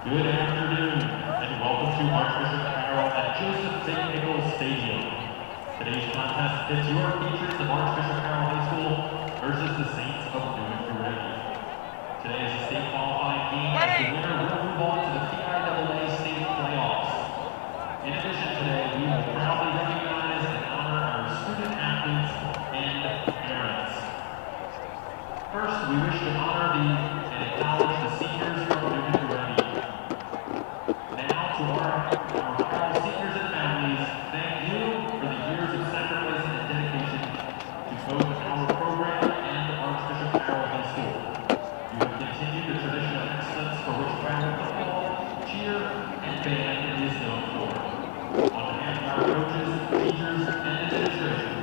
Good afternoon, and welcome to Archbishop Carroll at Joseph St. Nichols Stadium. Today's contest pits your features of Archbishop Carroll High School versus the Saints of Neumann-Gorretti. Today is a state qualifying game as the winner will move on to the PIAA state playoffs. In addition, today we will proudly recognize and honor our student athletes and parents. First, we wish to honor and acknowledge the seniors from Neumann-Gorretti. Now, to our Carroll seniors and families, thank you for the years of sacrifice and dedication to both our program and Archbishop Carroll High School. You have continued the tradition of excellence for which Carroll football, cheer, and band is known for. On behalf of our coaches, teachers, and administration,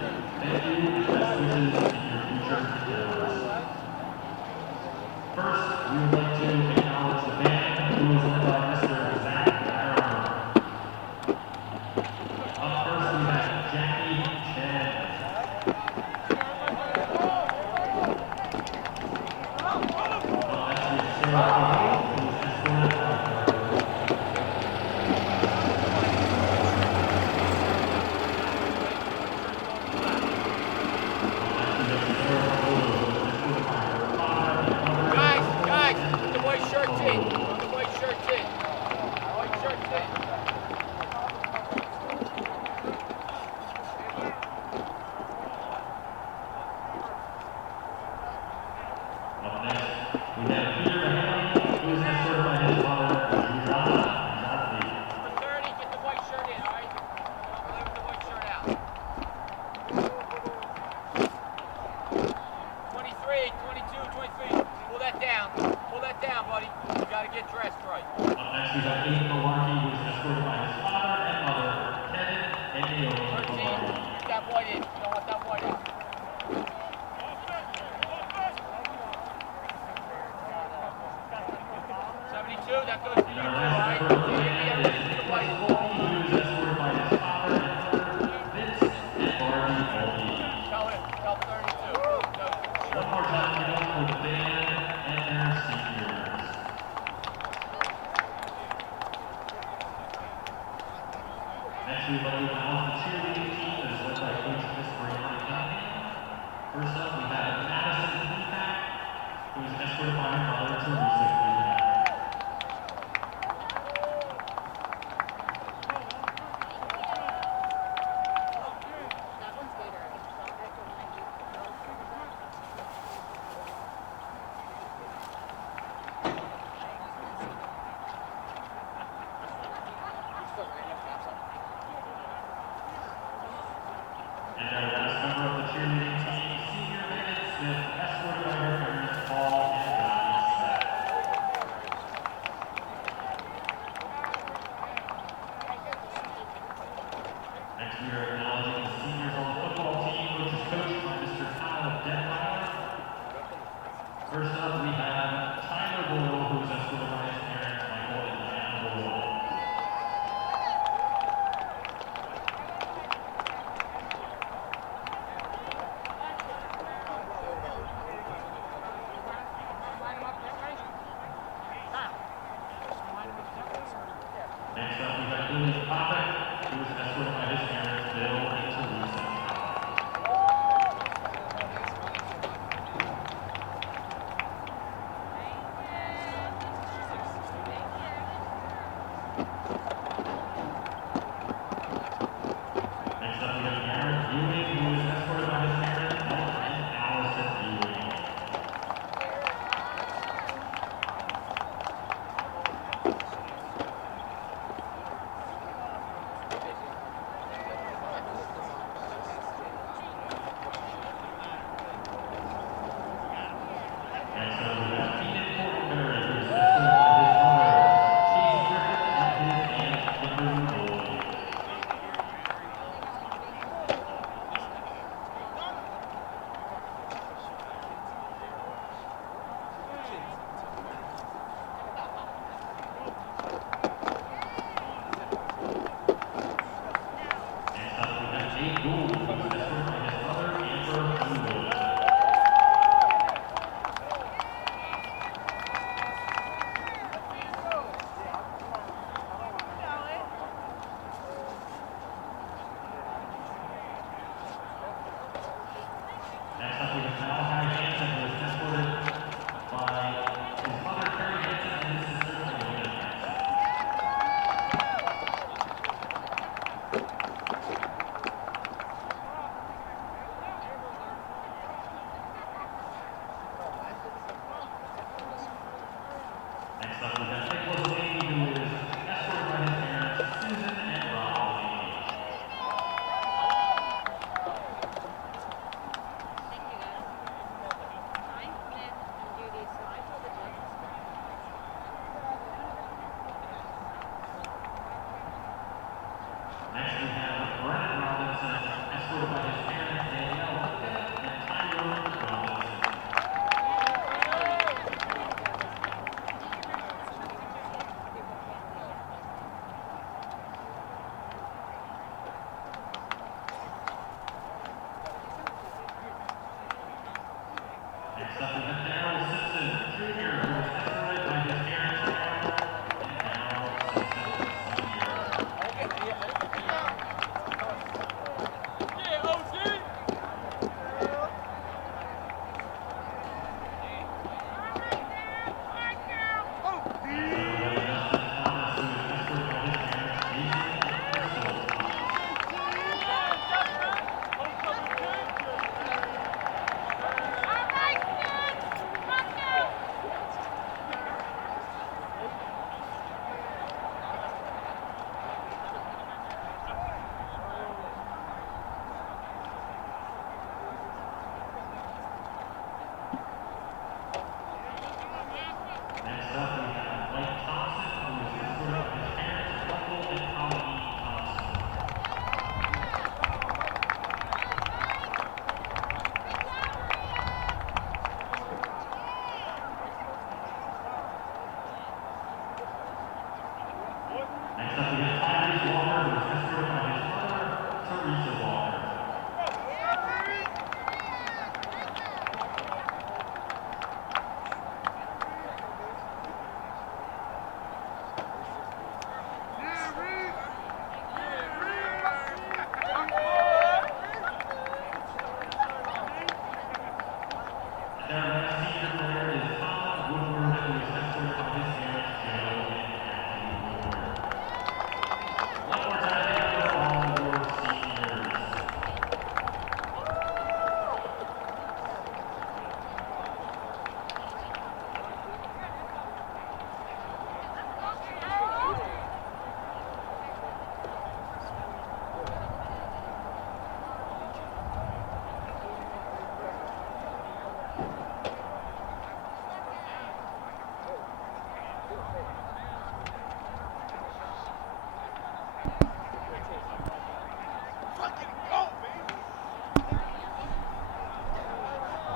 thank you and best wishes in your future endeavors. First, we would like to acknowledge the band, who is led by Mr. Up first, we have Jackie Chen. Up next, we have Sarah Cole, who is escorted by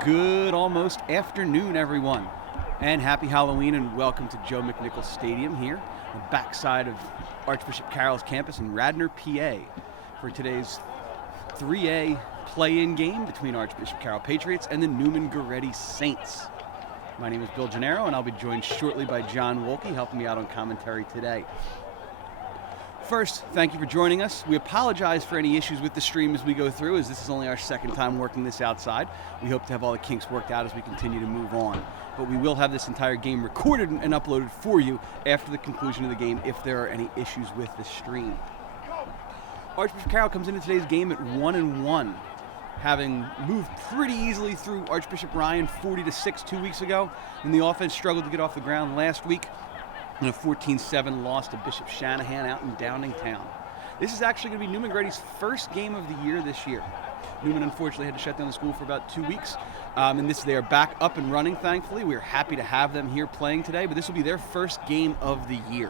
Good almost afternoon, everyone, and happy Halloween, and welcome to Joe McNichols Stadium here on the backside of Archbishop Carroll's campus in Radnor, PA, for today's 3A play-in game between Archbishop Carroll Patriots and the Neumann-Gorretti Saints. My name is Bill Gennaro, and I'll be joined shortly by John Woelchke, helping me out on commentary today. First, thank you for joining us. We apologize for any issues with the stream as we go through, as this is only our second time working this outside. We hope to have all the kinks worked out as we continue to move on. But we will have this entire game recorded and uploaded for you after the conclusion of the game if there are any issues with the stream. Archbishop Carroll comes into today's game at 1-1, having moved pretty easily through Archbishop Ryan 40-6 2 weeks ago, and the offense struggled to get off the ground last week in a 14-7 loss to Bishop Shanahan out in Downingtown. This is actually going to be Neumann-Goretti's first game of the year this year. Neumann unfortunately had to shut down the school for about 2 weeks, and they are back up and running, thankfully. We are happy to have them here playing today, but this will be their first game of the year.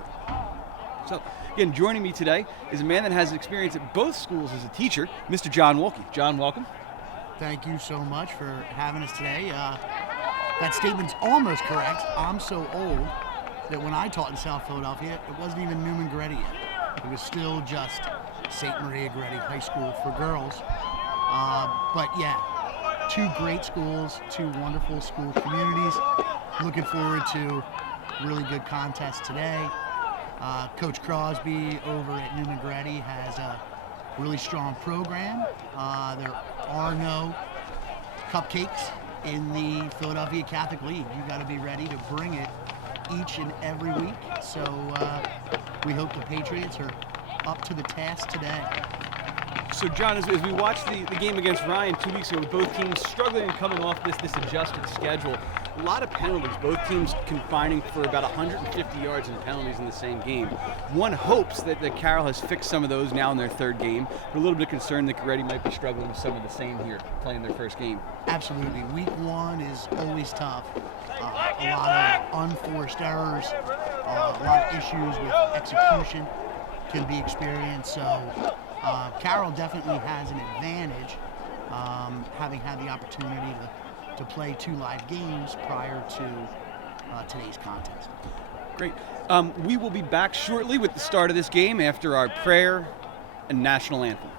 So, again, joining me today is a man that has experience at both schools as a teacher, Mr. John Woelchke. John, welcome. Thank you so much for having us today. That statement's almost correct. I'm so old that when I taught in South Philadelphia, it wasn't even Neumann-Gorretti yet. It was still just St. Maria Goretti High School for girls. But yeah, two great schools, two wonderful school communities. Looking forward to a really good contest today. Coach Crosby over at Neumann-Gorretti has a really strong program. There are no cupcakes in the Philadelphia Catholic League. You got to be ready to bring it each and every week. So we hope the Patriots are up to the task today. So John, as we watched the game against Ryan 2 weeks ago, with both teams struggling and coming off this adjusted schedule, a lot of penalties, both teams confining for about 150 yards in penalties in the same game. One hopes that Carroll has fixed some of those now in their third game, but a little bit concerned that Goretti might be struggling with some of the same here, playing their first game. Absolutely. Week one is always tough. A lot of unforced errors, a lot of issues with execution can be experienced. So Carroll definitely has an advantage, having had the opportunity to play 2 live games prior to today's contest. Great. We will be back shortly with the start of this game after our prayer and national anthem.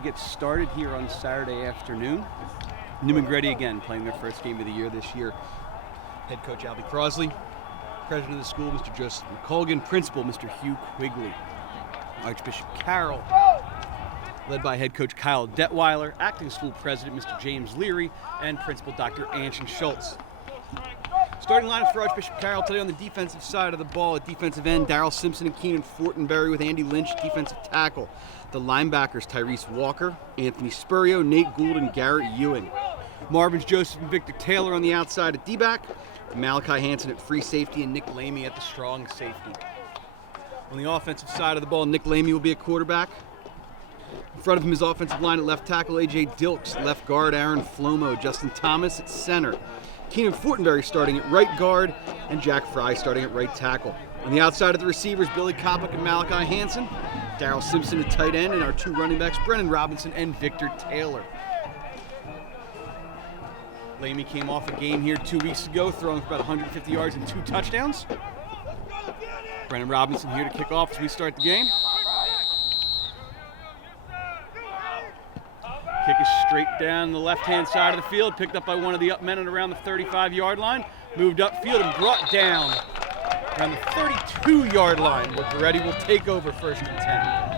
to get started here on Saturday afternoon. Neumann-Gorretti again playing their first game of the year this year. Head coach Albie Crosley, president of the school Mr. Joseph McColgan, principal Mr. Hugh Quigley. Archbishop Carroll, led by head coach Kyle Detweiler, acting school president Mr. James Leary, and principal Dr. Anshin Schultz. Starting lineup for Archbishop Carroll today on the defensive side of the ball. At defensive end, Darrell Simpson and Keenan Fortenberry with Andy Lynch, defensive tackle. The linebackers, Tyrese Walker, Anthony Spurio, Nate Gould, and Garrett Ewing. Marvin Joseph and Victor Taylor on the outside at D-back. Malachi Hansen at free safety and Nick Lamy at the strong safety. On the offensive side of the ball, Nick Lamy will be a quarterback. In front of him is offensive line at left tackle, A.J. Dilks, left guard, Aaron Flomo, Justin Thomas at center. Keenan Fortenberry starting at right guard, and Jack Fry starting at right tackle. On the outside of the receivers, Billy Kopic and Malachi Hansen, Darrell Simpson at tight end, and our two running backs, Brennan Robinson and Victor Taylor. Lamy came off a game here 2 weeks ago, throwing for about 150 yards and 2 touchdowns. Brennan Robinson here to kick off as we start the game. Kick is straight down the left-hand side of the field, picked up by one of the up men at around the 35-yard line, moved upfield and brought down around the 32-yard line, where Goretti will take over first and 10.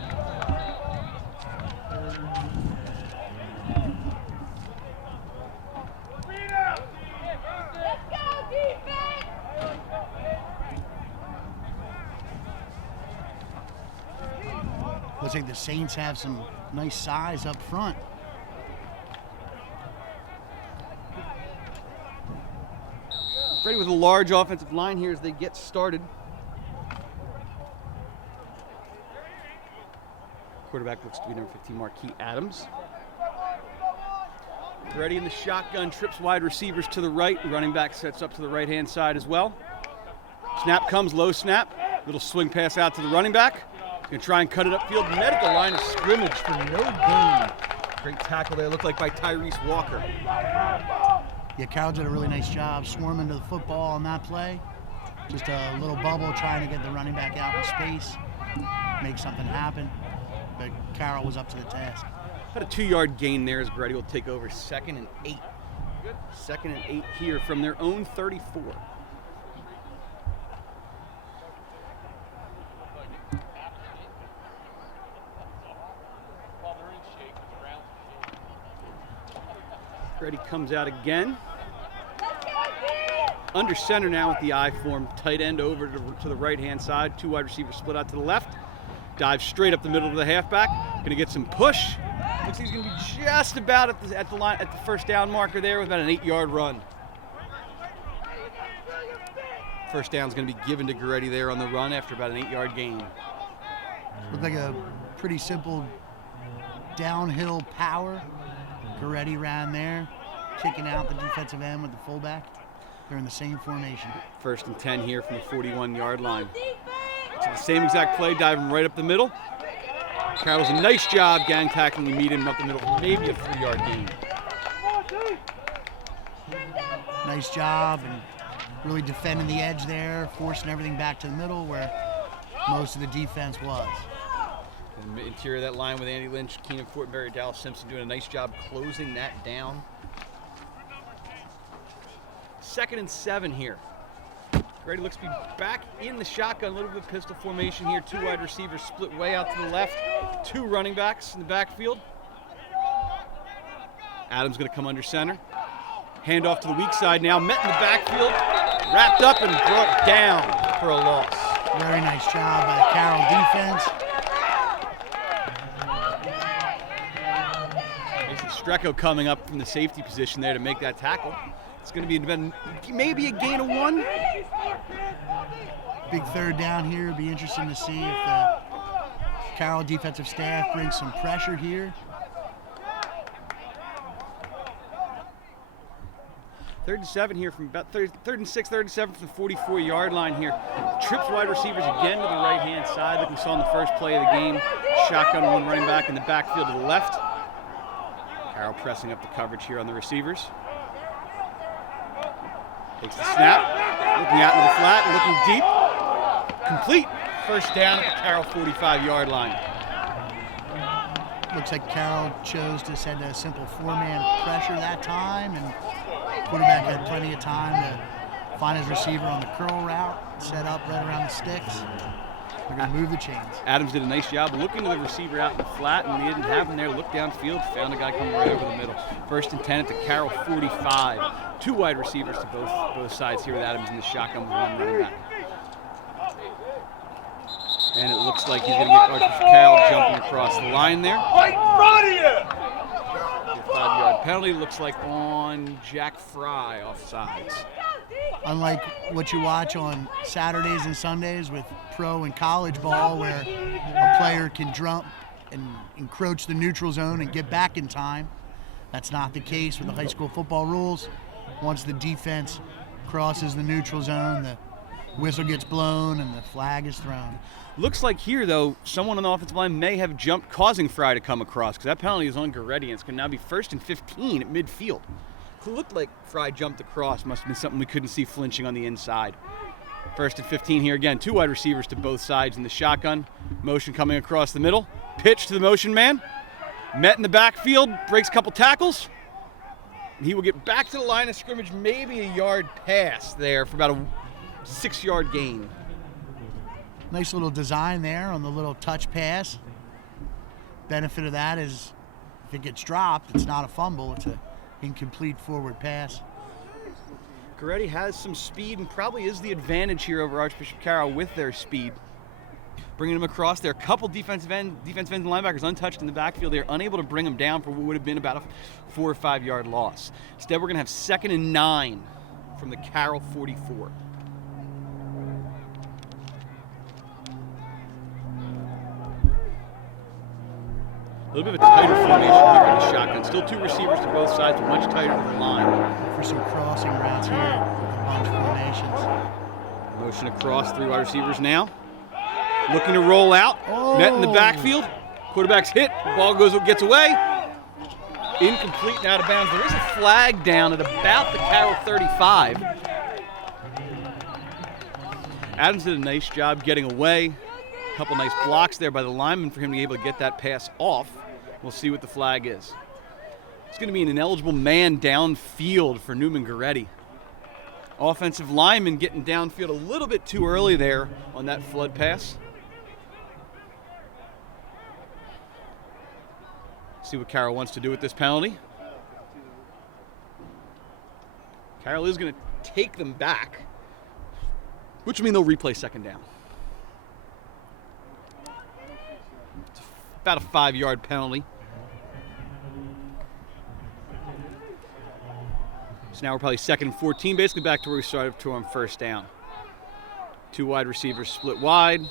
Looks like the Saints have some nice size up front. Ready with a large offensive line here as they get started. Quarterback looks to be number 15, Marquis Adams. Ready in the shotgun, trips wide receivers to the right. Running back sets up to the right-hand side as well. Snap comes, low snap. Little swing pass out to the running back. Going to try and cut it upfield. Met at the line of scrimmage for no gain. Great tackle there, looked like by Tyrese Walker. Yeah, Carroll did a really nice job swarming to the football on that play. Just a little bubble trying to get the running back out in space, make something happen. But Carroll was up to the task. About a 2-yard gain there as Goretti will take over 2nd and 8. 2nd and 8 here from their own 34. Goretti comes out again. Under center now with the I form. Tight end over to the right-hand side. 2 wide receivers split out to the left. Dives straight up the middle of the halfback. Going to get some push. Looks like he's going to be just about at the line at the first down marker there with about an 8-yard run. First down's going to be given to Goretti there on the run after about an 8-yard gain. Looked like a pretty simple downhill power. Goretti ran there, kicking out the defensive end with the fullback. They're in the same formation. First and 10 here from the 41-yard line. It's the same exact play, diving right up the middle. Carroll's a nice job gang tackling the median up the middle, maybe a 3-yard gain. Nice job and really defending the edge there, forcing everything back to the middle where most of the defense was. In the interior of that line with Andy Lynch, Keenan Fortenberry, Dallas Simpson doing a nice job closing that down. 2nd and 7 here. Goretti looks to be back in the shotgun, a little bit of pistol formation here. 2 wide receivers split way out to the left. 2 running backs in the backfield. Adams going to come under center. Hand off to the weak side now. Met in the backfield. Wrapped up and brought down for a loss. Very nice job by the Carroll defense. Strecco coming up from the safety position there to make that tackle. It's going to be maybe a gain of 1. Big third down here. It'll be interesting to see if the Carroll defensive staff brings some pressure here. 3rd and 7 here from about 3rd and 6, 3rd and 7 from the 44-yard line here. Trips wide receivers again to the right-hand side, like we saw in the first play of the game. Shotgun 1 running back in the backfield to the left. Carroll pressing up the coverage here on the receivers. Takes the snap, looking out into the flat, looking deep. Complete. First down at the Carroll 45-yard line. looks like Carroll chose to send a simple 4-man pressure that time, and quarterback had plenty of time to find his receiver on the curl route, set up right around the sticks. They're going to move the chains. Adams did a nice job looking to the receiver out in the flat, and when he didn't have him there, looked downfield, found a guy coming right over the middle. 1st and 10 at the Carroll 45. 2 wide receivers to both sides here with Adams in the shotgun with 1 running back. And it looks like he's going to get Archbishop Carroll jumping across the line there. Right in front of you! 5-yard penalty, looks like on Jack Fry offsides. Unlike what you watch on Saturdays and Sundays with pro and college ball, where a player can jump and encroach the neutral zone and get back in time, that's not the case with the high school football rules. Once the defense crosses the neutral zone, the whistle gets blown and the flag is thrown. Looks like here, though, someone on the offensive line may have jumped, causing Fry to come across, because that penalty is on Goretti, and it's going to now be 1st and 15 at midfield. It looked like Fry jumped across. Must have been something we couldn't see flinching on the inside. 1st and 15 here again. 2 wide receivers to both sides in the shotgun. Motion coming across the middle. Pitch to the motion man. Met in the backfield. Breaks a couple tackles. And he will get back to the line of scrimmage. Maybe a yard pass there for about a 6-yard gain. Nice little design there on the little touch pass. Benefit of that is if it gets dropped, it's not a fumble. It's an incomplete forward pass. Goretti has some speed and probably is the advantage here over Archbishop Carroll with their speed. Bringing him across there. A couple defensive ends and linebackers untouched in the backfield. They're unable to bring him down for what would have been about a 4 or 5 yard loss. Instead, we're going to have 2nd and 9 from the Carroll 44. A little bit of a tighter formation here in the shotgun. Still 2 receivers to both sides, but much tighter to the line. For some crossing routes here with a bunch of formations. Motion across, 3 wide receivers now. Looking to roll out. Oh. Met in the backfield. Quarterback's hit. Ball gets away. Incomplete and out of bounds. There is a flag down at about the Carroll 35. Adams did a nice job getting away. A couple nice blocks there by the lineman for him to be able to get that pass off. We'll see what the flag is. It's going to be an ineligible man downfield for Neumann-Gorretti. Offensive lineman getting downfield a little bit too early there on that flood pass. See what Carroll wants to do with this penalty. Carroll is going to take them back, which will mean they'll replay 2nd down. It's about a 5-yard penalty. So now we're probably 2nd and 14, basically back to where we started to on 1st down. 2 wide receivers split wide.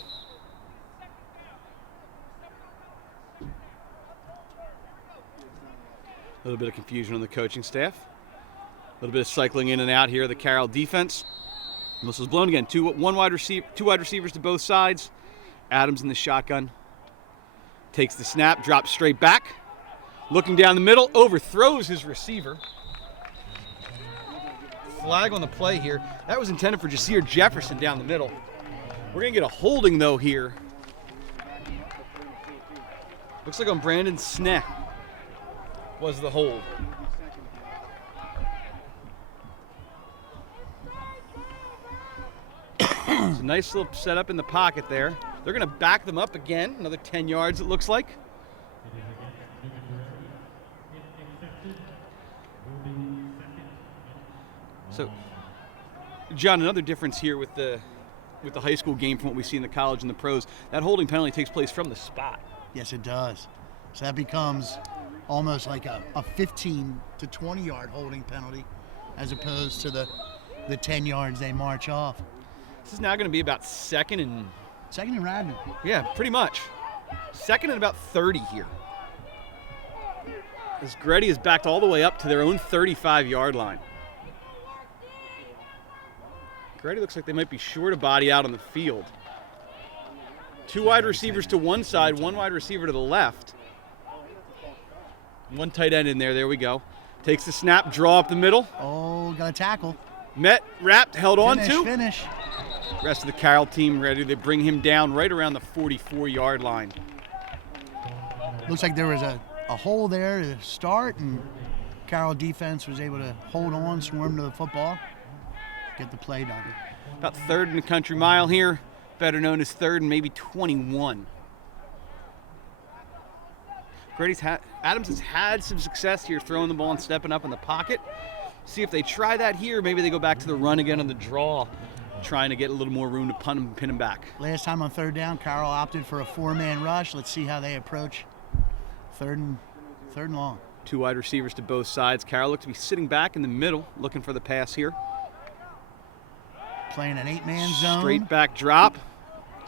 A little bit of confusion on the coaching staff. A little bit of cycling in and out here of the Carroll defense. Whistle's blown again. 2 wide receivers to both sides. Adams in the shotgun. Takes the snap, drops straight back. Looking down the middle, overthrows his receiver. Flag on the play here. That was intended for Jasir Jefferson down the middle. We're going to get a holding, though, here. Looks like on Brandon Sneh was the hold. It's a nice little setup in the pocket there. They're going to back them up again. Another 10 yards, it looks like. So, John, another difference here with the high school game from what we see in the college and the pros, that holding penalty takes place from the spot. Yes, it does. So that becomes almost like a 15 to 20 yard holding penalty as opposed to the 10 yards they march off. This is now going to be about 2nd and Radnor. Yeah, pretty much. 2nd and about 30 here. As Goretti is backed all the way up to their own 35-yard line. Goretti looks like they might be short a body out on the field. 2 wide receivers to one side, 1 wide receiver to the left. 1 tight end in there. There we go. Takes the snap, draw up the middle. Oh, got a tackle. Met, wrapped, held on to. Finish. Rest of the Carroll team ready. They bring him down right around the 44-yard line. looks like there was a hole there to start, and Carroll defense was able to hold on, swarm to the football, get the play done. About third in the country mile here, better known as third and maybe 21. Adams has had some success here throwing the ball and stepping up in the pocket. See if they try that here. Maybe they go back to the run again on the draw, trying to get a little more room to punt him and pin him back. Last time on third down, Carroll opted for a 4-man rush. Let's see how they approach third and long. 2 wide receivers to both sides. Carroll looked to be sitting back in the middle, looking for the pass here. Playing an 8-man zone. Straight back drop.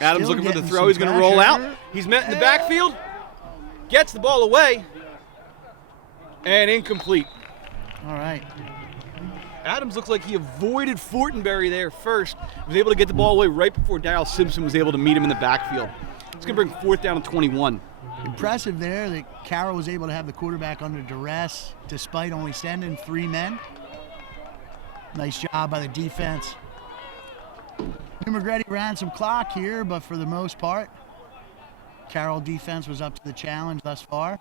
Adams Still looking for the getting throw. some He's going to roll pressure. out. He's met in the backfield. Gets the ball away. And incomplete. All right. Adams looks like he avoided Fortenberry there first. Was able to get the ball away right before Darrell Simpson was able to meet him in the backfield. It's going to bring 4th down and 21. Impressive there that Carroll was able to have the quarterback under duress despite only sending 3 men. Nice job by the defense. Neumann-Gorretti ran some clock here, but for the most part, Carroll defense was up to the challenge thus far.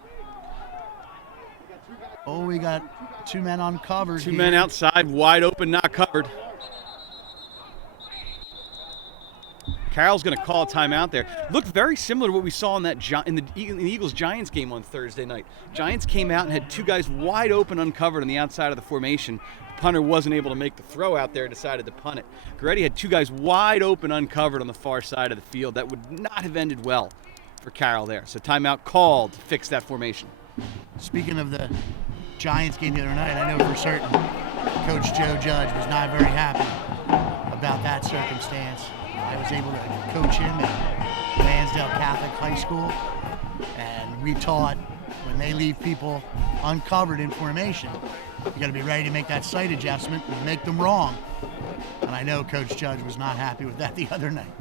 Oh, we got 2 men uncovered. 2 men outside, wide open, not covered. Carroll's going to call a timeout there. Looked very similar to what we saw in the Eagles-Giants game on Thursday night. Giants came out and had 2 guys wide open, uncovered on the outside of the formation. The punter wasn't able to make the throw out there, decided to punt it. Goretti had 2 guys wide open, uncovered on the far side of the field. That would not have ended well for Carroll there. So timeout called to fix that formation. Speaking of the Giants game the other night, I know for certain Coach Joe Judge was not very happy about that circumstance. I was able to coach him at Lansdale Catholic High School, and we taught when they leave people uncovered in formation, you got to be ready to make that sight adjustment and make them wrong. And I know Coach Judge was not happy with that the other night.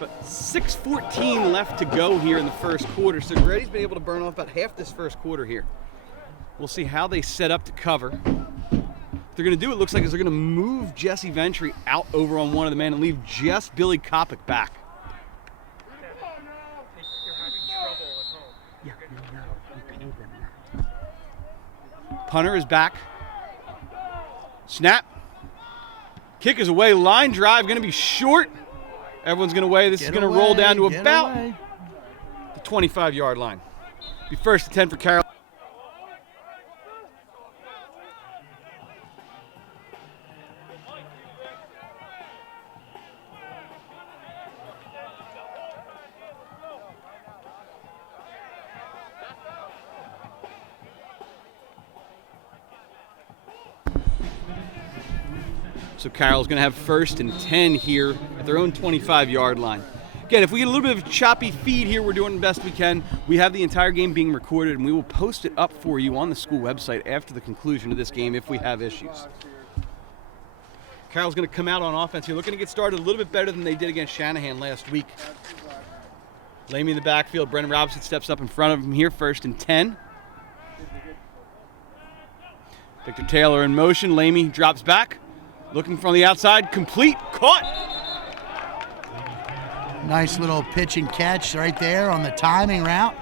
But 6:14 left to go here in the first quarter, so Goretti's been able to burn off about half this first quarter here. We'll see how they set up to cover. What they're going to do, it looks like, is they're going to move Jesse Ventry out over on one of the men and leave just Billy Kopic back. Punter is back. Snap. Kick is away. Line drive going to be short. Everyone's going to weigh. This is going to roll down to about the 25-yard line. Be first and 10 for Carroll. So Carroll's going to have first and 10 here at their own 25-yard line. Again, if we get a little bit of a choppy feed here, we're doing the best we can. We have the entire game being recorded, and we will post it up for you on the school website after the conclusion of this game if we have issues. Carroll's going to come out on offense here, looking to get started a little bit better than they did against Shanahan last week. Lamy in the backfield. Brendan Robinson steps up in front of him here, first and 10. Victor Taylor in motion. Lamy drops back. Looking from the outside, complete, caught. Nice little pitch and catch right there on the timing route.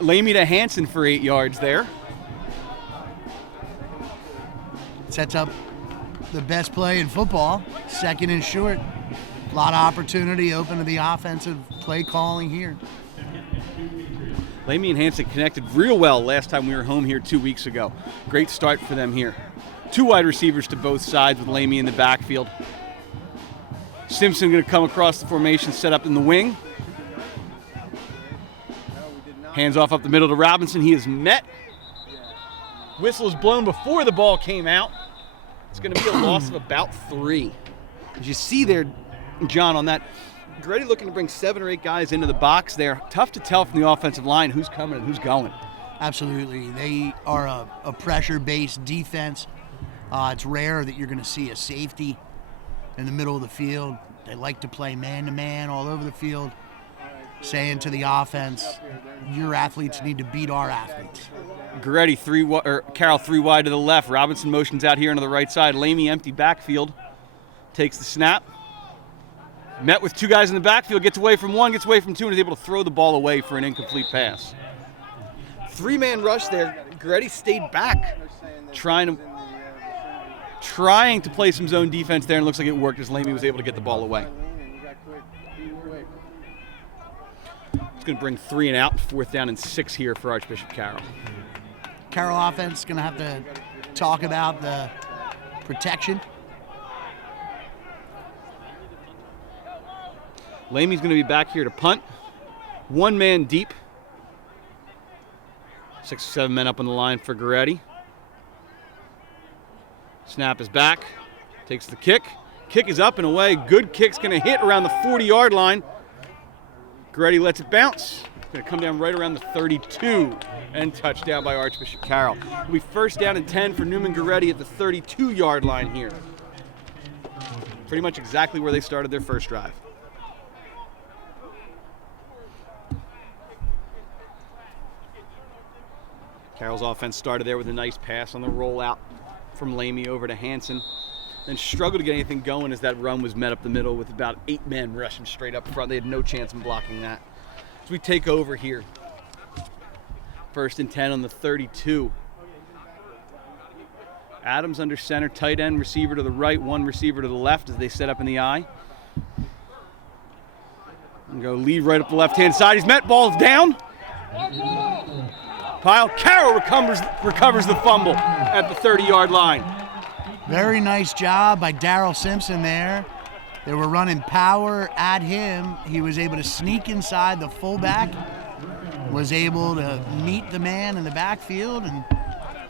Lamy to Hansen for 8 yards there. Sets up the best play in football, second and short. A lot of opportunity open to the offensive play calling here. Lamy and Hansen connected real well last time we were home here 2 weeks ago. Great start for them here. 2 wide receivers to both sides with Lamy in the backfield. Simpson going to come across the formation, set up in the wing. Hands off up the middle to Robinson. He is met. Whistle is blown before the ball came out. It's going to be a loss of about 3. As you see there, John, on that, Goretti looking to bring 7 or 8 guys into the box there. Tough to tell from the offensive line who's coming and who's going. Absolutely. They are a pressure-based defense. It's rare that you're going to see a safety in the middle of the field. They like to play man-to-man all over the field, saying to the offense, your athletes need to beat our athletes. Goretti Carroll 3 wide to the left. Robinson motions out here into the right side. Lamy empty backfield. Takes the snap. Met with two guys in the backfield, gets away from one, gets away from two, and is able to throw the ball away for an incomplete pass. Three-man rush there. Goretti stayed back, trying to play some zone defense there, and it looks like it worked as Lamy was able to get the ball away. It's going to bring 3 and out, 4th down and 6 here for Archbishop Carroll. Carroll offense going to have to talk about the protection. Lamy's going to be back here to punt. 1 man deep. 6 or 7 men up on the line for Goretti. Snap is back. Takes the kick. Kick is up and away. Good kick's going to hit around the 40-yard line. Goretti lets it bounce. Going to come down right around the 32 and touchdown by Archbishop Carroll. It'll be 1st down and 10 for Neumann-Gorretti at the 32-yard line here. Pretty much exactly where they started their first drive. Carroll's offense started there with a nice pass on the rollout from Lamy over to Hansen. Then struggled to get anything going as that run was met up the middle with about 8 men rushing straight up front. They had no chance in blocking that. As we take over here, 1st and 10 on the 32. Adams under center, tight end, receiver to the right, 1 receiver to the left as they set up in the I. And go lead right up the left-hand side. He's met, ball's down. Pile. Carroll recovers the fumble at the 30-yard line. Very nice job by Darrell Simpson there. They were running power at him. He was able to sneak inside the fullback, was able to meet the man in the backfield, and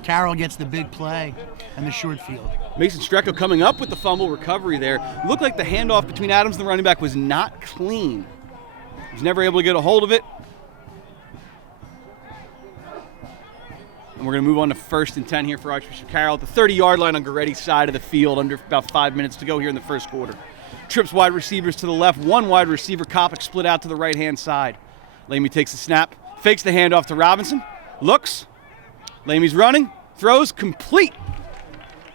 Carroll gets the big play in the short field. Mason Strecco coming up with the fumble recovery there. Looked like the handoff between Adams and the running back was not clean. He was never able to get a hold of it. And we're going to move on to 1st and 10 here for Archbishop Carroll at the 30-yard line on Goretti's side of the field, under about 5 minutes to go here in the first quarter. Trips wide receivers to the left, 1 wide receiver. Kopic split out to the right-hand side. Lamy takes the snap, fakes the handoff to Robinson, looks. Lamy's running, throws, complete.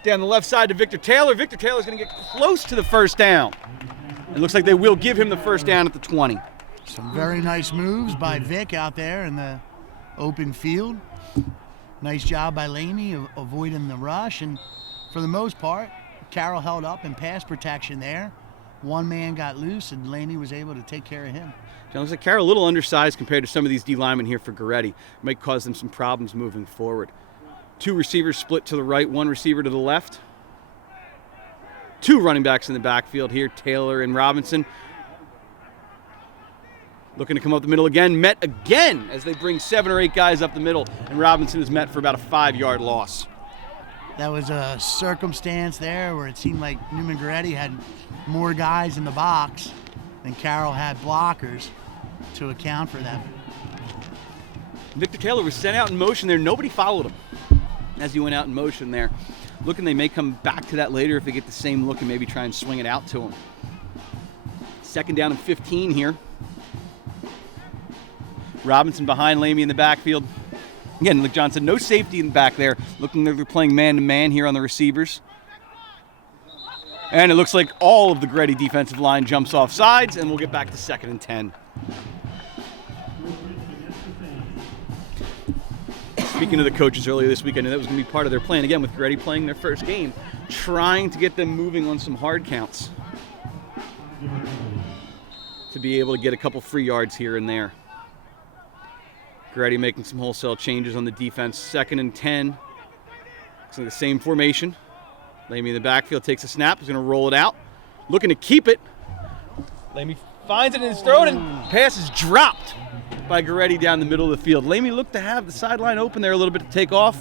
Down the left side to Victor Taylor. Victor Taylor's going to get close to the 1st down. It looks like they will give him the 1st down at the 20. Some very nice moves by Vic out there in the open field. Nice job by Lamy of avoiding the rush, and for the most part, Carroll held up in pass protection there. 1 man got loose, and Lamy was able to take care of him. It looks like Carroll a little undersized compared to some of these D linemen here for Goretti. Might cause them some problems moving forward. 2 receivers split to the right, 1 receiver to the left. 2 running backs in the backfield here, Taylor and Robinson. Looking to come up the middle again, met again as they bring 7 or 8 guys up the middle, and Robinson is met for about a 5-yard loss. That was a circumstance there where it seemed like Neumann-Gorretti had more guys in the box than Carroll had blockers to account for them. Victor Taylor was sent out in motion there. Nobody followed him as he went out in motion there. Looking they may come back to that later if they get the same look and maybe try and swing it out to him. 2nd down and 15 here. Robinson behind Lamy in the backfield. Again, like John said, no safety in the back there. Looking like they're playing man-to-man here on the receivers. And it looks like all of the Goretti defensive line jumps off sides, and we'll get back to 2nd and 10. Speaking of the coaches earlier this week, I knew that was going to be part of their plan. Again, with Goretti playing their first game, trying to get them moving on some hard counts to be able to get a couple free yards here and there. Goretti making some wholesale changes on the defense. 2nd and 10. Looks like the same formation. Lamy in the backfield takes a snap. He's going to roll it out. Looking to keep it. Lamy finds it and is thrown, and pass is dropped by Goretti down the middle of the field. Lamy looked to have the sideline open there a little bit to take off.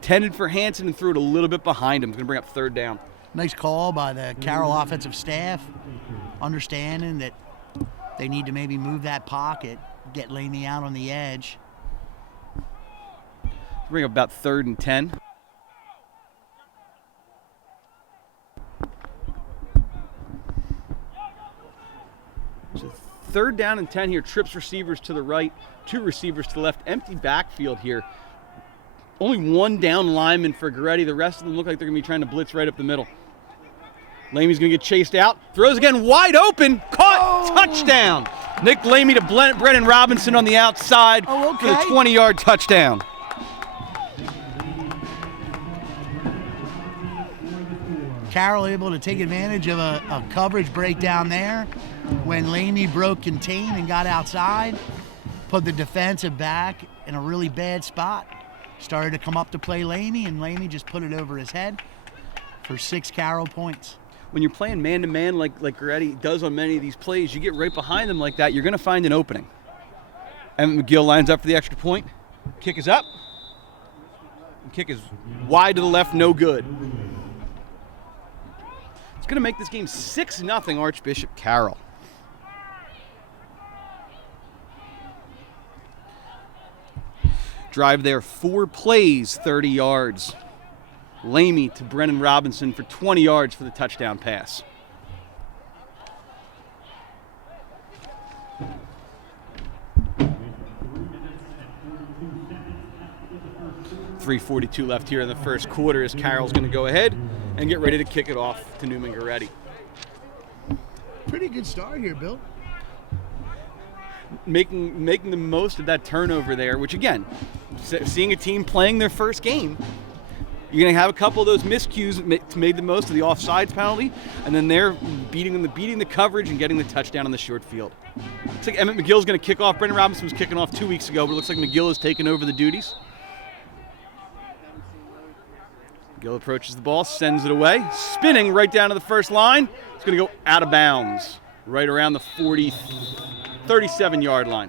Tended for Hansen and threw it a little bit behind him. He's going to bring up 3rd down. Nice call by the Carroll offensive staff, understanding that they need to maybe move that pocket, get Lamy out on the edge. Bring up about 3rd and 10. So 3rd down and 10 here. Trips receivers to the right, 2 receivers to the left. Empty backfield here. Only 1 down lineman for Goretti. The rest of them look like they're going to be trying to blitz right up the middle. Lamy's going to get chased out. Throws again, wide open. Caught touchdown. Nick Lamy to Brennan Robinson on the outside Oh, for the okay. 20-yard touchdown. Carroll able to take advantage of a coverage breakdown there when Lamy broke contain and got outside, put the defensive back in a really bad spot. Started to come up to play Lamy, and Lamy just put it over his head for 6 Carroll points. When you're playing man-to-man like Goretti does on many of these plays, you get right behind them like that, you're going to find an opening. Emmett McGill lines up for the extra point. Kick is up. And kick is wide to the left, no good. It's going to make this game 6-0 Archbishop Carroll. Drive there, 4 plays, 30 yards. Lamy to Brennan Robinson for 20 yards for the touchdown pass. .342 left here in the first quarter as Carroll's going to go ahead and get ready to kick it off to Neumann-Gorretti. Pretty good start here, Bill. Making the most of that turnover there, which again, seeing a team playing their first game, you're going to have a couple of those miscues made the most of the offsides penalty, and then they're beating the coverage and getting the touchdown on the short field. Looks like Emmett McGill's going to kick off. Brendan Robinson was kicking off 2 weeks ago, but it looks like McGill has taken over the duties. McGill approaches the ball, sends it away, spinning right down to the first line. It's going to go out of bounds, right around the 37-yard line.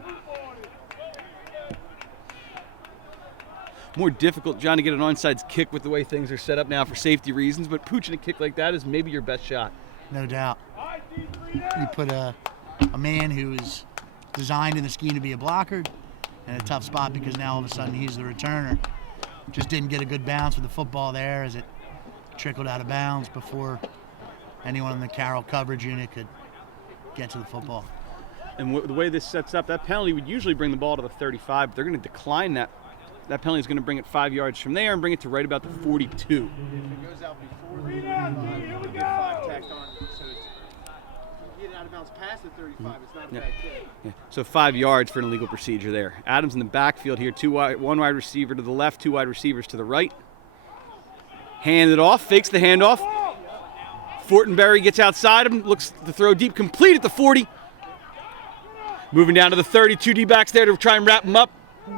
More difficult, John, to get an onside kick with the way things are set up now for safety reasons, but pooching a kick like that is maybe your best shot. No doubt. You put a man who is designed in the scheme to be a blocker in a tough spot because now all of a sudden he's the returner. Just didn't get a good bounce with the football there as it trickled out of bounds before anyone in the Carroll coverage unit could get to the football. And the way this sets up, that penalty would usually bring the ball to the 35, but they're going to decline that. That penalty is going to bring it 5 yards from there and bring it to right about the 42. It goes out before the 35, you get 5 tacked on. So you get out of bounds past the 35, it's not a bad kick. Yeah. So 5 yards for an illegal procedure there. Adams in the backfield here, one wide receiver to the left, 2 wide receivers to the right. Hand it off, fakes the handoff. Fortenberry gets outside him, looks to throw deep, complete at the 40. Moving down to the 32, D-backs there to try and wrap him up.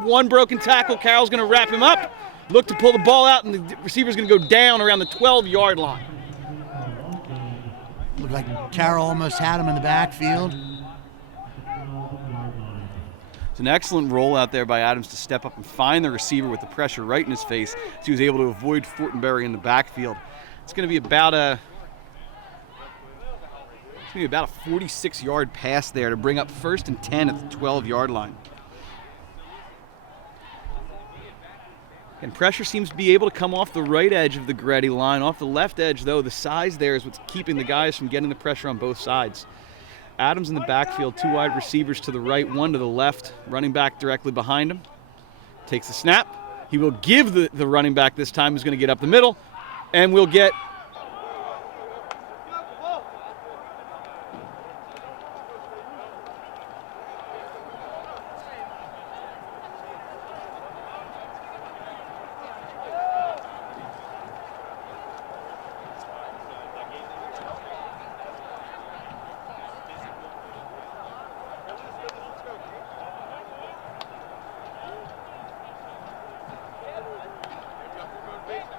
1 broken tackle, Carroll's going to wrap him up. Look to pull the ball out, and the receiver's going to go down around the 12-yard line. Looked like Carroll almost had him in the backfield. It's an excellent roll out there by Adams to step up and find the receiver with the pressure right in his face, so he was able to avoid Fortenberry in the backfield. It's going to be about a 46-yard pass there to bring up 1st and 10 at the 12-yard line. And pressure seems to be able to come off the right edge of the Goretti line. Off the left edge, though, the size there is what's keeping the guys from getting the pressure on both sides. Adams in the backfield, 2 wide receivers to the right, 1 to the left, running back directly behind him. Takes the snap. He will give the running back this time, who's going to get up the middle, and we'll get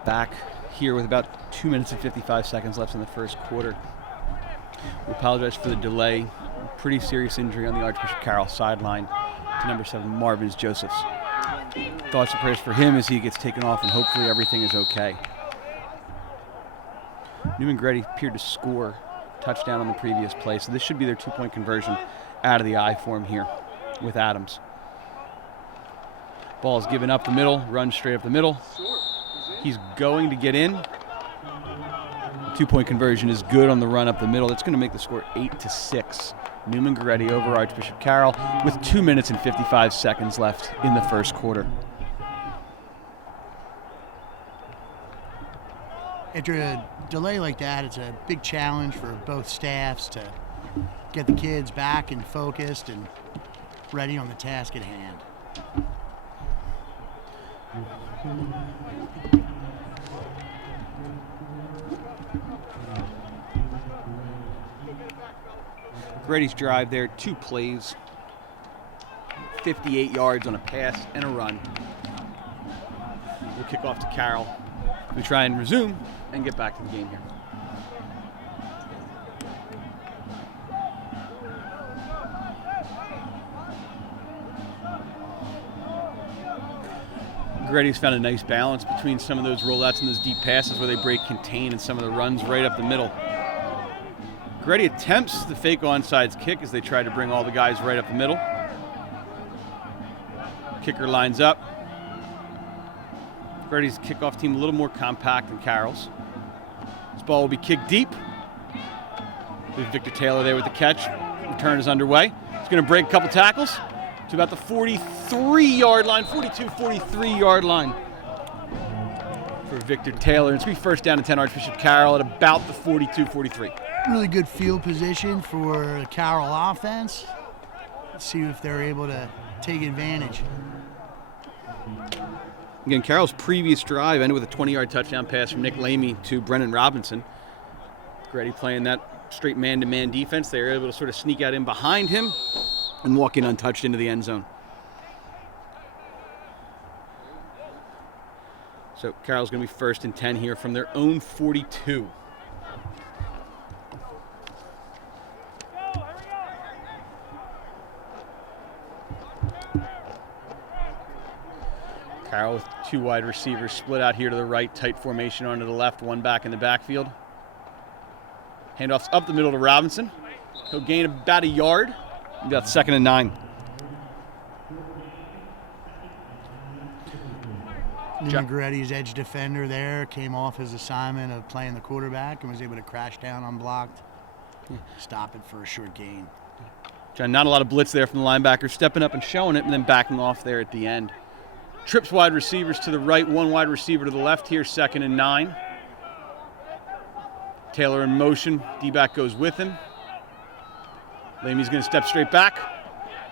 back here with about 2 minutes and 55 seconds left in the first quarter. We apologize for the delay. Pretty serious injury on the Archbishop Carroll sideline to number 7, Marvin Josephs. Thoughts and prayers for him as he gets taken off, and hopefully everything is okay. Neumann-Gorretti appeared to score touchdown on the previous play, so this should be their 2-point conversion out of the I form here with Adams. Ball is given up the middle, runs straight up the middle. He's going to get in. 2-point conversion is good on the run up the middle. That's going to make the score 8-6. Neumann-Gorretti over Archbishop Carroll with 2 minutes and 55 seconds left in the first quarter. After a delay like that, it's a big challenge for both staffs to get the kids back and focused and ready on the task at hand. Goretti's drive there, 2 plays, 58 yards on a pass and a run. We'll kick off to Carroll. We try and resume and get back to the game here. Goretti's found a nice balance between some of those rollouts and those deep passes where they break contain and some of the runs right up the middle. Goretti attempts the fake onside kick as they try to bring all the guys right up the middle. Kicker lines up. Goretti's kickoff team a little more compact than Carroll's. This ball will be kicked deep. With Victor Taylor there with the catch. Return is underway. He's going to break a couple tackles to about the 43-yard line, 42, 43-yard line for Victor Taylor. It's going to be first down and 10 Archbishop Carroll at about the 42, 43. Really good field position for the Carroll offense. Let's see if they're able to take advantage. Again, Carroll's previous drive ended with a 20-yard touchdown pass from Nick Lamy to Brennan Robinson. Goretti playing that straight man-to-man defense. They were able to sort of sneak out in behind him and walk in untouched into the end zone. So Carroll's going to be first and 10 here from their own 42. Carroll with 2 wide receivers split out here to the right, tight formation onto the left, 1 back in the backfield. Handoffs up the middle to Robinson. He'll gain about a yard. About 2nd and 9. Neumann Goretti's edge defender there came off his assignment of playing the quarterback and was able to crash down unblocked. Stop it for a short gain. John, not a lot of blitz there from the linebacker, stepping up and showing it and then backing off there at the end. Trips wide receivers to the right, 1 wide receiver to the left here, 2nd and 9. Taylor in motion, D-back goes with him. Lamy's going to step straight back.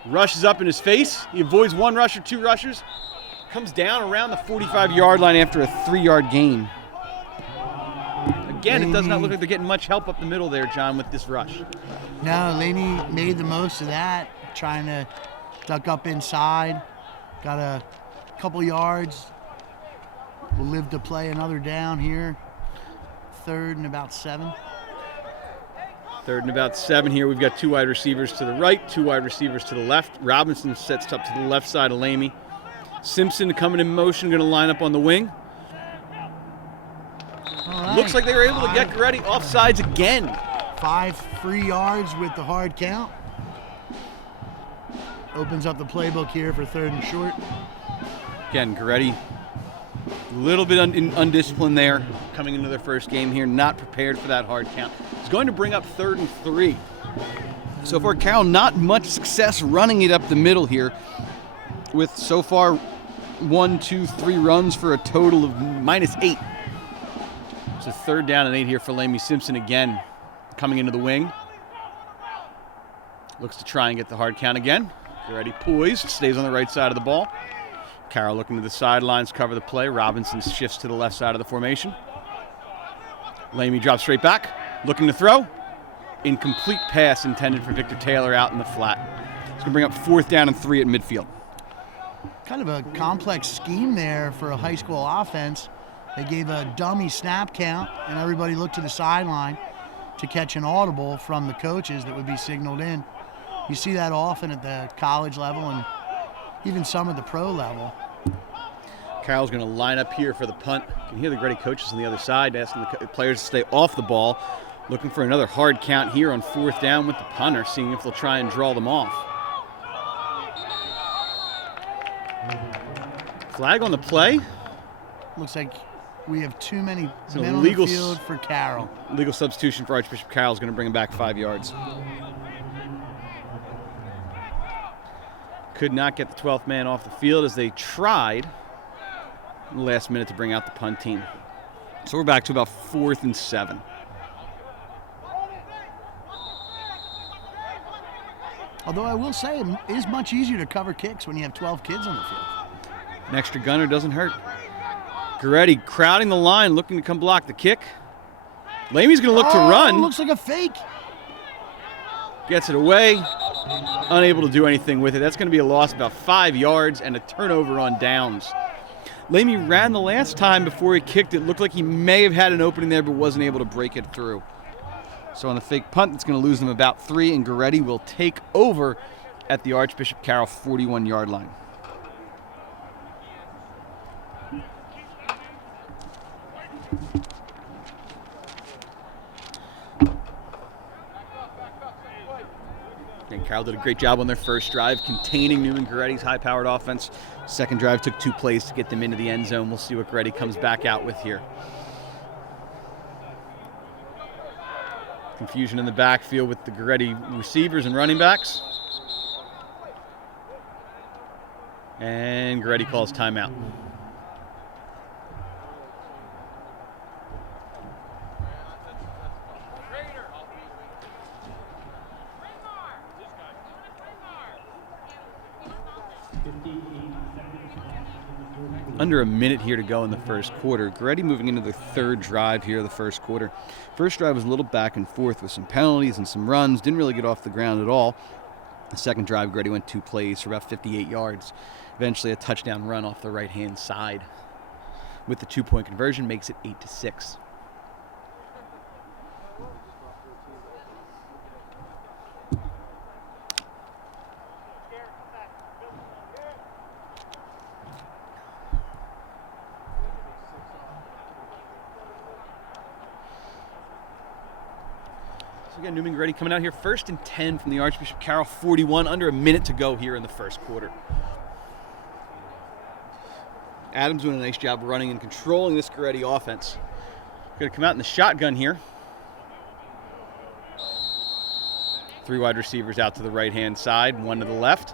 Rushes up in his face. He avoids 1 rusher, 2 rushers. Comes down around the 45-yard line after a 3-yard gain. Again, it does not look like they're getting much help up the middle there, John, with this rush. No, Lamy made the most of that, trying to duck up inside. Got a couple yards. We'll live to play another down here. 3rd and about 7. 3rd and about 7 here. We've got 2 wide receivers to the right, 2 wide receivers to the left. Robinson sets up to the left side of Lamy. Simpson coming in motion, going to line up on the wing. Right. Looks like they were able to get Goretti offsides again. 5 free yards with the hard count. Opens up the playbook here for 3rd and short. Again, Goretti, a little bit undisciplined there, coming into their first game here, not prepared for that hard count. He's going to bring up 3rd and 3. So far, Carroll, not much success running it up the middle here, with so far 1, 2, 3 runs for a total of -8. So 3rd down and 8 here for Lamy Simpson again, coming into the wing. Looks to try and get the hard count again. Goretti poised, stays on the right side of the ball. Carroll looking to the sidelines, cover the play. Robinson shifts to the left side of the formation. Lamy drops straight back, looking to throw. Incomplete pass intended for Victor Taylor out in the flat. It's going to bring up 4th down and 3 at midfield. Kind of a complex scheme there for a high school offense. They gave a dummy snap count, and everybody looked to the sideline to catch an audible from the coaches that would be signaled in. You see that often at the college level and even some at the pro level. Carroll's going to line up here for the punt. You can hear the Goretti coaches on the other side asking the players to stay off the ball. Looking for another hard count here on 4th down with the punter, seeing if they'll try and draw them off. Flag on the play. Looks like we have too many So men on the field for Carroll. Legal substitution for Archbishop Carroll is going to bring him back 5 yards. Could not get the 12th man off the field as they tried in the last minute to bring out the punt team. So we're back to about 4th and 7. Although I will say, it is much easier to cover kicks when you have 12 kids on the field. An extra gunner doesn't hurt. Goretti crowding the line, looking to come block the kick. Lamey's going to look to run. Looks like a fake. Gets it away. Unable to do anything with it. That's going to be a loss of about 5 yards and a turnover on downs. Lamey ran the last time before he kicked it. Looked like he may have had an opening there, but wasn't able to break it through. So on the fake punt, it's going to lose them about 3, and Goretti will take over at the Archbishop Carroll 41-yard line. And Carroll did a great job on their first drive, containing Neumann-Gorretti's high-powered offense. Second drive took 2 plays to get them into the end zone. We'll see what Goretti comes back out with here. Confusion in the backfield with the Goretti receivers and running backs. And Goretti calls timeout. Under a minute here to go in the first quarter. Goretti moving into the third drive here of the first quarter. First drive was a little back and forth with some penalties and some runs. Didn't really get off the ground at all. The second drive, Goretti went 2 plays for about 58 yards. Eventually a touchdown run off the right-hand side. With the 2-point conversion, makes it 8-6. Again, Neumann-Gorretti coming out here 1st and 10 from the Archbishop Carroll 41, under a minute to go here in the first quarter. Adams doing a nice job running and controlling this Goretti offense. Going to come out in the shotgun here. 3 wide receivers out to the right-hand side, 1 to the left.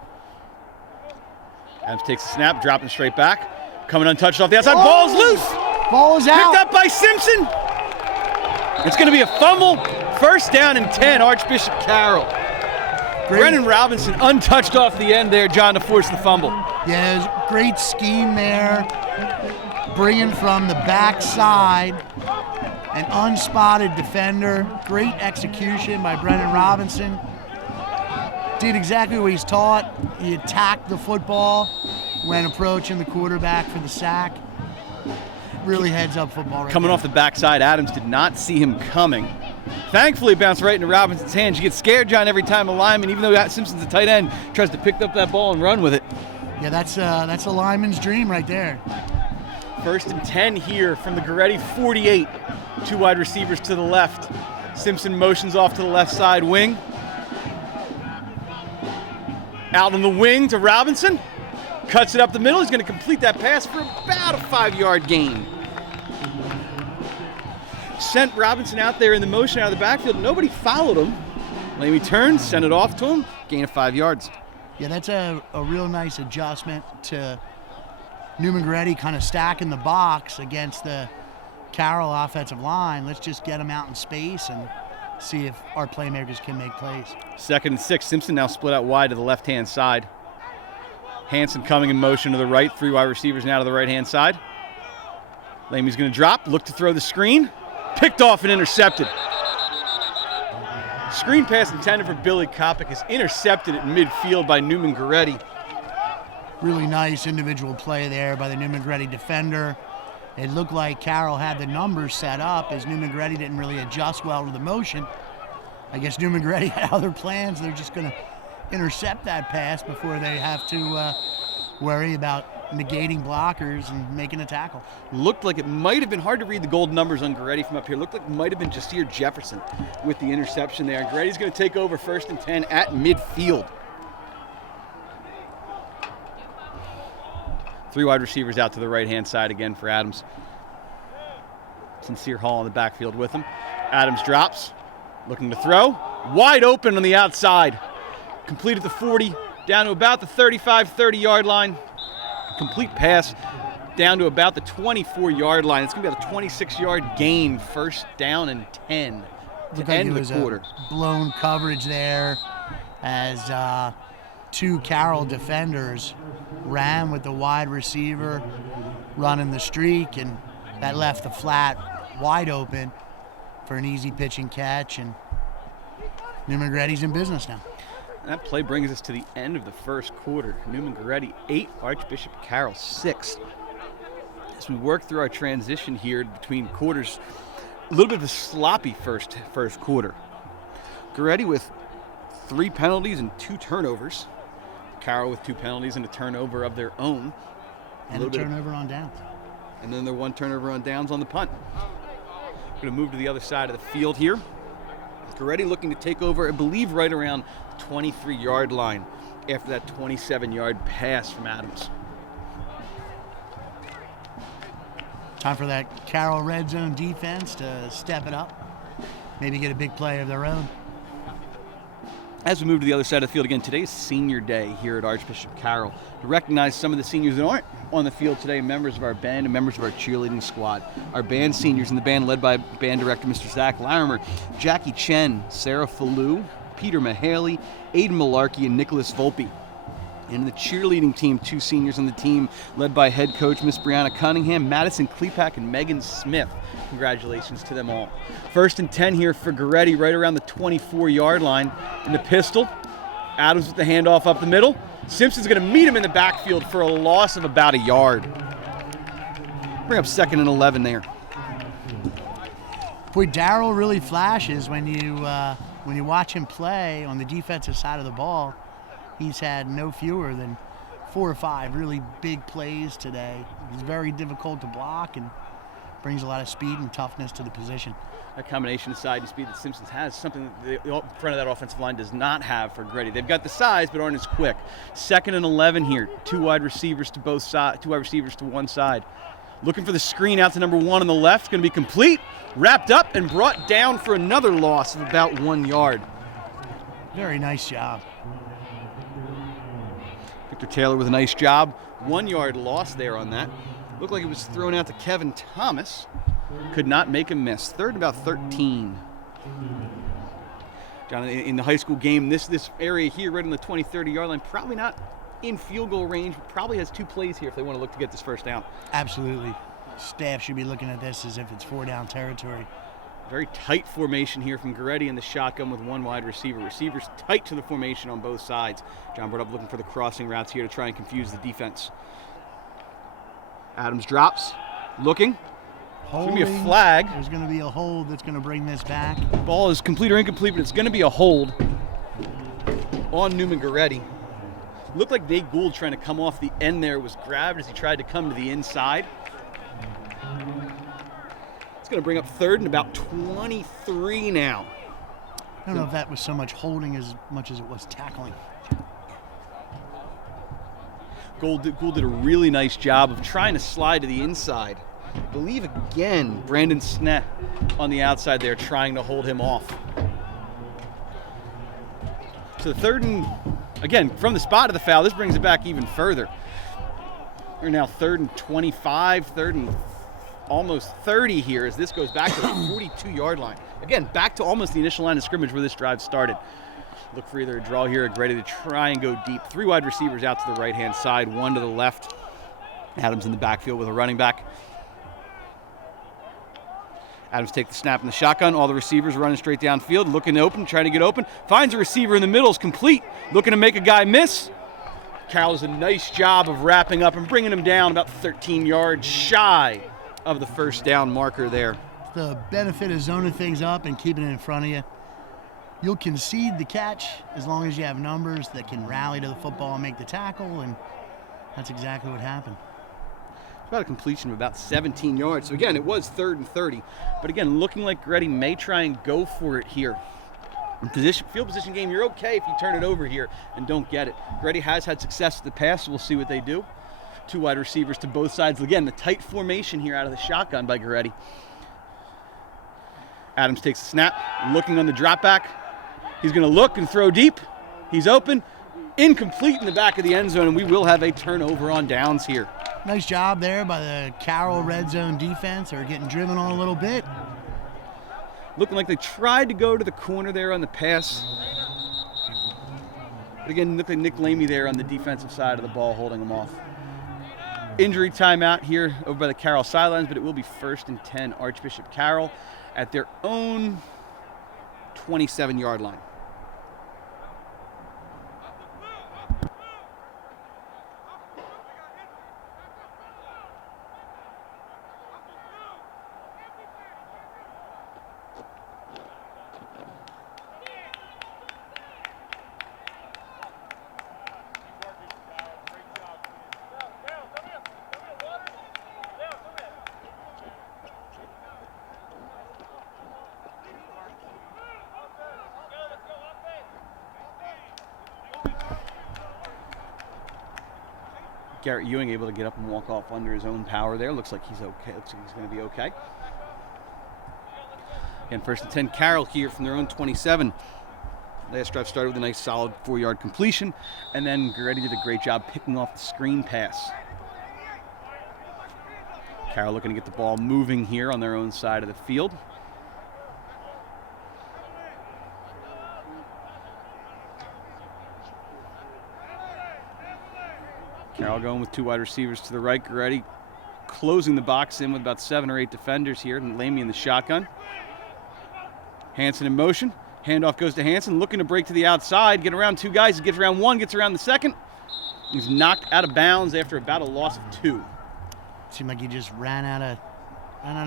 Adams takes the snap, dropping straight back. Coming untouched off the outside, ball's loose! Ball is out! Picked up by Simpson! It's going to be a fumble. First down and 10, Archbishop Carroll. Brennan Robinson untouched off the end there, John, to force the fumble. Yeah, it was great scheme there. Bringing from the backside. An unspotted defender. Great execution by Brennan Robinson. Did exactly what he's taught. He attacked the football when approaching the quarterback for the sack. Really heads-up football right Coming there. off the backside, Adams did not see him coming. Thankfully, it bounced right into Robinson's hands. You get scared, John, every time a lineman, even though Simpson's a tight end, tries to pick up that ball and run with it. Yeah, that's a lineman's dream right there. 1st and 10 here from the Goretti 48. 2 wide receivers to the left. Simpson motions off to the left side wing. Out on the wing to Robinson. Cuts it up the middle. He's going to complete that pass for about a 5-yard gain. Sent Robinson out there in the motion out of the backfield. Nobody followed him. Lamey turns, sent it off to him. Gain of 5 yards. Yeah, that's a real nice adjustment to Neumann-Gorretti kind of stacking the box against the Carroll offensive line. Let's just get them out in space and see if our playmakers can make plays. 2nd and 6. Simpson now split out wide to the left-hand side. Hanson coming in motion to the right. 3 wide receivers now to the right-hand side. Lamey's going to drop, look to throw the screen. Picked off and intercepted. Screen pass intended for Billy Kopic is intercepted at midfield by Neumann-Gorretti. Really nice individual play there by the Neumann-Gorretti defender. It looked like Carroll had the numbers set up as Neumann-Gorretti didn't really adjust well to the motion. I guess Neumann-Gorretti had other plans. They're just going to intercept that pass before they have to worry about negating blockers and making a tackle. Looked like it might have been hard to read the gold numbers on Goretti from up here. Looked like it might have been Jasir Jefferson with the interception there. And Goretti's going to take over 1st and 10 at midfield. 3 wide receivers out to the right-hand side again for Adams. Sincere Hall in the backfield with him. Adams drops, looking to throw. Wide open on the outside. Completed the 40, down to about the 35, 30-yard line. Complete pass down to about the 24-yard line. It's going to be a 26-yard gain, 1st down and 10 to end the quarter. Blown coverage there. as two Carroll defenders ran with the wide receiver running the streak, and that left the flat wide open for an easy pitch and catch, and Neumann Goretti's in business now. That play brings us to the end of the first quarter. Neumann Goretti 8, Archbishop Carroll 6. As we work through our transition here between quarters, a little bit of a sloppy first quarter. Goretti with 3 penalties and 2 turnovers. Carroll with 2 penalties and a turnover of their own. And a turnover on downs. And then their 1 turnover on downs on the punt. Going to move to the other side of the field here. Goretti looking to take over, I believe, right around the 23-yard line after that 27-yard pass from Adams. Time for that Carroll red zone defense to step it up, maybe get a big play of their own. As we move to the other side of the field again, today's senior day here at Archbishop Carroll. To recognize some of the seniors that aren't on the field today, members of our band and members of our cheerleading squad. Our band seniors in the band led by band director Mr. Zach Larimer, Jackie Chen, Sarah Fallu, Peter Mahaley, Aiden Malarkey, and Nicholas Volpe. And the cheerleading team, 2 seniors on the team led by head coach Miss Brianna Cunningham, Madison Klepak, and Megan Smith. Congratulations to them all. 1st and 10 here for Goretti right around the 24-yard line. In the pistol, Adams with the handoff up the middle. Simpson's going to meet him in the backfield for a loss of about a yard. Bring up 2nd and 11 there. Boy, Darryl really flashes when you watch him play on the defensive side of the ball. He's had no fewer than 4 or 5 really big plays today. He's very difficult to block and brings a lot of speed and toughness to the position. That combination of size and speed that Simpsons has, something that the front of that offensive line does not have for Goretti. They've got the size, but aren't as quick. 2nd and 11 here. 2 wide receivers to both sides. 2 wide receivers to one side. Looking for the screen out to number 1 on the left. Going to be complete, wrapped up, and brought down for another loss of about 1 yard. Very nice job. Victor Taylor with a nice job. 1 yard loss there on that. Looked like it was thrown out to Kevin Thomas. Could not make a miss. 3rd and about 13. John, in the high school game, this area here right on the 20, 30-yard line, probably not in field goal range, but probably has 2 plays here if they want to look to get this first down. Absolutely. Staff should be looking at this as if it's 4-down territory. Very tight formation here from Goretti in the shotgun with 1 wide receiver. Receivers tight to the formation on both sides. John brought up looking for the crossing routes here to try and confuse the defense. Adams drops, looking. It's going to be a flag. There's going to be a hold that's going to bring this back. Ball is complete or incomplete, but it's going to be a hold on Neumann Goretti. Looked like Nate Gould trying to come off the end there was grabbed as he tried to come to the inside. It's going to bring up 3rd and about 23 now. I don't know if that was so much holding as much as it was tackling. Gould did a really nice job of trying to slide to the inside. I believe again, Brandon Snett on the outside there trying to hold him off. So 3rd and, again, from the spot of the foul, this brings it back even further. We're now 3rd and 25, 3rd and almost 30 here as this goes back to the 42-yard line. Again, back to almost the initial line of scrimmage where this drive started. Look for either a draw here or Goretti to try and go deep. 3 wide receivers out to the right-hand side, 1 to the left. Adams in the backfield with a running back. Adams takes the snap in the shotgun. All the receivers running straight downfield, looking open, trying to get open. Finds a receiver in the middle, is complete. Looking to make a guy miss. Carroll does a nice job of wrapping up and bringing him down about 13 yards shy of the first down marker there. The benefit of zoning things up and keeping it in front of you. You'll concede the catch as long as you have numbers that can rally to the football and make the tackle, and that's exactly what happened. About a completion of about 17 yards. So again, it was 3rd and 30. But again, looking like Goretti may try and go for it here. In field position game, you're okay if you turn it over here and don't get it. Goretti has had success with the pass, so we'll see what they do. 2 wide receivers to both sides. Again, the tight formation here out of the shotgun by Goretti. Adams takes the snap, looking on the drop back. He's going to look and throw deep. He's open. Incomplete in the back of the end zone, and we will have a turnover on downs here. Nice job there by the Carroll red zone defense. They're getting driven on a little bit. Looking like they tried to go to the corner there on the pass. But again, look at Nick Lamy there on the defensive side of the ball, holding him off. Injury timeout here over by the Carroll sidelines, but it will be 1st and 10 Archbishop Carroll at their own 27-yard line. Garrett Ewing able to get up and walk off under his own power there. Looks like he's okay. Looks like he's going to be okay. And 1st and 10 Carroll here from their own 27. Last drive started with a nice solid 4-yard completion, and then Goretti did a great job picking off the screen pass. Carroll looking to get the ball moving here on their own side of the field. Carroll going with 2 wide receivers to the right. Goretti closing the box in with about 7 or 8 defenders here, and Lamy in the shotgun. Hansen in motion. Handoff goes to Hansen, looking to break to the outside, get around 2 guys. He gets around 1, gets around the second. He's knocked out of bounds after about a loss of 2. Seemed like he just ran out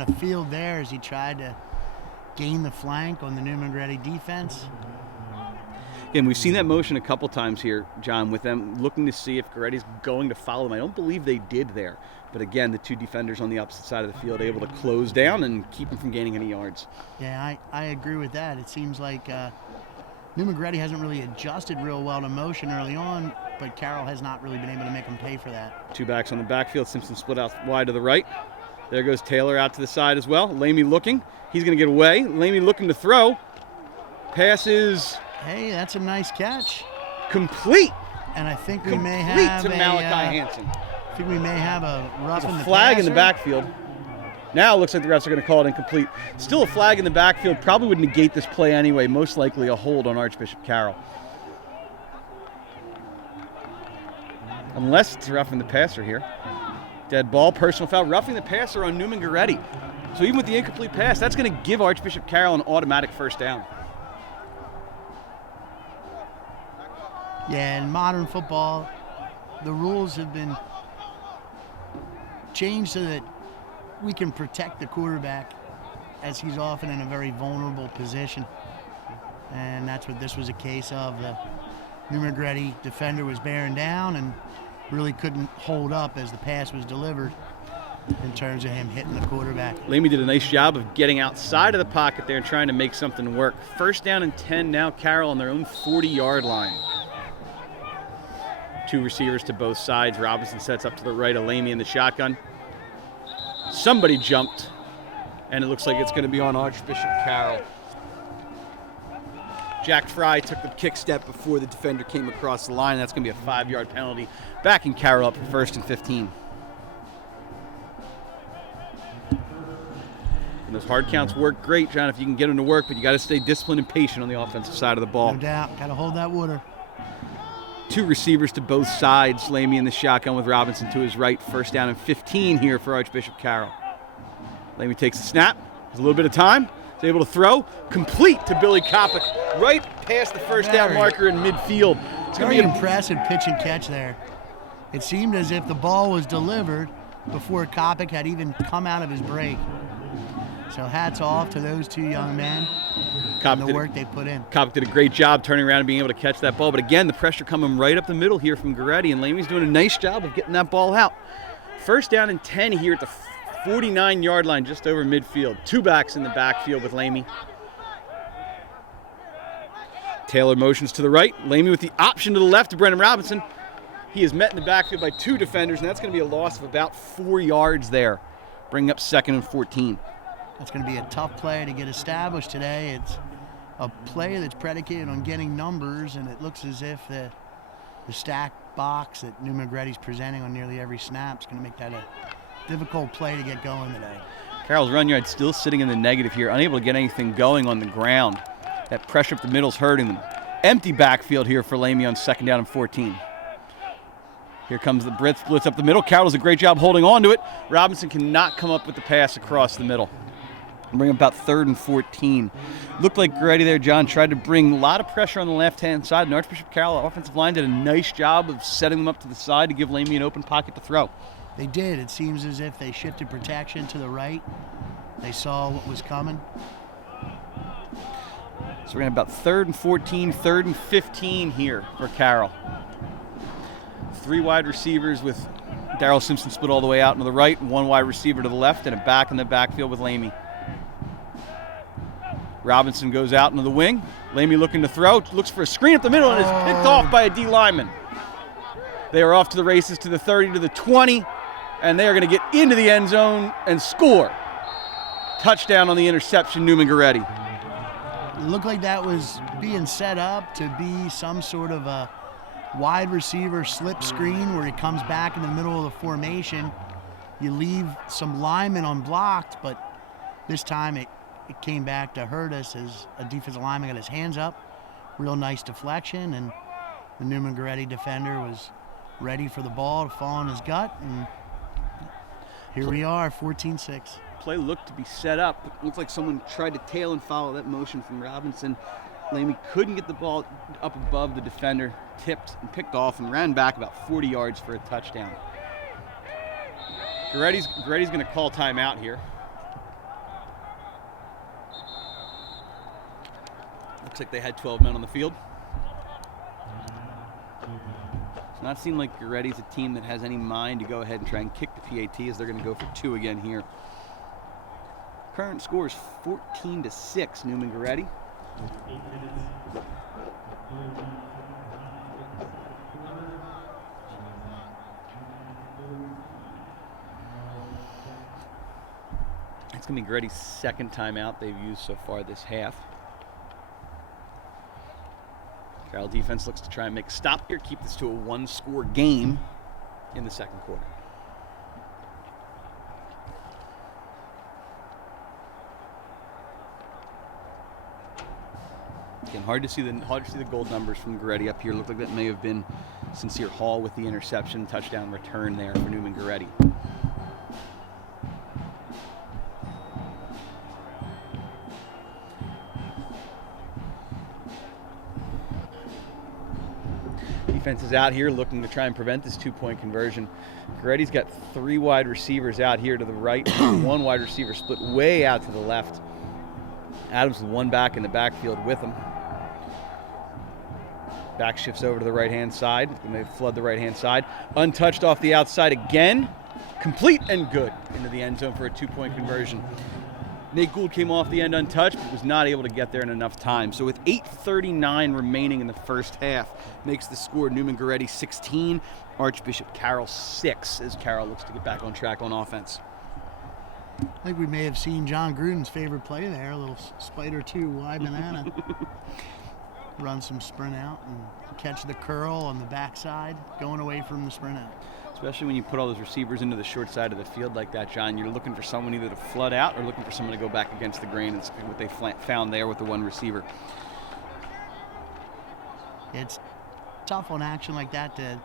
of field there as he tried to gain the flank on the Neumann-Gorretti defense. Again, we've seen that motion a couple times here, John, with them looking to see if Goretti's going to follow them. I don't believe they did there. But again, the 2 defenders on the opposite side of the field able to close down and keep him from gaining any yards. Yeah, I agree with that. It seems like Neumann-Gorretti hasn't really adjusted real well to motion early on, but Carroll has not really been able to make him pay for that. 2 backs on the backfield. Simpson split out wide to the right. There goes Taylor out to the side as well. Lamy looking. He's going to get away. Lamy looking to throw. Passes. Hey, that's a nice catch. Complete. And I think we may have to Malachi Hansen. I think we may have a roughing the flag passer. In the backfield. Now it looks like the refs are going to call it incomplete. Still a flag in the backfield. Probably would negate this play anyway. Most likely a hold on Archbishop Carroll. Unless it's roughing the passer here. Dead ball, personal foul. Roughing the passer on Neumann-Gorretti. So even with the incomplete pass, that's going to give Archbishop Carroll an automatic 1st down. Yeah, in modern football, the rules have been changed so that we can protect the quarterback as he's often in a very vulnerable position. And that's what this was a case of. The Neumann-Gorretti defender was bearing down and really couldn't hold up as the pass was delivered in terms of him hitting the quarterback. Lamy did a nice job of getting outside of the pocket there and trying to make something work. 1st down and 10 now, Carroll on their own 40-yard line. 2 receivers to both sides. Robinson sets up to the right of Lamy in the shotgun. Somebody jumped, and it looks like it's going to be on Archbishop Carroll. Jack Fry took the kick step before the defender came across the line. That's going to be a 5-yard penalty. Backing Carroll up for 1st and 15. And those hard counts work great, John, if you can get them to work, but you got to stay disciplined and patient on the offensive side of the ball. No doubt. Got to hold that water. 2 receivers to both sides. Lamy in the shotgun with Robinson to his right. 1st down and 15 here for Archbishop Carroll. Lamy takes the snap. There's a little bit of time. He's able to throw. Complete to Billy Kopic. Right past the 1st down marker in midfield. It's Very impressive pitch and catch there. It seemed as if the ball was delivered before Kopic had even come out of his break. So hats off to those 2 young men and the work they put in. Kopic did a great job turning around and being able to catch that ball. But again, the pressure coming right up the middle here from Goretti, and Lamy's doing a nice job of getting that ball out. 1st down and 10 here at the 49-yard line, just over midfield. 2 backs in the backfield with Lamy. Taylor motions to the right. Lamy with the option to the left to Brendan Robinson. He is met in the backfield by 2 defenders, and that's going to be a loss of about 4 yards there, bringing up 2nd and 14. That's going to be a tough play to get established today. It's a play that's predicated on getting numbers, and it looks as if the stacked box that Neumann-Goretti's presenting on nearly every snap is going to make that a difficult play to get going today. Carroll's run yard still sitting in the negative here, unable to get anything going on the ground. That pressure up the middle is hurting them. Empty backfield here for Lamy on 2nd down and 14. Here comes the blitz up the middle. Carroll does a great job holding on to it. Robinson cannot come up with the pass across the middle. Bring up about 3rd and 14. Looked like Goretti there, John, tried to bring a lot of pressure on the left-hand side, and Archbishop Carroll offensive line did a nice job of setting them up to the side to give Lamy an open pocket to throw. They did. It seems as if they shifted protection to the right. They saw what was coming. So we're going to have about 3rd and 14, 3rd and 15 here for Carroll. 3 wide receivers with Darrell Simpson split all the way out to the right, and 1 wide receiver to the left, and a back in the backfield with Lamy. Robinson goes out into the wing. Lamy looking to throw, looks for a screen up the middle, and is picked off by a D lineman. They are off to the races to the 30, to the 20, and they are going to get into the end zone and score. Touchdown on the interception, Neumann Goretti. It looked like that was being set up to be some sort of a wide receiver slip screen where he comes back in the middle of the formation. You leave some linemen unblocked, but this time it came back to hurt us as a defensive lineman got his hands up. Real nice deflection, and the Neumann Goretti defender was ready for the ball to fall on his gut, and here we are, 14-6. Play looked to be set up. It looked like someone tried to tail and follow that motion from Robinson. Lamy couldn't get the ball up above the defender, tipped and picked off, and ran back about 40 yards for a touchdown. Goretti's going to call timeout here. Looks like they had 12 men on the field. Does not seem like Goretti's a team that has any mind to go ahead and try and kick the PAT, as they're going to go for 2 again here. Current score is 14-6, Neumann Goretti. It's going to be Goretti's 2nd timeout they've used so far this half. Carroll defense looks to try and make a stop here, keep this to a 1-score game in the 2nd quarter. Again, hard to see the goal numbers from Goretti up here. Looked like that may have been Sincere Hall with the interception, touchdown return there for Neumann Goretti. Defense is out here looking to try and prevent this 2-point conversion. Goretti's got 3 wide receivers out here to the right, 1 wide receiver split way out to the left. Adams with 1 back in the backfield with him. Back shifts over to the right-hand side. Going to flood the right-hand side. Untouched off the outside again. Complete and good into the end zone for a 2-point conversion. Nate Gould came off the end untouched, but was not able to get there in enough time. So with 8:39 remaining in the first half, makes the score Neumann Goretti 16, Archbishop Carroll 6, as Carroll looks to get back on track on offense. I think we may have seen John Gruden's favorite play there, a little spider 2 wide banana. Run some sprint out and catch the curl on the backside, going away from the sprint out. Especially when you put all those receivers into the short side of the field like that, John, you're looking for someone either to flood out or looking for someone to go back against the grain, and what they found there with the 1 receiver. It's tough on action like that to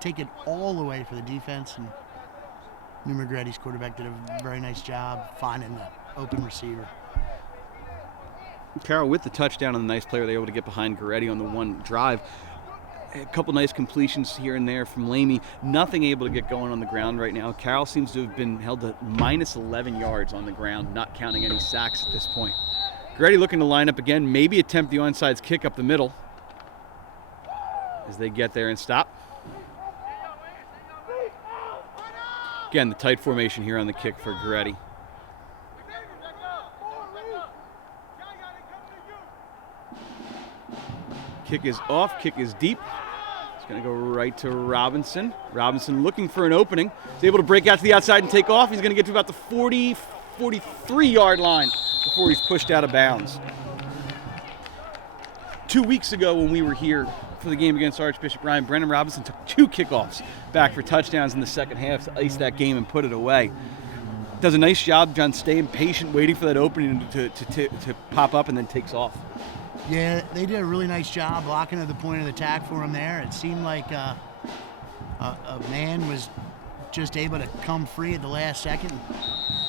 take it all the way for the defense, and Neumann Goretti's quarterback did a very nice job finding the open receiver. Carroll with the touchdown and the nice play, were they able to get behind Goretti on the 1 drive. A couple nice completions here and there from Lamy. Nothing able to get going on the ground right now. Carroll seems to have been held to minus 11 yards on the ground, not counting any sacks at this point. Goretti looking to line up again, maybe attempt the onside kick up the middle as they get there and stop. Again, the tight formation here on the kick for Goretti. Kick is off, kick is deep. It's going to go right to Robinson. Robinson looking for an opening. He's able to break out to the outside and take off. He's going to get to about the 40, 43-yard line before he's pushed out of bounds. 2 weeks ago when we were here for the game against Archbishop, Brennan Robinson took 2 kickoffs back for touchdowns in the second half to ice that game and put it away. Does a nice job, John, staying patient, waiting for that opening to pop up, and then takes off. Yeah, they did a really nice job blocking at the point of the attack for him there. It seemed like a man was just able to come free at the last second and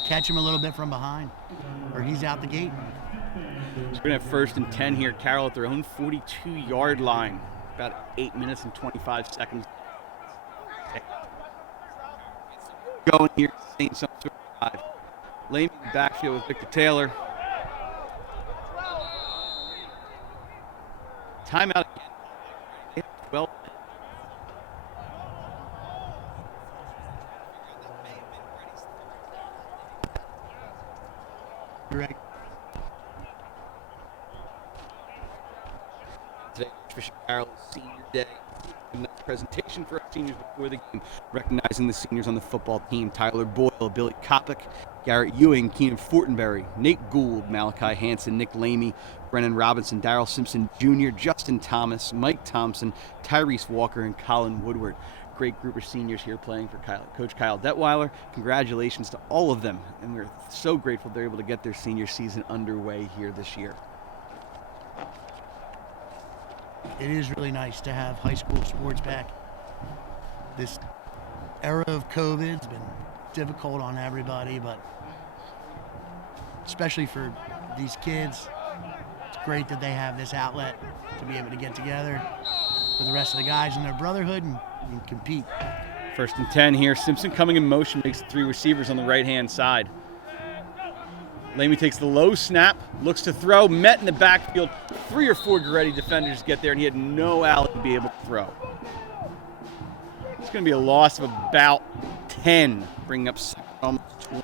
catch him a little bit from behind, or he's out the gate. So we're going to have 1st and 10 here. Carroll at their own 42-yard line. About 8 minutes and 25 seconds. Going here, seeing some sort of drive. Lame in the backfield with Victor Taylor. Timeout again. 12. You're right. Today, Archbishop Carroll Senior Day. A nice presentation for our seniors before the game, recognizing the seniors on the football team: Tyler Boyle, Billy Kopic, Garrett Ewing, Keenan Fortenberry, Nate Gould, Malachi Hansen, Nick Lamy, Brennan Robinson, Darrell Simpson Jr., Justin Thomas, Mike Thompson, Tyrese Walker, and Colin Woodward. Great group of seniors here playing for Coach Kyle Detweiler. Congratulations to all of them, and we're so grateful they're able to get their senior season underway here this year. It is really nice to have high school sports back. This era of COVID's been difficult on everybody, but especially for these kids, it's great that they have this outlet to be able to get together with the rest of the guys in their brotherhood and compete. 1st and 10 here. Simpson coming in motion, makes 3 receivers on the right-hand side. Lamy takes the low snap, looks to throw, met in the backfield. 3 or 4 Goretti defenders get there, and he had no alley to be able to throw. It's going to be a loss of about 10, bringing up almost 20.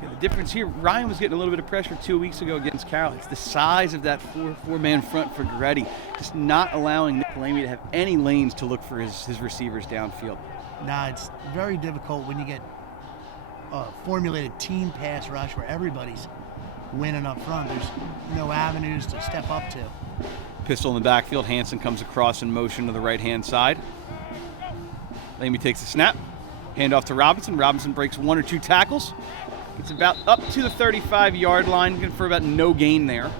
The difference here, Ryan was getting a little bit of pressure 2 weeks ago against Carroll. It's the size of that four-man front for Goretti, just not allowing Nick Lamy to have any lanes to look for his receivers downfield. Now, it's very difficult when you get a formulated team pass rush where everybody's winning up front. There's no avenues to step up to. Pistol in the backfield. Hansen comes across in motion to the right-hand side. Lamy takes the snap. Hand off to Robinson. Robinson breaks 1 or 2 tackles. It's about up to the 35-yard line, looking for about no gain there.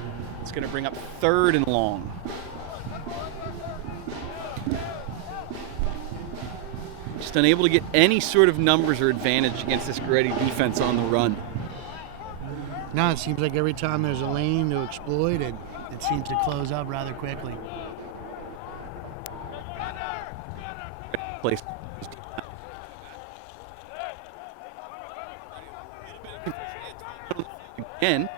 It's going to bring up 3rd and long. Just unable to get any sort of numbers or advantage against this Goretti defense on the run. Now it seems like every time there's a lane to exploit, it seems to close up rather quickly. Place. Again.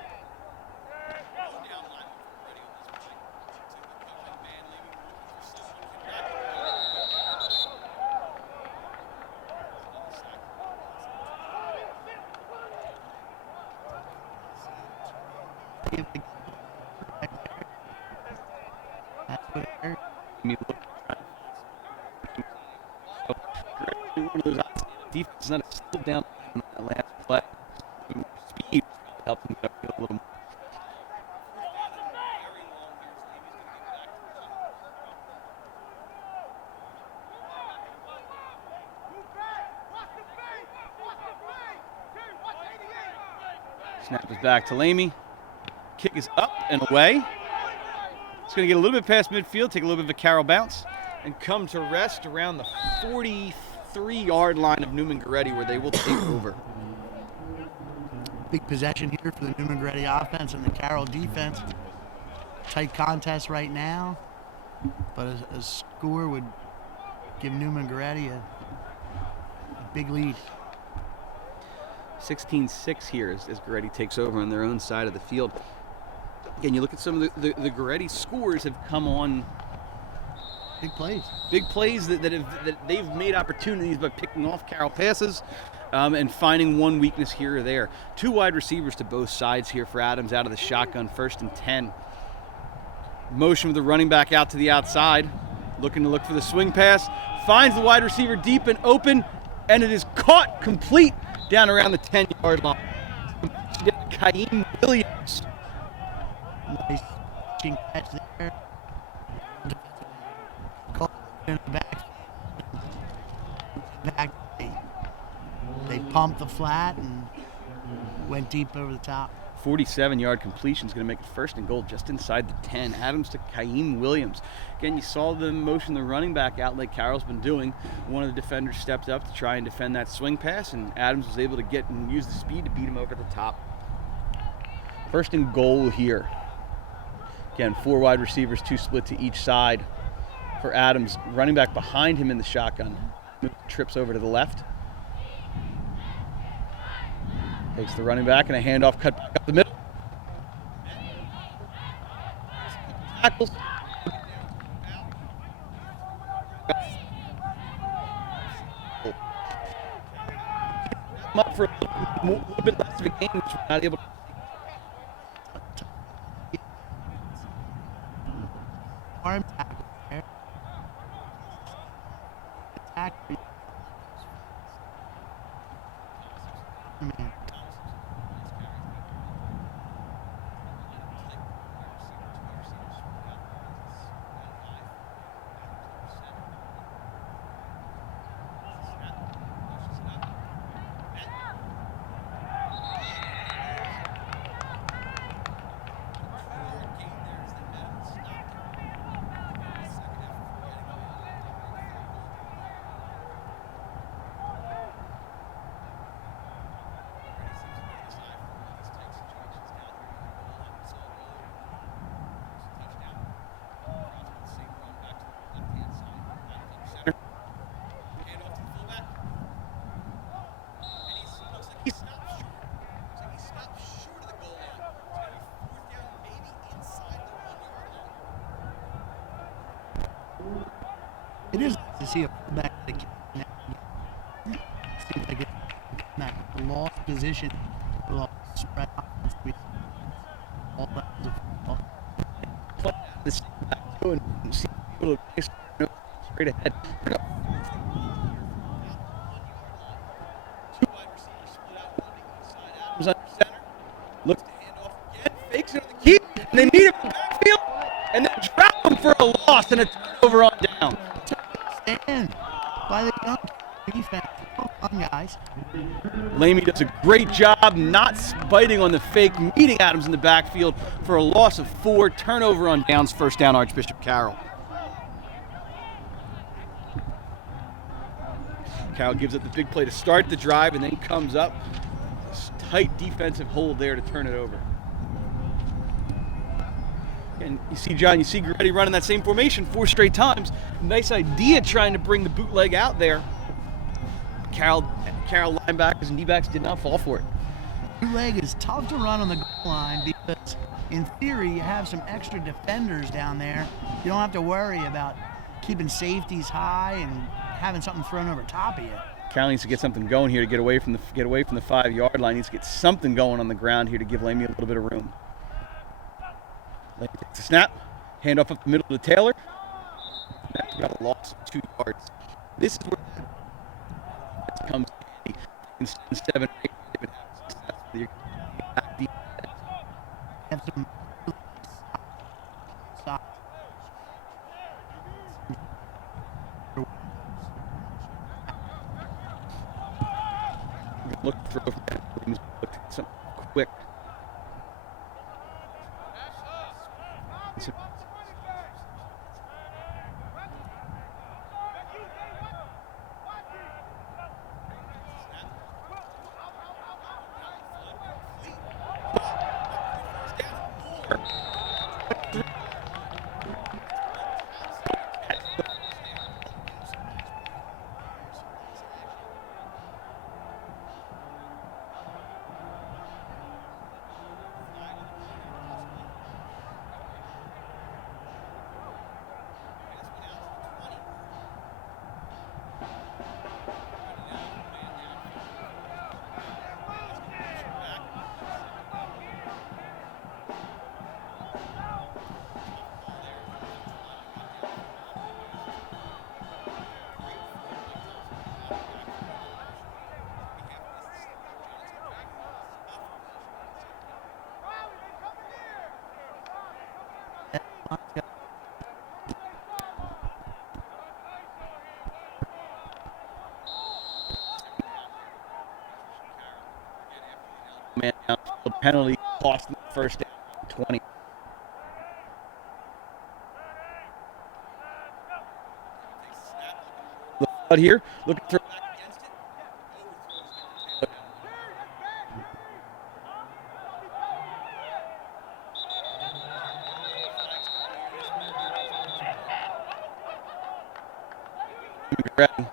One of those defense is not a slow down on that last play. Speed help them get a little more. Snap is back to Lamy. Kick is up and away. It's going to get a little bit past midfield, take a little bit of a Carroll bounce, and come to rest around the 43-yard line of Neumann-Gorretti, where they will take over. Big possession here for the Neumann-Gorretti offense and the Carroll defense. Tight contest right now, but a score would give Neumann-Gorretti a big lead. 16-6 here as Goretti takes over on their own side of the field. Again, you look at some of the Goretti scores have come on big plays. Big plays that they've made opportunities by picking off Carroll passes and finding one weakness here or there. 2 wide receivers to both sides here for Adams out of the shotgun, 1st and 10. Motion with the running back out to the outside, looking to look for the swing pass. Finds the wide receiver deep and open, and it is caught complete down around the 10-yard line. Kaim Williams. Nice catch there. Caught in the back. pumped the flat and went deep over the top. 47-yard completion is going to make it 1st and goal just inside the 10. Adams to Kaim Williams. Again, you saw the motion the running back out like Carroll's been doing. One of the defenders stepped up to try and defend that swing pass, and Adams was able to get and use the speed to beat him over the top. 1st and goal here. Again, 4 wide receivers, 2 split to each side for Adams. Running back behind him in the shotgun. Trips over to the left. Takes the running back and a handoff cut back up the middle. Tackles. Come up for a little bit less of a game, which we're not able to. Arm tackle there. Tackle. It is nice to see a fullback that can see if they get that lost position, spread out. All that was a football. This back to and see people straight ahead. Was under center. Looks to hand off again. Fakes it on the key. And they meet him in the backfield. And then drop him for a loss and a turnover on down. Stand by the young defense. Well done, guys. Lamy does a great job not biting on the fake, meeting Adams in the backfield for a loss of 4, turnover on downs, 1st down Archbishop Carroll. Carroll gives it the big play to start the drive and then comes up. Tight defensive hold there to turn it over. And you see, John, you see Goretti running that same formation 4 straight times. Nice idea trying to bring the bootleg out there. Carroll linebackers and D-backs did not fall for it. Bootleg is tough to run on the goal line because, in theory, you have some extra defenders down there. You don't have to worry about keeping safeties high and having something thrown over top of you. Carroll needs to get something going here to get away from the 5-yard line. He needs to get something going on the ground here to give Lamy a little bit of room. Lamy takes a snap, handoff up the middle to Taylor. That's got a loss of 2 yards. This is where it comes in 7 8. Have some stop. Look for something quick. The penalty cost the first down, 20. The flood here, looking for. Goretti.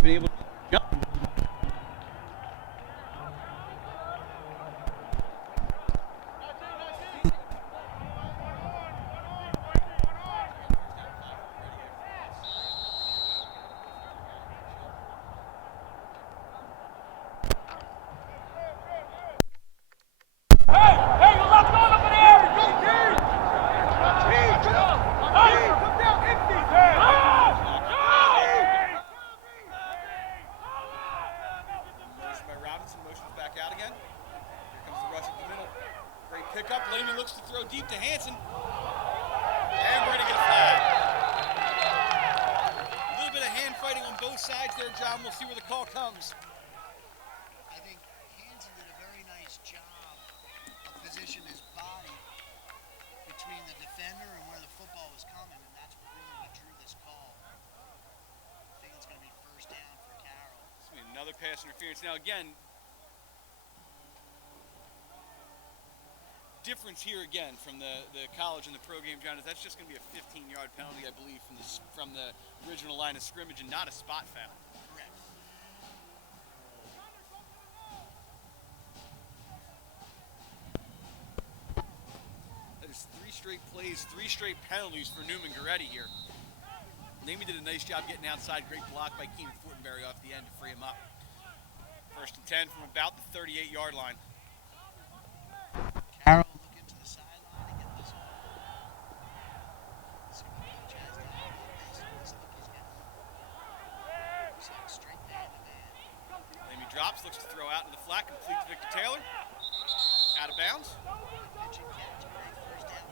Been able to jump. Pickup, Lehman looks to throw deep to Hansen, and we're going to get a flag. A little bit of hand fighting on both sides there, John. We'll see where the call comes. I think Hansen did a very nice job of positioning his body between the defender and where the football was coming, and that's really what drew this call. I think it's going to be first down for Carroll. It's going to be another pass interference. Now, again, difference here again from the college and the pro game, John, is that's just going to be a 15-yard penalty, I believe, from the original line of scrimmage and not a spot foul. Correct. That is 3 straight plays, 3 straight penalties for Neumann-Gorretti here. Lehman did a nice job getting outside. Great block by Keenan Fortenberry off the end to free him up. 1st and 10 from about the 38-yard line. Carroll looking to the sideline and get this one. See what coach has to do. This look he's getting. Looks like straight man to man. Lehman drops, looks to throw out into the flat, complete to Victor Taylor. Out of bounds. Pitch and catch, a great first down.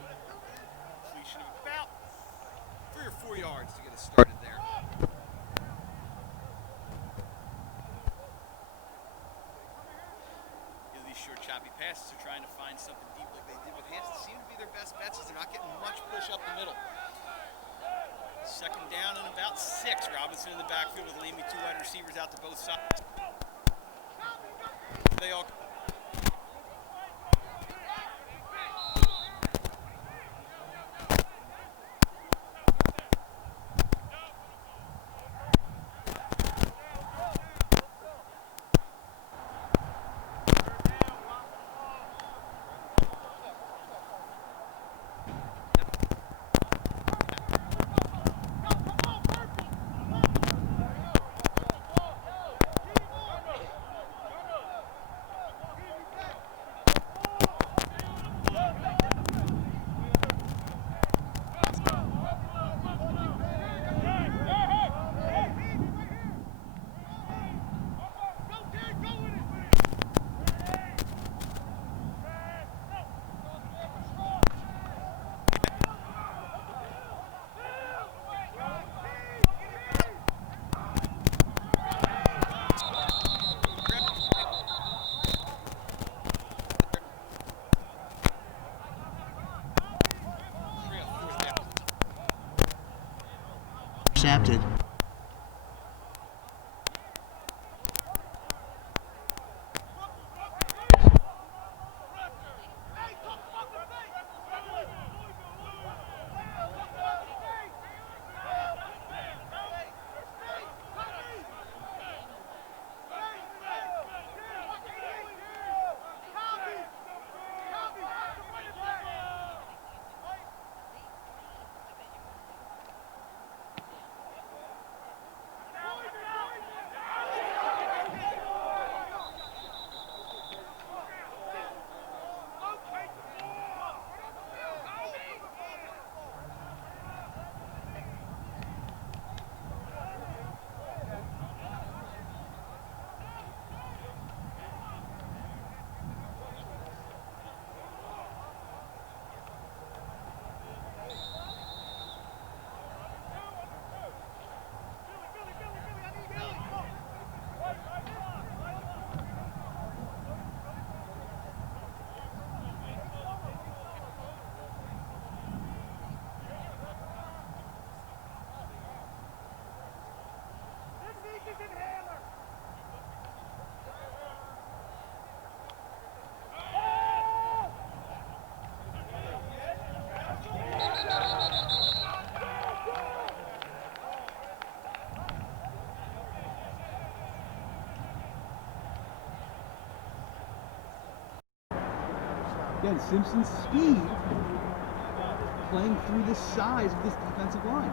Completion of about 3 or 4 yards to get us started there. Short choppy passes are trying to find something deep like they did with Hansen. Seem to be their best bets as they're not getting much push up the middle. 2nd down and about 6. Robinson in the backfield with Lehman, 2 wide receivers out to both sides. They all again, Simpson's speed playing through the size of this defensive line.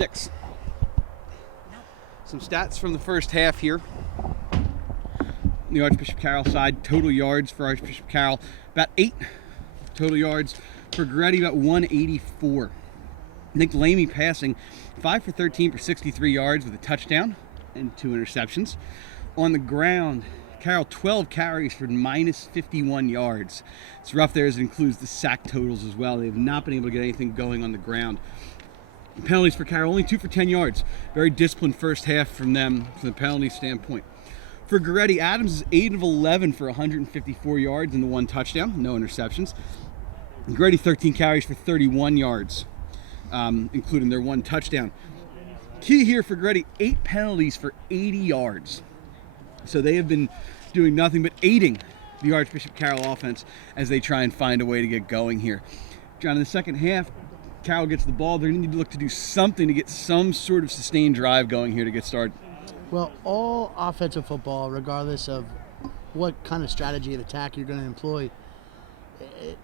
sticks. Some stats from the first half here. The Archbishop Carroll side, total yards for Archbishop Carroll, about 8. Total yards for Goretti, about 184. Nick Lamy passing 5 for 13 for 63 yards with a touchdown and 2 interceptions. On the ground, Carroll 12 carries for minus 51 yards. It's rough there as it includes the sack totals as well. They have not been able to get anything going on the ground. Penalties for Carroll, only 2 for 10 yards. Very disciplined first half from them from the penalty standpoint. For Goretti, Adams is 8 of 11 for 154 yards and the 1 touchdown, no interceptions. Goretti 13 carries for 31 yards, including their 1 touchdown. Key here for Goretti, 8 penalties for 80 yards. So they have been doing nothing but aiding the Archbishop Carroll offense as they try and find a way to get going here. John, in the second half, Carroll gets the ball. They're going to need to look to do something to get some sort of sustained drive going here to get started. Well, all offensive football, regardless of what kind of strategy of attack you're going to employ,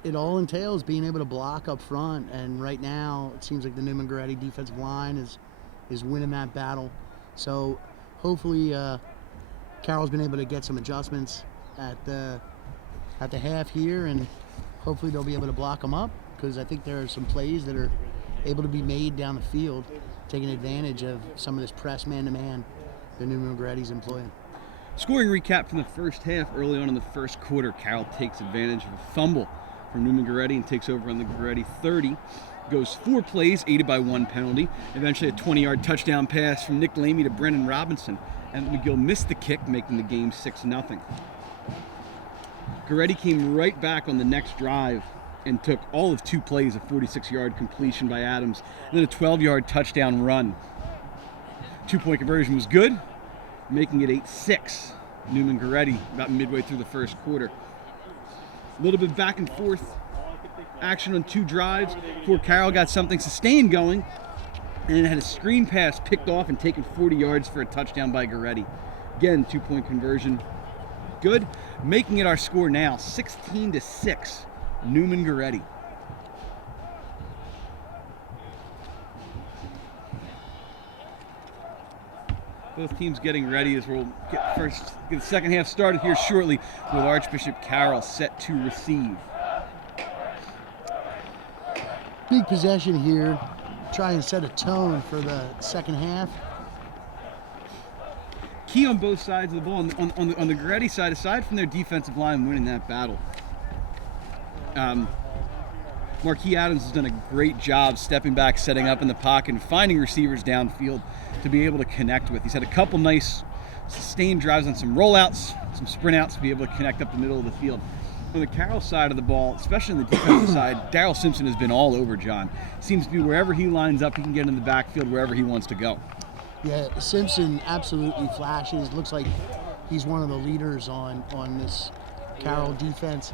it all entails being able to block up front. And right now, it seems like the Neumann-Gorretti defensive line is winning that battle. So hopefully Carroll's been able to get some adjustments at the half here, and hopefully they'll be able to block them up, because I think there are some plays that are able to be made down the field, taking advantage of some of this press man-to-man that Neumann-Goretti's employing. Scoring recap from the first half. Early on in the first quarter, Carroll takes advantage of a fumble from Neumann-Gorretti and takes over on the Goretti 30. Goes 4 plays, aided by 1 penalty. Eventually a 20-yard touchdown pass from Nick Lamy to Brennan Robinson. And McGill missed the kick, making the game 6-0. Goretti came right back on the next drive and took all of 2 plays, a 46-yard completion by Adams, and then a 12-yard touchdown run. 2-point conversion was good, making it 8-6. Neumann-Gorretti about midway through the first quarter. A little bit back and forth action on 2 drives before Carroll got something sustained going, and then had a screen pass picked off and taken 40 yards for a touchdown by Goretti. Again, 2-point conversion. Good, making it our score now, 16-6. Neumann-Gorretti. Both teams getting ready as we'll get the second half started here shortly with Archbishop Carroll set to receive. Big possession here. Try and set a tone for the second half. Key on both sides of the ball. On the Goretti side, aside from their defensive line winning that battle, Marquis Adams has done a great job stepping back, setting up in the pocket, and finding receivers downfield to be able to connect with. He's had a couple nice sustained drives on some rollouts, some sprint outs to be able to connect up the middle of the field. On the Carroll side of the ball, especially on the defensive side, Daryl Simpson has been all over John. Seems to be wherever he lines up, he can get in the backfield wherever he wants to go. Yeah, Simpson absolutely flashes. Looks like he's one of the leaders on this Carroll defense.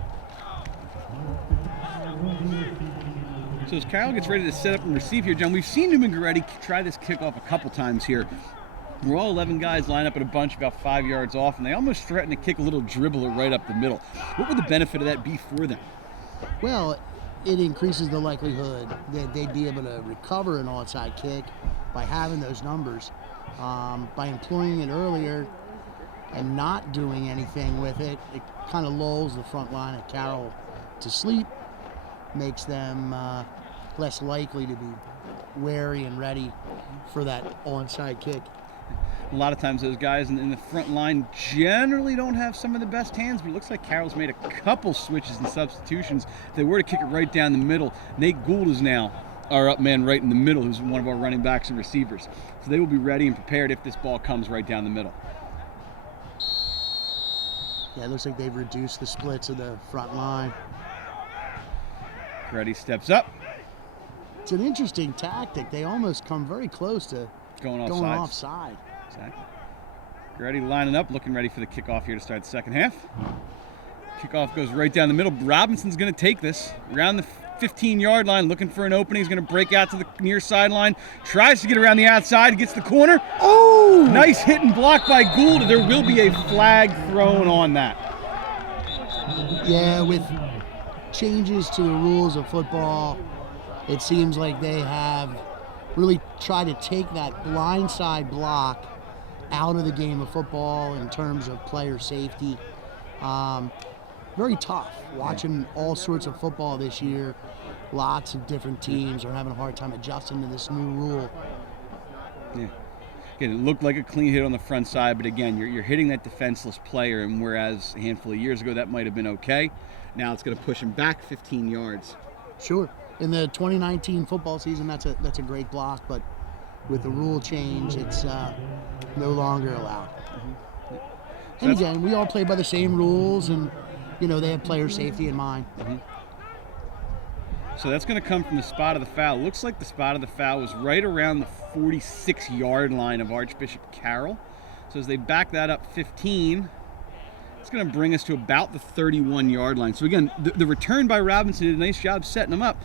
So as Carroll gets ready to set up and receive here, John, we've seen Neumann-Gorretti try this kickoff a couple times here. We're all 11 guys line up in a bunch about 5 yards off, and they almost threaten to kick a little dribbler right up the middle. What would the benefit of that be for them? Well, it increases the likelihood that they'd be able to recover an onside kick by having those numbers. By employing it earlier and not doing anything with it, it kind of lulls the front line of Carroll to sleep, makes them less likely to be wary and ready for that onside kick. A lot of times those guys in the front line generally don't have some of the best hands, but it looks like Carroll's made a couple switches and substitutions. If they were to kick it right down the middle, Nate Gould is now our up man right in the middle, who's one of our running backs and receivers. So they will be ready and prepared if this ball comes right down the middle. Yeah, it looks like they've reduced the splits of the front line. Goretti steps up. It's an interesting tactic. They almost come very close to going offside. Exactly. Goretti lining up, looking ready for the kickoff here to start the second half. Kickoff goes right down the middle. Robinson's going to take this around the 15-yard line, looking for an opening. He's going to break out to the near sideline. Tries to get around the outside. Gets the corner. Oh! Nice hit and block by Gould. There will be a flag thrown on that. Yeah, with changes to the rules of football, it seems like they have really try to take that blindside block out of the game of football in terms of player safety. Very tough watching all sorts of football this year. Lots of different teams are having a hard time adjusting to this new rule. Yeah. Again, it looked like a clean hit on the front side, but again, you're hitting that defenseless player, and whereas a handful of years ago that might have been okay, now it's going to push him back 15 yards. Sure. In the 2019 football season, that's a great block, but with the rule change, it's no longer allowed. Mm-hmm. So And again, we all play by the same rules, and they have player safety in mind. Mm-hmm. So that's going to come from the spot of the foul. Looks like the spot of the foul was right around the 46-yard line of Archbishop Carroll. So as they back that up 15, it's going to bring us to about the 31-yard line. So again, the return by Robinson did a nice job setting them up.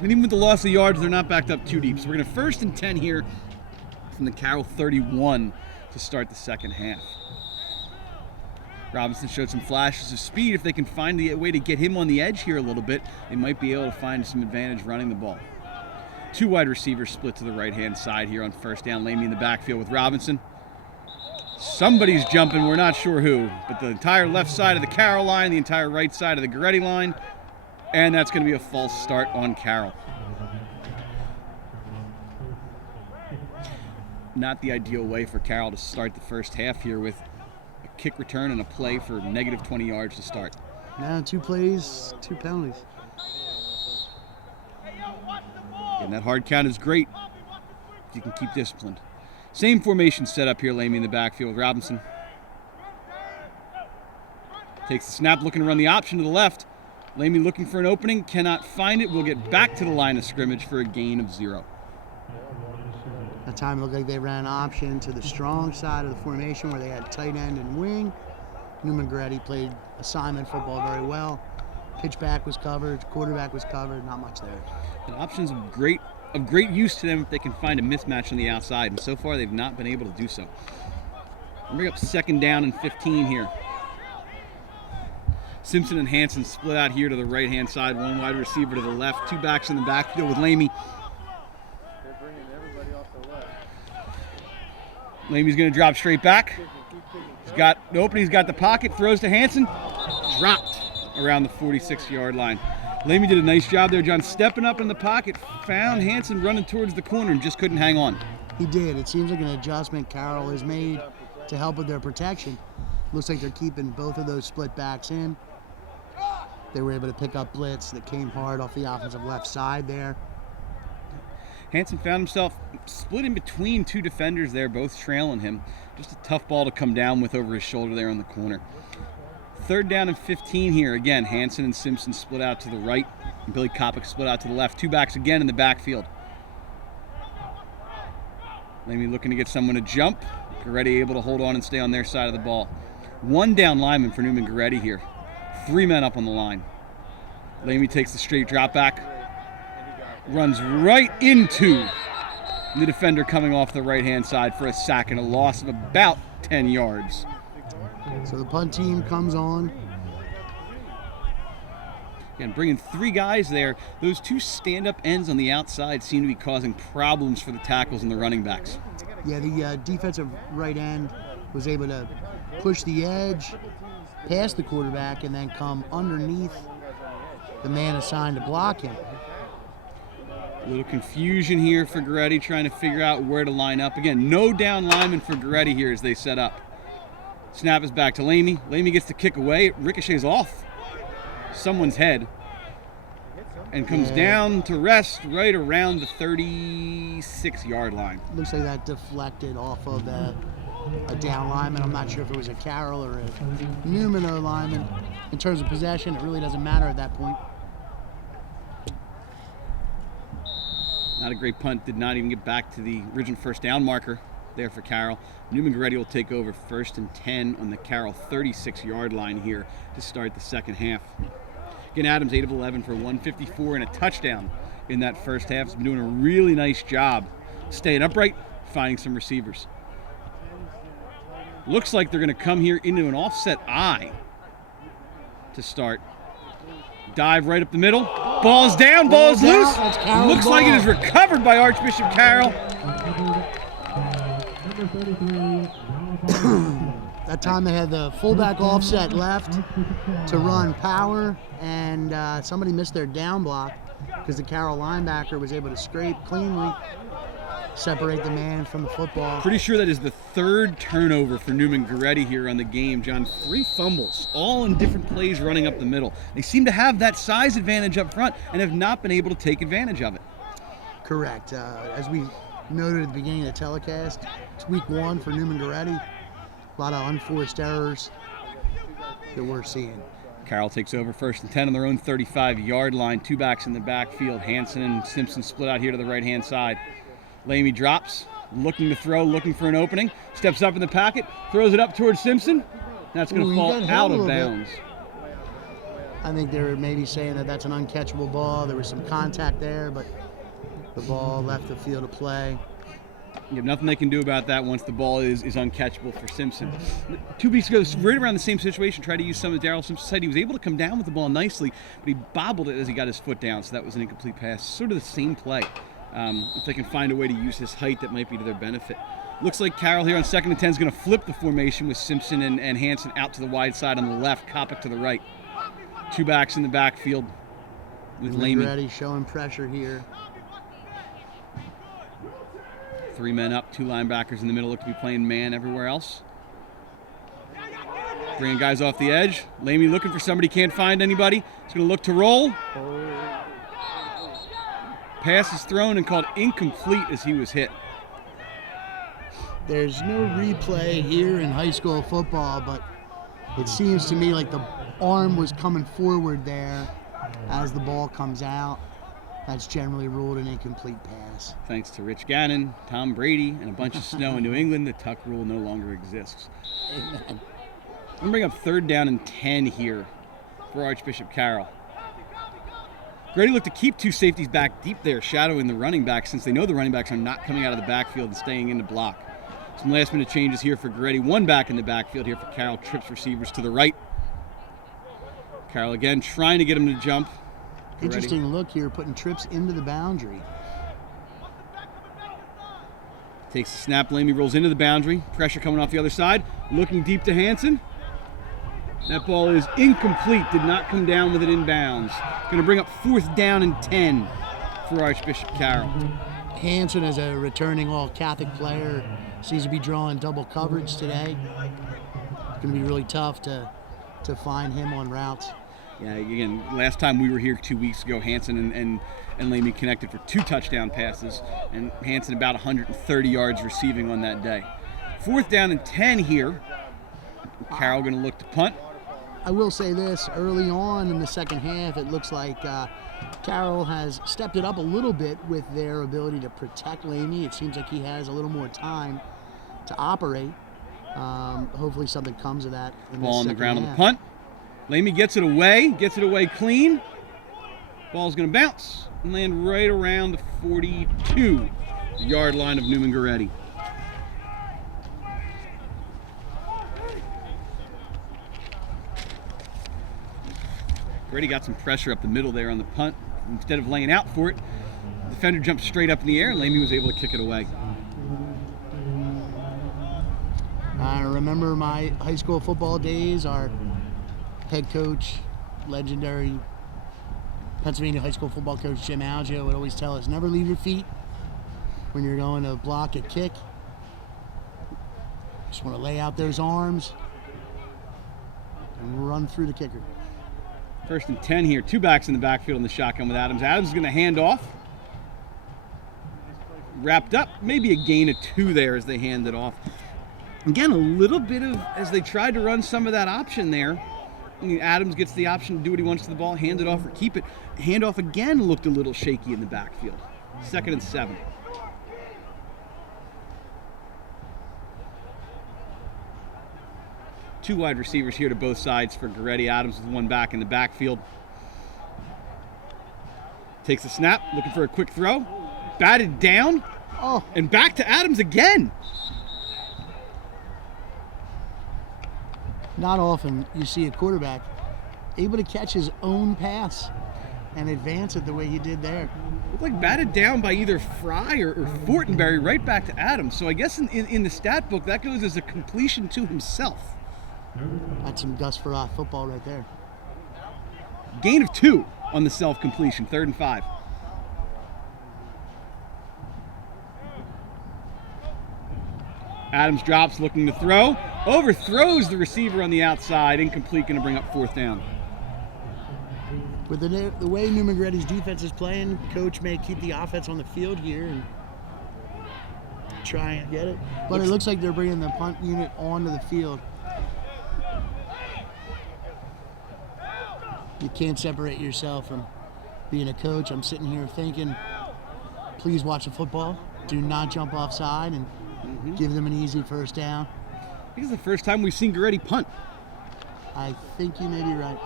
And even with the loss of yards, they're not backed up too deep. So we're going to 1st and 10 here from the Carroll 31 to start the second half. Robinson showed some flashes of speed. If they can find a way to get him on the edge here a little bit, they might be able to find some advantage running the ball. 2 wide receivers split to the right-hand side here on 1st down. Lamey in the backfield with Robinson. Somebody's jumping, we're not sure who, but the entire left side of the Carroll line, the entire right side of the Goretti line, and that's going to be a false start on Carroll. Not the ideal way for Carroll to start the first half here with kick return and a play for negative 20 yards to start. Now 2 plays, 2 penalties. And that hard count is great if you can keep disciplined. Same formation set up here, Lamey in the backfield. Robinson takes the snap, looking to run the option to the left. Lamey looking for an opening, cannot find it. We'll get back to the line of scrimmage for a gain of 0. That time it looked like they ran an option to the strong side of the formation where they had tight end and wing. Neumann Goretti played assignment football very well. Pitchback was covered, quarterback was covered, not much there. And options of great use to them if they can find a mismatch on the outside, and so far they've not been able to do so. We'll bring up 2nd down and 15 here. Simpson and Hansen split out here to the right-hand side, 1 wide receiver to the left, 2 backs in the backfield with Lamey. They're bringing everybody off the left. Lamey's going to drop straight back. He's got the opening, he's got the pocket, throws to Hansen, dropped around the 46-yard line. Lamey did a nice job there, John, stepping up in the pocket, found Hansen running towards the corner and just couldn't hang on. He did. It seems like an adjustment Carroll has made to help with their protection. Looks like they're keeping both of those split backs in. They were able to pick up blitz that came hard off the offensive left side there. Hansen found himself split in between 2 defenders there, both trailing him. Just a tough ball to come down with over his shoulder there on the corner. 3rd down and 15 here. Again, Hansen and Simpson split out to the right. And Billy Kopic split out to the left. 2 backs again in the backfield. Lamey looking to get someone to jump. Goretti able to hold on and stay on their side of the ball. 1 down lineman for Neumann Goretti here. 3 men up on the line. Lamey takes the straight drop back. Runs right into the defender coming off the right-hand side for a sack and a loss of about 10 yards. So the punt team comes on. Again, bringing 3 guys there. Those 2 stand-up ends on the outside seem to be causing problems for the tackles and the running backs. Yeah, the defensive right end was able to push the edge, past the quarterback, and then come underneath the man assigned to block him. A little confusion here for Goretti, trying to figure out where to line up. Again, no down lineman for Goretti here as they set up. Snap is back to Lamey. Lamey gets the kick away. It ricochets off someone's head and comes down to rest right around the 36-yard line. Looks like that deflected off of a down lineman. I'm not sure if it was a Carroll or a Neumann lineman. In terms of possession, it really doesn't matter at that point. Not a great punt. Did not even get back to the original 1st down marker there for Carroll. Neumann Goretti will take over 1st and 10 on the Carroll 36-yard line here to start the second half. Again, Adams 8 of 11 for 154 and a touchdown in that first half. He's been doing a really nice job staying upright, finding some receivers. Looks like they're going to come here into an offset I to start. Dive right up the middle. Ball's down, ball's Ball's loose. out. That's Carroll's Looks like it ball. is recovered by Archbishop Carroll. That time they had the fullback offset left to run power, and somebody missed their down block because the Carroll linebacker was able to scrape cleanly, separate the man from the football. Pretty sure that is the third turnover for Neumann Goretti here on the game, John. 3 fumbles, all in different plays running up the middle. They seem to have that size advantage up front and have not been able to take advantage of it. Correct. As we noted at the beginning of the telecast, it's week 1 for Neumann Goretti. A lot of unforced errors that we're seeing. Carroll takes over 1st and 10 on their own 35-yard line. 2 backs in the backfield. Hansen and Simpson split out here to the right-hand side. Lamy drops, looking to throw, looking for an opening. Steps up in the pocket, throws it up towards Simpson. That's going to fall out of bounds. I think they were maybe saying that that's an uncatchable ball. There was some contact there, but the ball left the field of play. You have nothing they can do about that once the ball is uncatchable for Simpson. 2 weeks ago, right around the same situation, tried to use some of Darrell Simpson's height. He was able to come down with the ball nicely, but he bobbled it as he got his foot down, so that was an incomplete pass. Sort of the same play. If they can find a way to use his height, that might be to their benefit. Looks like Carroll here on 2nd and 10 is going to flip the formation with Simpson and Hansen out to the wide side on the left, Kopic to the right. 2 backs in the backfield with Lamy. Goretti showing pressure here. 3 men up, 2 linebackers in the middle, look to be playing man everywhere else. Bringing guys off the edge. Lamy looking for somebody, can't find anybody. He's going to look to roll. Pass is thrown and called incomplete as he was hit. There's no replay here in high school football, but it seems to me like the arm was coming forward there as the ball comes out. That's generally ruled an incomplete pass. Thanks to Rich Gannon, Tom Brady, and a bunch of snow in New England, the tuck rule no longer exists. Amen. I'm going to bring up 3rd down and 10 here for Archbishop Carroll. Grady looked to keep 2 safeties back deep there, shadowing the running back, since they know the running backs are not coming out of the backfield and staying in the block. Some last-minute changes here for Goretti. 1 back in the backfield here for Carroll. Trips receivers to the right. Carroll again trying to get him to jump. Goretti. Interesting look here, putting trips into the boundary. Takes the snap. Lamy rolls into the boundary. Pressure coming off the other side. Looking deep to Hansen. That ball is incomplete. Did not come down with it in bounds. Going to bring up 4th down and 10 for Archbishop Carroll. Hansen, as a returning all-Catholic player, seems to be drawing double coverage today. It's going to be really tough to find him on routes. Yeah, again, last time we were here 2 weeks ago, Hansen and Lamy connected for 2 touchdown passes, and Hansen about 130 yards receiving on that day. 4th down and 10 here. Carroll going to look to punt. I will say this, early on in the second half, it looks like Carroll has stepped it up a little bit with their ability to protect Lamy. It seems like he has a little more time to operate. Hopefully something comes of that in Ball on the ground half. on the punt. Lamy gets it away clean. Ball's going to bounce and land right around the 42-yard line of Neumann Goretti. Goretti got some pressure up the middle there on the punt. Instead of laying out for it, the defender jumped straight up in the air and Lamy was able to kick it away. I remember my high school football days. Our head coach, legendary Pennsylvania high school football coach Jim Algio, would always tell us, never leave your feet when you're going to block a kick. Just want to lay out those arms and run through the kicker. 1st and 10 here. 2 backs in the backfield in the shotgun with Adams. Adams is going to hand off. Wrapped up. Maybe a gain of 2 there as they hand it off. Again, a little bit of, as they tried to run some of that option there. I mean, Adams gets the option to do what he wants to the ball, hand it off or keep it. Handoff again looked a little shaky in the backfield. 2nd and 7. Two wide receivers here to both sides for Goretti. Adams with 1 back in the backfield. Takes the snap, looking for a quick throw. Batted down. Oh, And back to Adams again. not often you see a quarterback able to catch his own pass and advance it the way he did there. Looked like batted down by either Fry or Fortenberry right back to Adams. So I guess in the stat book, that goes as a completion to himself. That's some Gus Farah football right there. Gain of 2 on the self-completion, 3rd and 5. Adams drops, looking to throw. Overthrows the receiver on the outside. Incomplete, going to bring up 4th down. With the way Neumann-Goretti's defense is playing, coach may keep the offense on the field here and try and get it. But it looks like they're bringing the punt unit onto the field. You can't separate yourself from being a coach. I'm sitting here thinking, please watch the football. Do not jump offside and give them an easy first down. I think it's the first time we've seen Goretti punt. I think you may be right.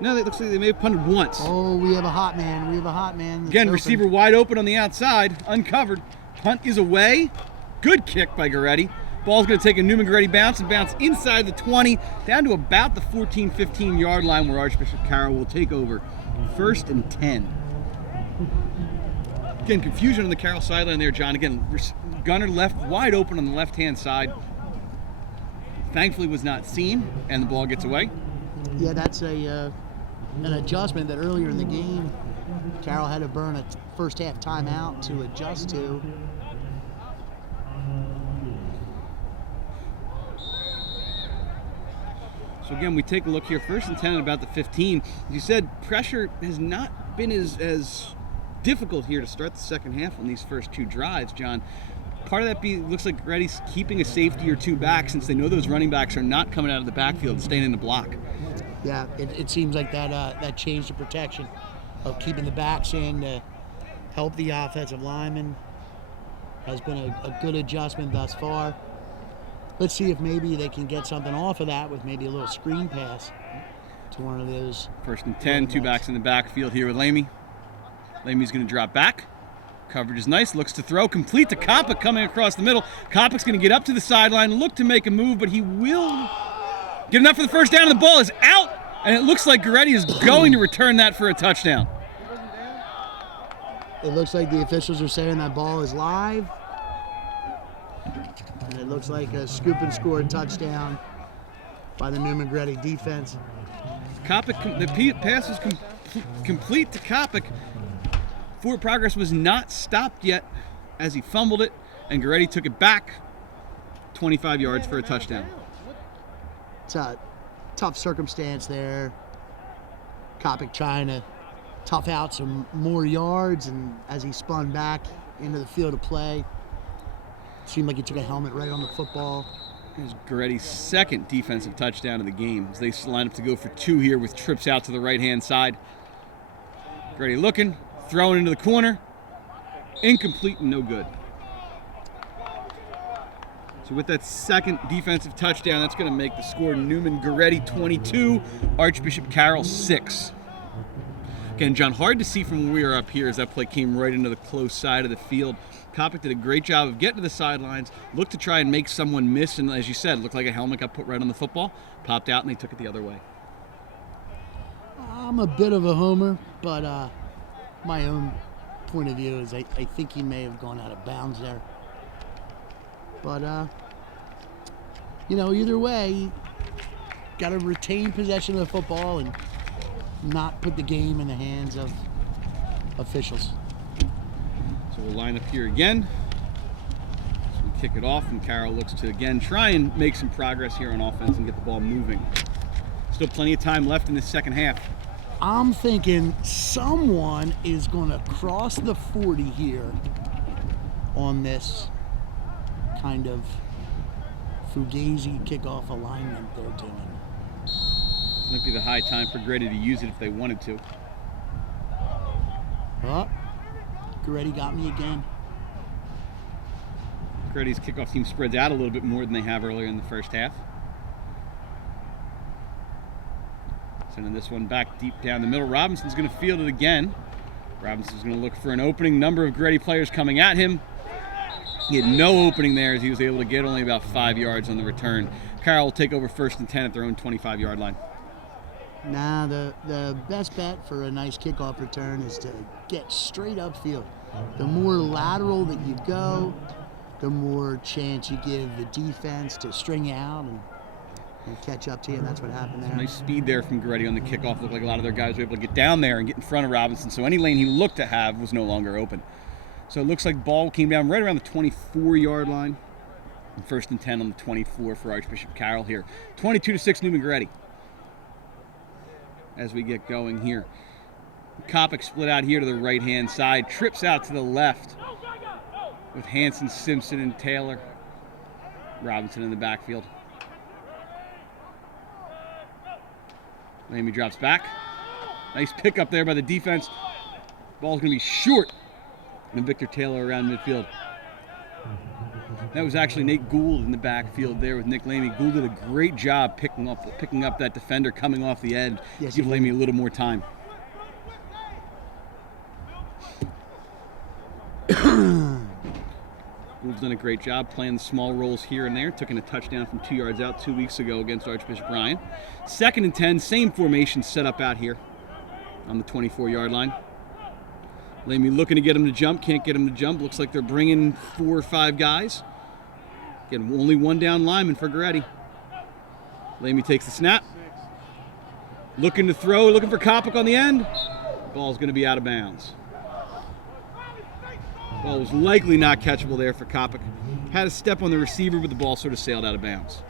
No, it looks like they may have punted once. Oh, we have a hot man. We have a hot man. Again, receiver wide open on the outside, uncovered. Punt is away. Good kick by Goretti. Ball's going to take a Neumann-Goretti bounce and bounce inside the 20, down to about the 14, 15-yard line where Archbishop Carroll will take over. 1st and 10. Again, confusion on the Carroll sideline there, John. Again, gunner left wide open on the left-hand side. Thankfully was not seen, and the ball gets away. Yeah, that's an adjustment that earlier in the game, Carroll had to burn a first half timeout to adjust to. So again, we take a look here. 1st and 10 at about the 15. As you said, pressure has not been as difficult here to start the second half on these first 2 drives, John. Part of that looks like Goretti's keeping a safety or 2 back since they know those running backs are not coming out of the backfield and staying in the block. Yeah, it seems like that change of protection of keeping the backs in to help the offensive lineman has been a good adjustment thus far. Let's see if maybe they can get something off of that with maybe a little screen pass to one of those. 1st and 10, 2 backs in the backfield here with Lamy. Lamy's going to drop back. Coverage is nice, looks to throw, complete to Kopic coming across the middle. Kopic's going to get up to the sideline, look to make a move, but he will get enough for the first down, and the ball is out, and it looks like Goretti is going to return that for a touchdown. It looks like the officials are saying that ball is live. And it looks like a scoop and score touchdown by the Neumann-Goretti defense. Kopic, the pass was complete to Kopic. Forward progress was not stopped yet as he fumbled it, and Goretti took it back 25 yards for a touchdown. It's a tough circumstance there. Kopic trying to tough out some more yards, and as he spun back into the field of play, seemed like he took a helmet right on the football. Here's Goretti's 2nd defensive touchdown of the game as they line up to go for 2 here with trips out to the right-hand side. Goretti looking, throwing into the corner, incomplete and no good. So with that 2nd defensive touchdown, that's going to make the score Neumann-Goretti 22, Archbishop Carroll 6. Again, John, hard to see from where we are up here as that play came right into the close side of the field. Kopic did a great job of getting to the sidelines, looked to try and make someone miss, and as you said, it looked like a helmet got put right on the football, popped out, and they took it the other way. I'm a bit of a homer, but my own point of view is I think he may have gone out of bounds there. But, either way, got to retain possession of the football and not put the game in the hands of officials. So we'll line up here again. So we kick it off, and Carroll looks to, again, try and make some progress here on offense and get the ball moving. Still plenty of time left in the second half. I'm thinking someone is going to cross the 40 here on this kind of fugazi kickoff alignment they're doing. This might be the high time for Goretti to use it if they wanted to. Oh, Goretti got me again. Goretti's kickoff team spreads out a little bit more than they have earlier in the first half. Sending this one back deep down the middle. Robinson's going to field it again. Robinson's going to look for an opening. Number of Goretti players coming at him. He had no opening there as he was able to get only about 5 yards on the return. Carroll will take over 1st and 10 at their own 25-yard line. Nah, the best bet for a nice kickoff return is to get straight upfield. The more lateral that you go, the more chance you give the defense to string out and catch up to you, and that's what happened there. Nice speed there from Goretti on the kickoff. Looked like a lot of their guys were able to get down there and get in front of Robinson, so any lane he looked to have was no longer open. So it looks like ball came down right around the 24-yard line. And 1st and 10 on the 24 for Archbishop Carroll here. 22-6 Neumann-Gorretti. As we get going here. Kopic split out here to the right-hand side. Trips out to the left with Hanson, Simpson, and Taylor. Robinson in the backfield. Lamy drops back. Nice pick up there by the defense. Ball's going to be short. And Victor Taylor around midfield. That was actually Nate Gould in the backfield there with Nick Lamy. Gould did a great job picking up that defender coming off the edge. Yes, Give Lamy a little more time. Gould's done a great job playing the small roles here and there. Took in a touchdown from 2 yards out 2 weeks ago against Archbishop Ryan. 2nd and 10, same formation set up out here on the 24-yard line. Lamy looking to get him to jump, can't get him to jump. Looks like they're bringing 4 or 5 guys. Again, only one down lineman for Goretti. Lamy takes the snap. Looking to throw, looking for Kopic on the end. Ball's going to be out of bounds. Ball was likely not catchable there for Kopic. Had a step on the receiver, but the ball sort of sailed out of bounds.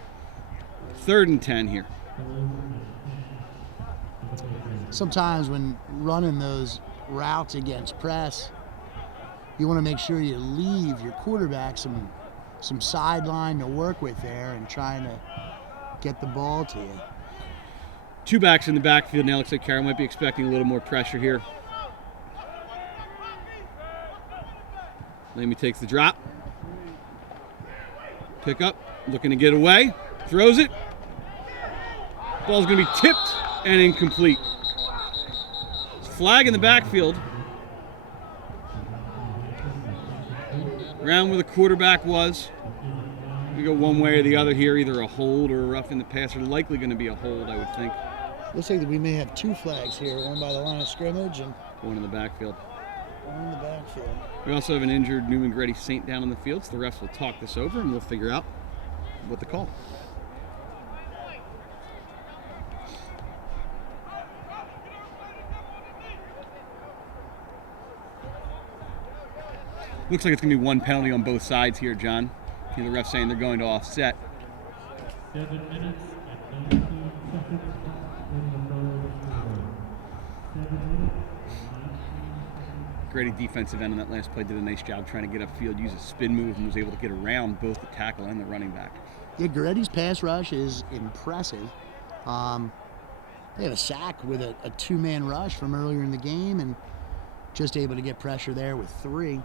3rd and 10 here. Sometimes when running those routes against press, you want to make sure you leave your quarterback some sideline to work with there and trying to get the ball to you. 2 backs in the backfield now. Looks like Carroll might be expecting a little more pressure here. Lamy takes the drop. Pick up, looking to get away. Throws it. Ball's going to be tipped and incomplete. Flag in the backfield. Around where the quarterback was. We go one way or the other here, either a hold or a rough in the passer. Likely going to be a hold, I would think. Looks like that we may have 2 flags here, one by the line of scrimmage and one in the backfield. one in the backfield. We also have an injured Neumann-Gorretti Saint down on the field, so the refs will talk this over and we'll figure out what to call. Looks like it's going to be one penalty on both sides here, John. The refs saying they're going to offset. 7 minutes and 19 seconds in the third quarter. 7 minutes. Grady defensive end on that last play did a nice job trying to get upfield, use a spin move, and was able to get around both the tackle and the running back. Yeah, Goretti's pass rush is impressive. They have a sack with a 2-man rush from earlier in the game and just able to get pressure there with 3.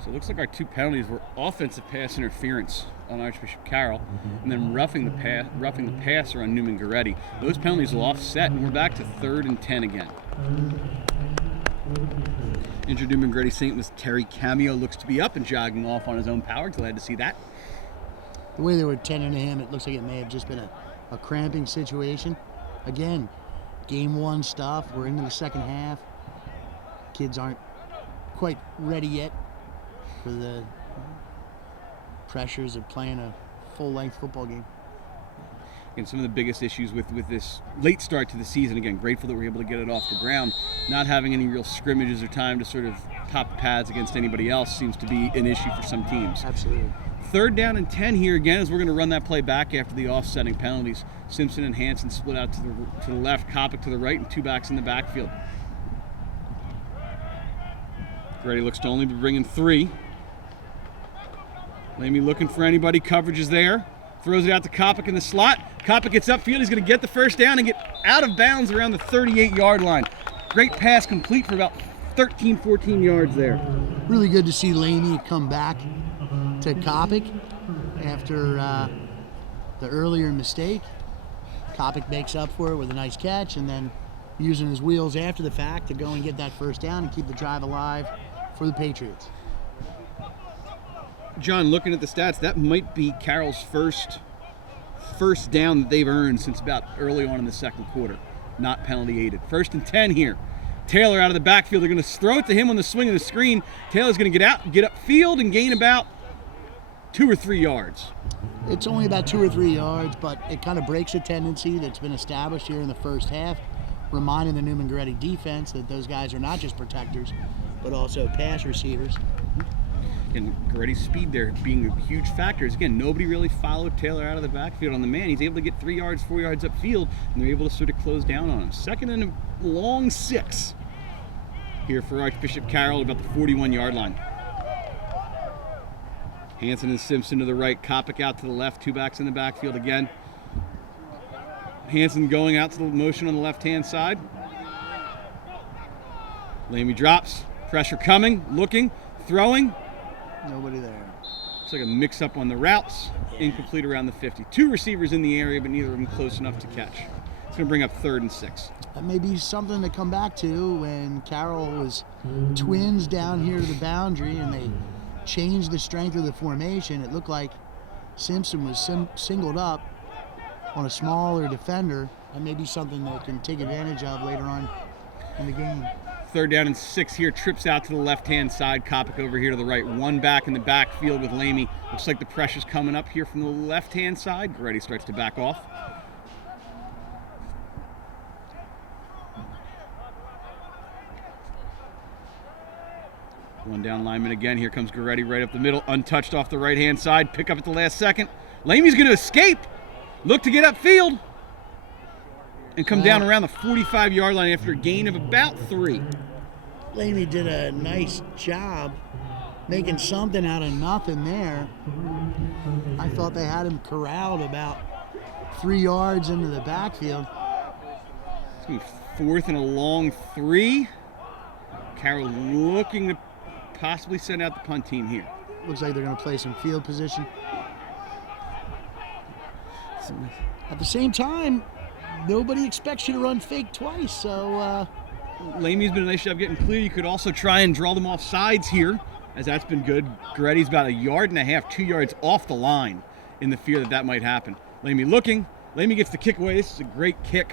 So it looks like our 2 penalties were offensive pass interference on Archbishop Carroll, and then roughing the passer on Neumann-Gorretti. Those penalties will offset, and we're back to 3rd and 10 again. Injured Neumann-Gorretti Saint was Terry Cameo, looks to be up and jogging off on his own power. Glad to see that. The way they were tending to him, it looks like it may have just been a cramping situation. Again, game 1 stuff. We're into the second half. Kids aren't quite ready yet for the pressures of playing a full-length football game. And some of the biggest issues with this late start to the season, again, grateful that we're able to get it off the ground. Not having any real scrimmages or time to sort of top the pads against anybody else seems to be an issue for some teams. Absolutely. 3rd down and 10 here again, as we're going to run that play back after the offsetting penalties. Simpson and Hanson split out to the left, Kopic to the right, and 2 backs in the backfield. Grady looks to only be bringing 3. Lamy looking for anybody. Coverage is there. Throws it out to Kopic in the slot. Kopic gets upfield. He's going to get the first down and get out of bounds around the 38-yard line. Great pass complete for about 13, 14 yards there. Really good to see Lamy come back to Kopic after the earlier mistake. Kopic makes up for it with a nice catch and then using his wheels after the fact to go and get that first down and keep the drive alive for the Patriots. John, looking at the stats, that might be Carroll's first down that they've earned since about early on in the second quarter. Not penalty aided. 1st and 10 here. Taylor out of the backfield. They're going to throw it to him on the swing of the screen. Taylor's going to get upfield and gain about 2 or 3 yards. It's only about 2 or 3 yards, but it kind of breaks a tendency that's been established here in the first half, reminding the Neumann-Gorretti defense that those guys are not just protectors, but also pass receivers. And Goretti's speed there being a huge factor. Again, nobody really followed Taylor out of the backfield on the man. He's able to get 3 yards, 4 yards upfield, and they're able to sort of close down on him. 2nd and a long 6 here for Archbishop Carroll about the 41-yard line. Hansen and Simpson to the right, Kopic out to the left, 2 backs in the backfield again. Hansen going out to the motion on the left-hand side. Lamy drops, pressure coming, looking, throwing. Nobody there. It's like a mix-up on the routes, incomplete around the 50. 2 receivers in the area, but neither of them close enough to catch. It's going to bring up 3rd and 6. That may be something to come back to when Carroll was twins down here to the boundary and they changed the strength of the formation. It looked like Simpson was singled up on a smaller defender. That may be something they can take advantage of later on in the game. 3rd down and 6 here, trips out to the left-hand side, Kopic over here to the right. 1 back in the backfield with Lamy. Looks like the pressure's coming up here from the left-hand side. Goretti starts to back off. One down lineman again. Here comes Goretti right up the middle, untouched off the right-hand side. Pick up at the last second. Lamy's going to escape. Look to get upfield. And come down around the 45-yard line after a gain of about 3. Lamy did a nice job making something out of nothing there. I thought they had him corralled about 3 yards into the backfield. It's going to be 4th and a long 3. Carroll looking to possibly send out the punt team here. Looks like they're going to play some field position. At the same time, nobody expects you to run fake twice, so... Lamy's been a nice job getting clear. You could also try and draw them off sides here, as that's been good. Goretti's about 1.5 yards, 2 yards off the line in the fear that that might happen. Lamy looking. Lamy gets the kick away. This is a great kick.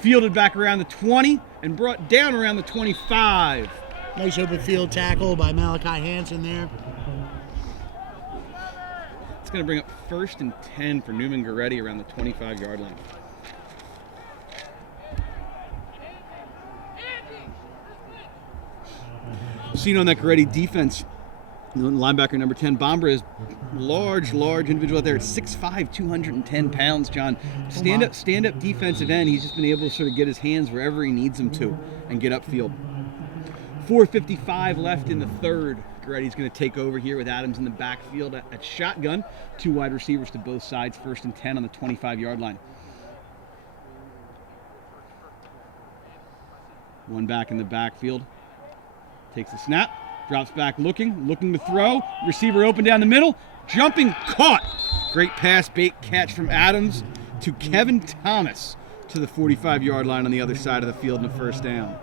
Fielded back around the 20 and brought down around the 25. Nice open field tackle by Malachi Hansen there. It's going to bring up 1st and 10 for Neumann Goretti around the 25-yard line. Seen on that Goretti defense, linebacker number 10, Bombra is large individual out there at 6'5", 210 pounds, John. Stand-up defensive end. He's just been able to sort of get his hands wherever he needs them to and get upfield. 4:55 left in the 3rd. Goretti's going to take over here with Adams in the backfield at shotgun. 2 wide receivers to both sides, 1st and 10 on the 25-yard line. 1 back in the backfield. Takes the snap, drops back looking to throw. Receiver open down the middle, jumping, caught. Great pass, bait catch from Adams to Kevin Thomas to the 45-yard line on the other side of the field in the 1st down.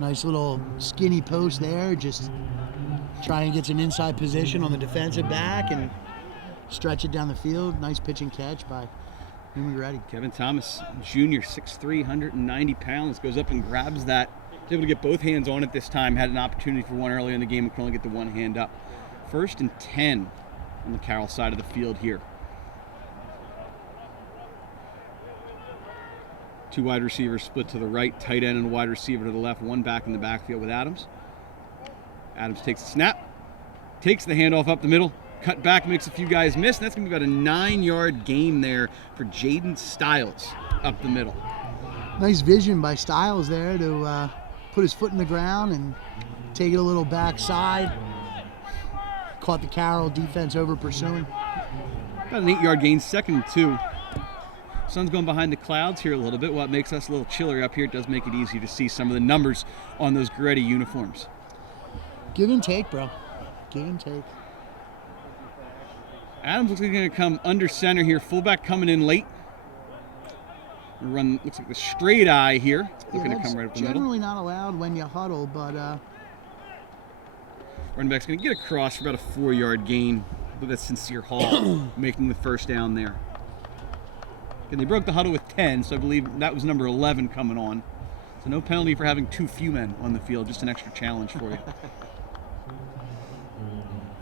Nice little skinny post there, just try and get some inside position on the defensive back and stretch it down the field. Nice pitch and catch by Neumann Goretti. Kevin Thomas, Jr., 6'3", 190 pounds, goes up and grabs that. He's able to get both hands on it this time. Had an opportunity for one earlier in the game and could only get the 1 hand up. 1st and 10 on the Carroll side of the field here. 2 wide receivers split to the right, tight end and wide receiver to the left, 1 back in the backfield with Adams. Adams takes the snap, takes the handoff up the middle, cut back, makes a few guys miss, and that's going to be about a 9-yard gain there for Jaden Stiles up the middle. Nice vision by Stiles there to put his foot in the ground and take it a little backside. Caught the Carroll defense over pursuing. About an 8-yard gain, 2nd and 2. Sun's going behind the clouds here a little bit. What makes us a little chillier up here, it does make it easy to see some of the numbers on those Goretti uniforms. Give and take, bro. Give and take. Adams looks like he's going to come under center here. Fullback coming in late. Run, looks like the straight eye here. Yeah, Looking to that's come right up the middle. generally not allowed when you huddle, but Running back's going to get across for about a 4-yard gain. Look at Sincere Hall making the first down there. And they broke the huddle with 10, so I believe that was number 11 coming on. So no penalty for having too few men on the field, just an extra challenge for you.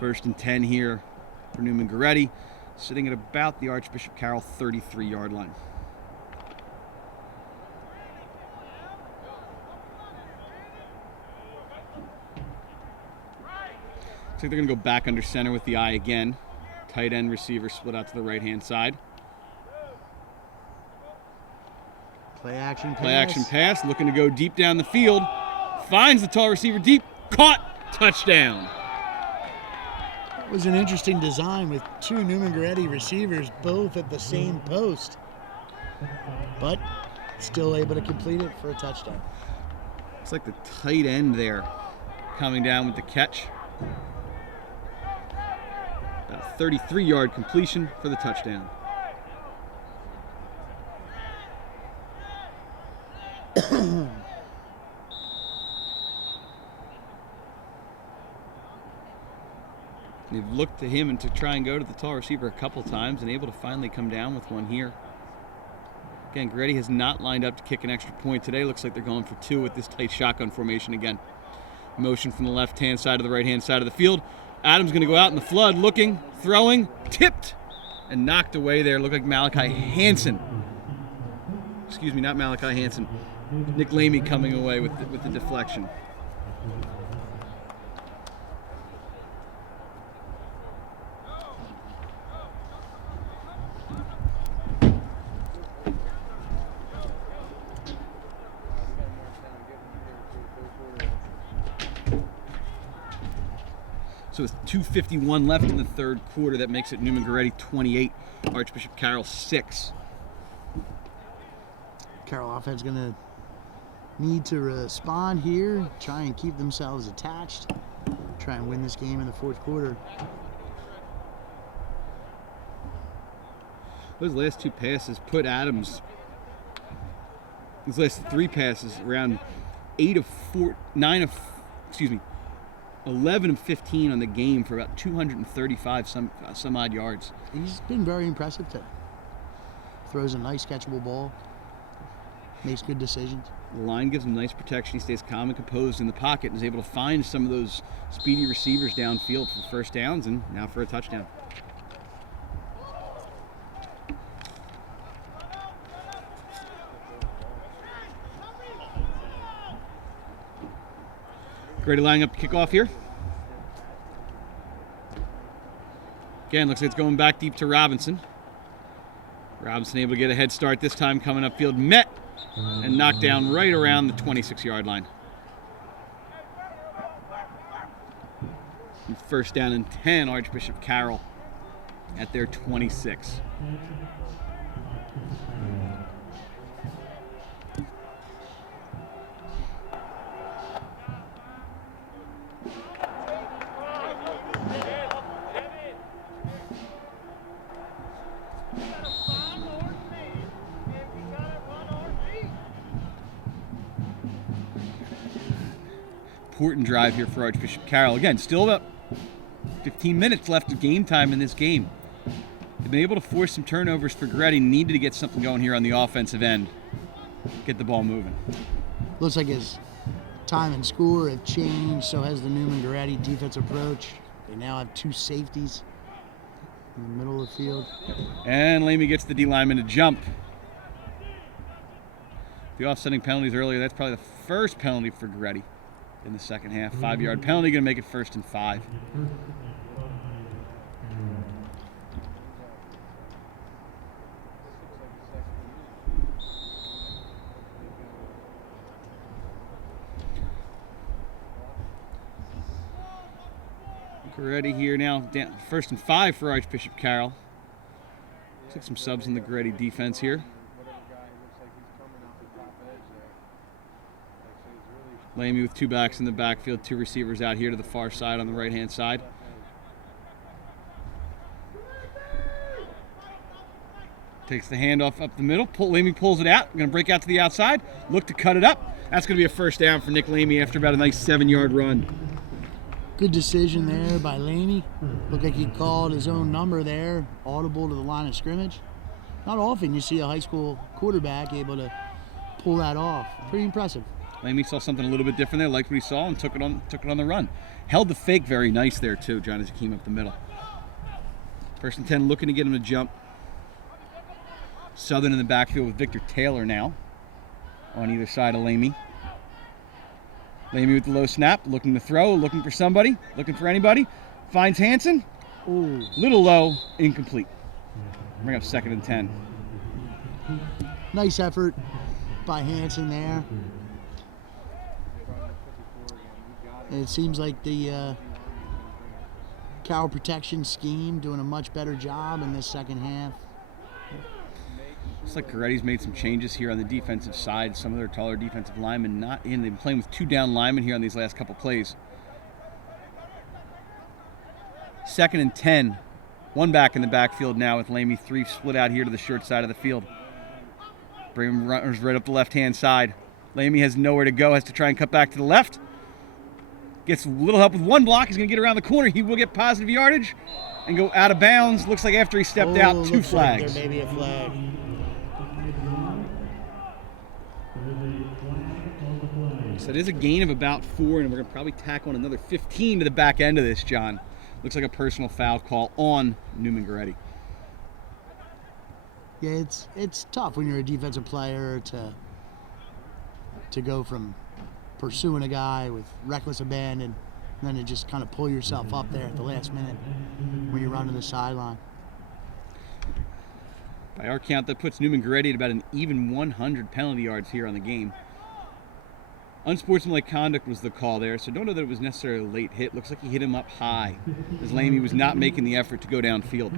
First and 10 here for Neumann Goretti, sitting at about the Archbishop Carroll 33-yard line. Looks like they're going to go back under center with the eye again. Tight end receiver split out to the right-hand side. play action pass. Play action pass, looking to go deep down the field. Finds the tall receiver deep. Caught. Touchdown. It was an interesting design with two Neumann Goretti receivers both at the same post. But still able to complete it for a touchdown. It's like the tight end there coming down with the catch. About a 33-yard completion for the touchdown. They've looked to him and to try and go to the tall receiver a couple times and able to finally come down with one here. Again, Goretti has not lined up to kick an extra point today. Looks like they're going for two with this tight shotgun formation again. Motion from the left-hand side to the right-hand side of the field. Adams going to go out in the flood, looking, throwing, tipped, and knocked away there. Looked like Malachi Hansen. Excuse me, not Malachi Hansen. Nick Lamy coming away with the deflection. So with 2:51 left in the third quarter, that makes it Neumann Goretti 28, Archbishop Carroll 6. Carroll offense going to need to respond here, try and keep themselves attached, try and win this game in the fourth quarter. Those last two passes put Adams, these last three passes, around 11 of 15 on the game for about 235 some odd yards. He's been very impressive today. Throws a nice catchable ball, makes good decisions. The line gives him nice protection. He stays calm and composed in the pocket and is able to find some of those speedy receivers downfield for first downs and now for a touchdown. Goretti lining up kickoff here. Again, looks like it's going back deep to Robinson. Robinson able to get a head start this time, coming upfield, met and knocked down right around the 26-yard line. And first down and 10, Archbishop Carroll at their 26. Important drive here for Archbishop Carroll. Again, still about 15 minutes left of game time in this game. They've been able to force some turnovers for Goretti. Needed to get something going here on the offensive end. Get the ball moving. Looks like his time and score have changed, so has the Neumann Goretti defense approach. They now have two safeties in the middle of the field. And Lamy gets the D lineman to jump. The offsetting penalties earlier, that's probably the first penalty for Goretti in the second half. 5-yard penalty, going to make it 1st and 5. Goretti here now, down 1st and 5 for Archbishop Carroll. Looks like some subs in the Goretti defense here. Lamy with two backs in the backfield, two receivers out here to the far side on the right-hand side. Takes the handoff up the middle. Lamey pulls it out. Going to break out to the outside. Look to cut it up. That's going to be a first down for Nick Lamey after about a nice 7-yard run. Good decision there by Lamey. Looked like he called his own number there, audible to the line of scrimmage. Not often you see a high school quarterback able to pull that off. Pretty impressive. Lamey saw something a little bit different there, liked what he saw, and took it on the run. Held the fake very nice there too, John, as he came up the middle. First and 10, looking to get him to jump. Southern in the backfield with Victor Taylor now on either side of Lamey. Lamey with the low snap, looking to throw, looking for somebody, looking for anybody. Finds Hansen. Ooh. Little low, incomplete. Bring up 2nd and 10. Nice effort by Hansen there. And it seems like the Carroll protection scheme doing a much better job in this second half. Looks like Goretti's made some changes here on the defensive side. Some of their taller defensive linemen not in. They've been playing with 2 down linemen here on these last couple plays. 2nd and 10. 1 back in the backfield now with Lamey. 3 split out here to the short side of the field. Bring runners right up the left-hand side. Lamey has nowhere to go. Has to try and cut back to the left. Gets a little help with 1 block. He's going to get around the corner. He will get positive yardage and go out of bounds. Looks like after he stepped out, 2 flags. Like there may be a flag. So it is a gain of about 4, and we're going to probably tack on another 15 to the back end of this, John. Looks like a personal foul call on Neumann-Gorretti. Yeah, it's tough when you're a defensive player to go from pursuing a guy with reckless abandon and then to just kind of pull yourself up there at the last minute when you're running the sideline. By our count, that puts Neumann-Gorretti at about an even 100 penalty yards here on the game. Unsportsmanlike conduct was the call there, so don't know that it was necessarily a late hit. Looks like he hit him up high, as Lamey was not making the effort to go downfield.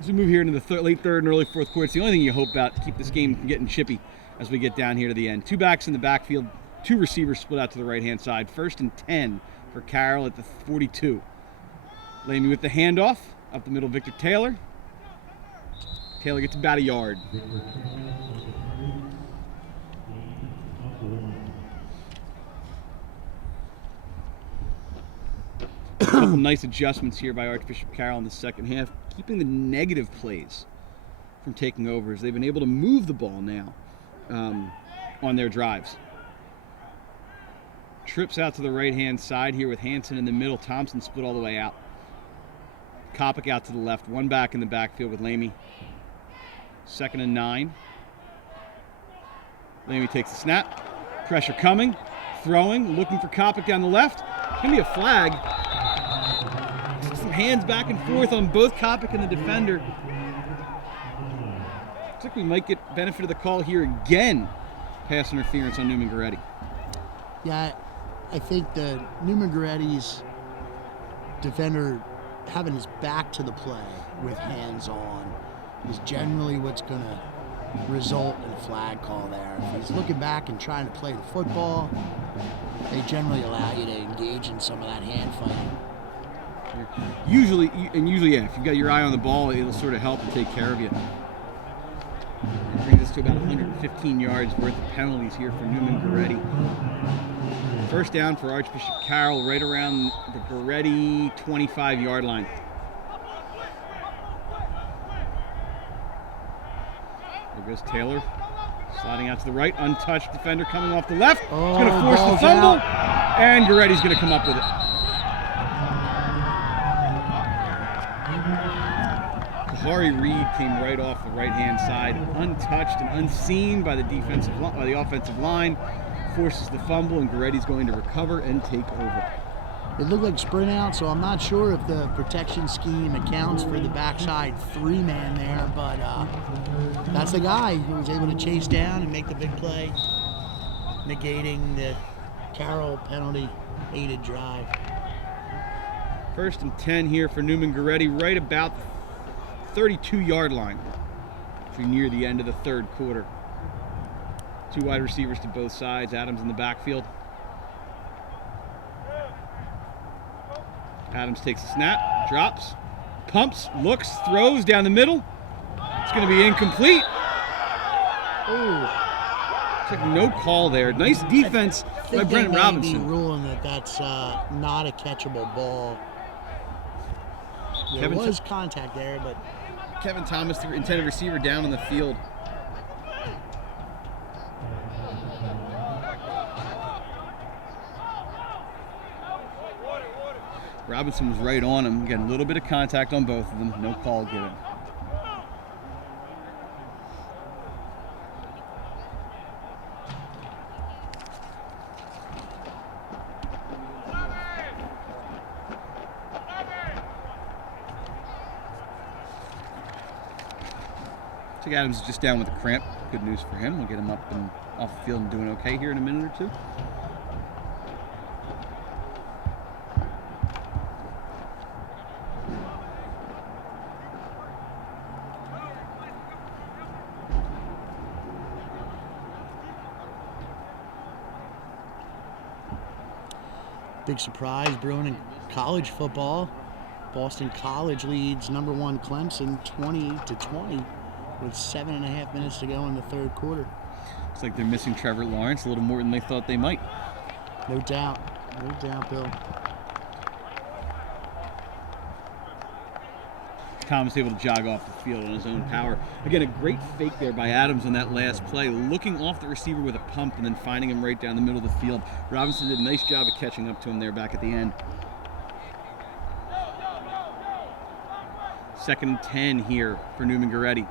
As we move here into the late third and early fourth quarter, it's the only thing you hope about to keep this game from getting chippy as we get down here to the end. 2 backs in the backfield, 2 receivers split out to the right-hand side. 1st and 10 for Carroll at the 42. Lamey with the handoff, up the middle, Victor Taylor. Taylor gets about a yard. A couple nice adjustments here by Archbishop Carroll in the second half, keeping the negative plays from taking over as they've been able to move the ball now on their drives. Trips out to the right-hand side here with Hansen in the middle. Thompson split all the way out. Kopic out to the left. 1 back in the backfield with Lamey. 2nd and 9. Lamey takes the snap. Pressure coming. Throwing. Looking for Kopic down the left. Give me a flag. Some hands back and forth on both Kopic and the defender. Looks like we might get benefit of the call here again. Pass interference on Neumann-Gorretti. Yeah, I think the Neumann-Goretti's defender having his back to the play with hands on is generally what's going to result in a flag call there. If he's looking back and trying to play the football, they generally allow you to engage in some of that hand fighting. Usually, yeah, if you've got your eye on the ball, it'll sort of help and take care of you. It brings us to about 115 yards worth of penalties here for Neumann-Gorretti. First down for Archbishop Carroll right around the Goretti 25-yard line. There goes Taylor, sliding out to the right, untouched defender coming off the left. He's going to force the fumble, and Goretti's going to come up with it. Kazari Reed came right off the right-hand side, untouched and unseen by the offensive line. Forces the fumble, and Goretti's going to recover and take over. It looked like sprint out, so I'm not sure if the protection scheme accounts for the backside 3-man there, but that's the guy who was able to chase down and make the big play, negating the Carroll penalty-aided drive. 1st and 10 here for Neumann-Gorretti, right about the 32-yard line as we near the end of the third quarter. 2 wide receivers to both sides. Adams in the backfield. Adams takes the snap, drops, Pumps, looks, throws down the middle. It's going to be incomplete. Ooh. It's like no call there. Nice defense by Brennan Be Robinson. ruling that that's not a catchable ball. There Kevin was contact there, but Kevin Thomas, the intended receiver, down on the field. Robinson was right on him. Again, a little bit of contact on both of them. No call given. Adams is just down with a cramp. Good news for him. We'll get him up and off the field and doing okay here in a minute or two. big surprise brewing in college football. Boston College leads #1 Clemson 20-20 with 7.5 minutes to go in the third quarter. Looks like they're missing Trevor Lawrence a little more than they thought they might. No doubt, Bill. Thomas able to jog off the field on his own power. Again, a great fake there by Adams on that last play, looking off the receiver with a pump and then finding him right down the middle of the field. Robinson did a nice job of catching up to him there back at the end. 2nd and 10 here for Neumann Goretti.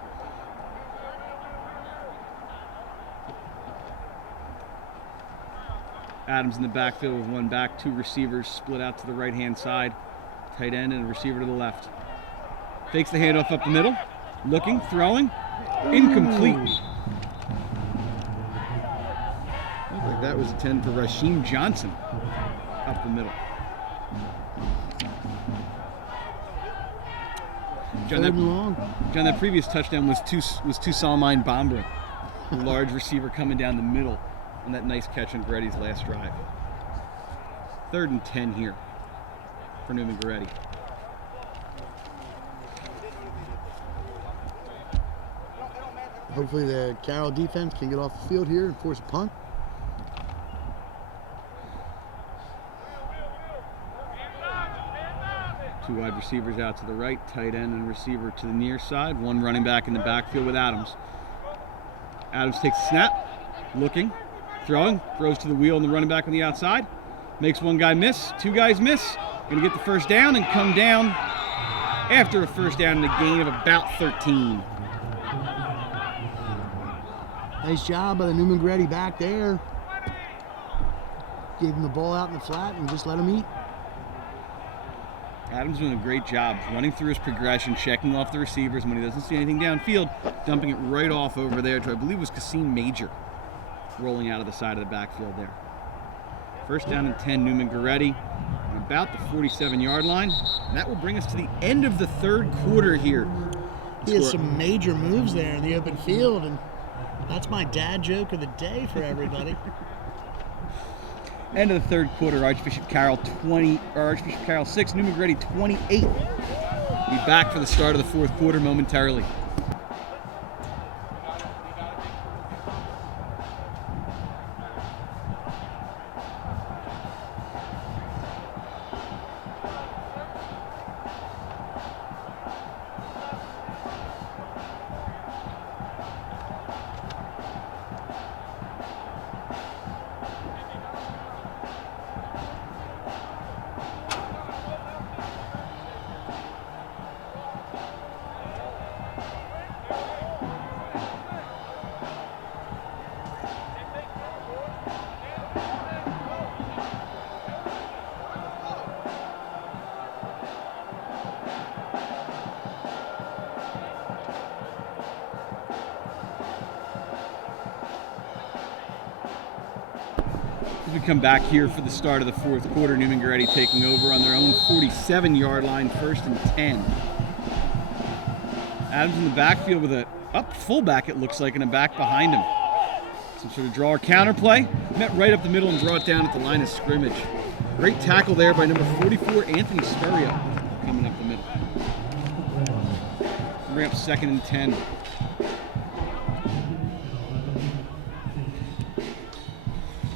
Adams in the backfield with one back, 2 receivers split out to the right-hand side. Tight end and a receiver to the left. Fakes the handoff up the middle. Looking, throwing. Incomplete. Looked like that was intended for Rasheem Johnson up the middle. John, that previous touchdown was Tusamine Bombra, a large receiver coming down the middle on that nice catch on Goretti's last drive. 3rd and 10 here for Neumann Goretti. Hopefully the Carroll defense can get off the field here and force a punt. Two wide receivers out to the right, tight end and receiver to the near side. One running back in the backfield with Adams. Adams takes a snap, looking, throwing, throws to the wheel and the running back on the outside. Makes one guy miss, 2 guys miss. Gonna get the first down and come down after a first down in a gain of about 13. Nice job by the Neumann Goretti back there. Gave him the ball out in the flat and just let him eat. Adams doing a great job running through his progression, checking off the receivers, and when he doesn't see anything downfield, dumping it right off over there to, I believe, was Kasim Major, rolling out of the side of the backfield there. First down and 10, Neumann Goretti, about the 47-yard line. And that will bring us to the end of the third quarter here. He has some major moves there in the open field, and that's my dad joke of the day for everybody. End of the third quarter, Archbishop Carroll 6, Neumann Goretti 28. We'll be back for the start of the fourth quarter momentarily. As we come back here for the start of the fourth quarter, Neumann Goretti taking over on their own 47-yard line, 1st and 10. Adams in the backfield with a up fullback, it looks like, and a back behind him. Some sort of draw or counter play. Met right up the middle and brought down at the line of scrimmage. Great tackle there by number 44, Anthony Sperrio, coming up the middle. bring up 2nd and 10.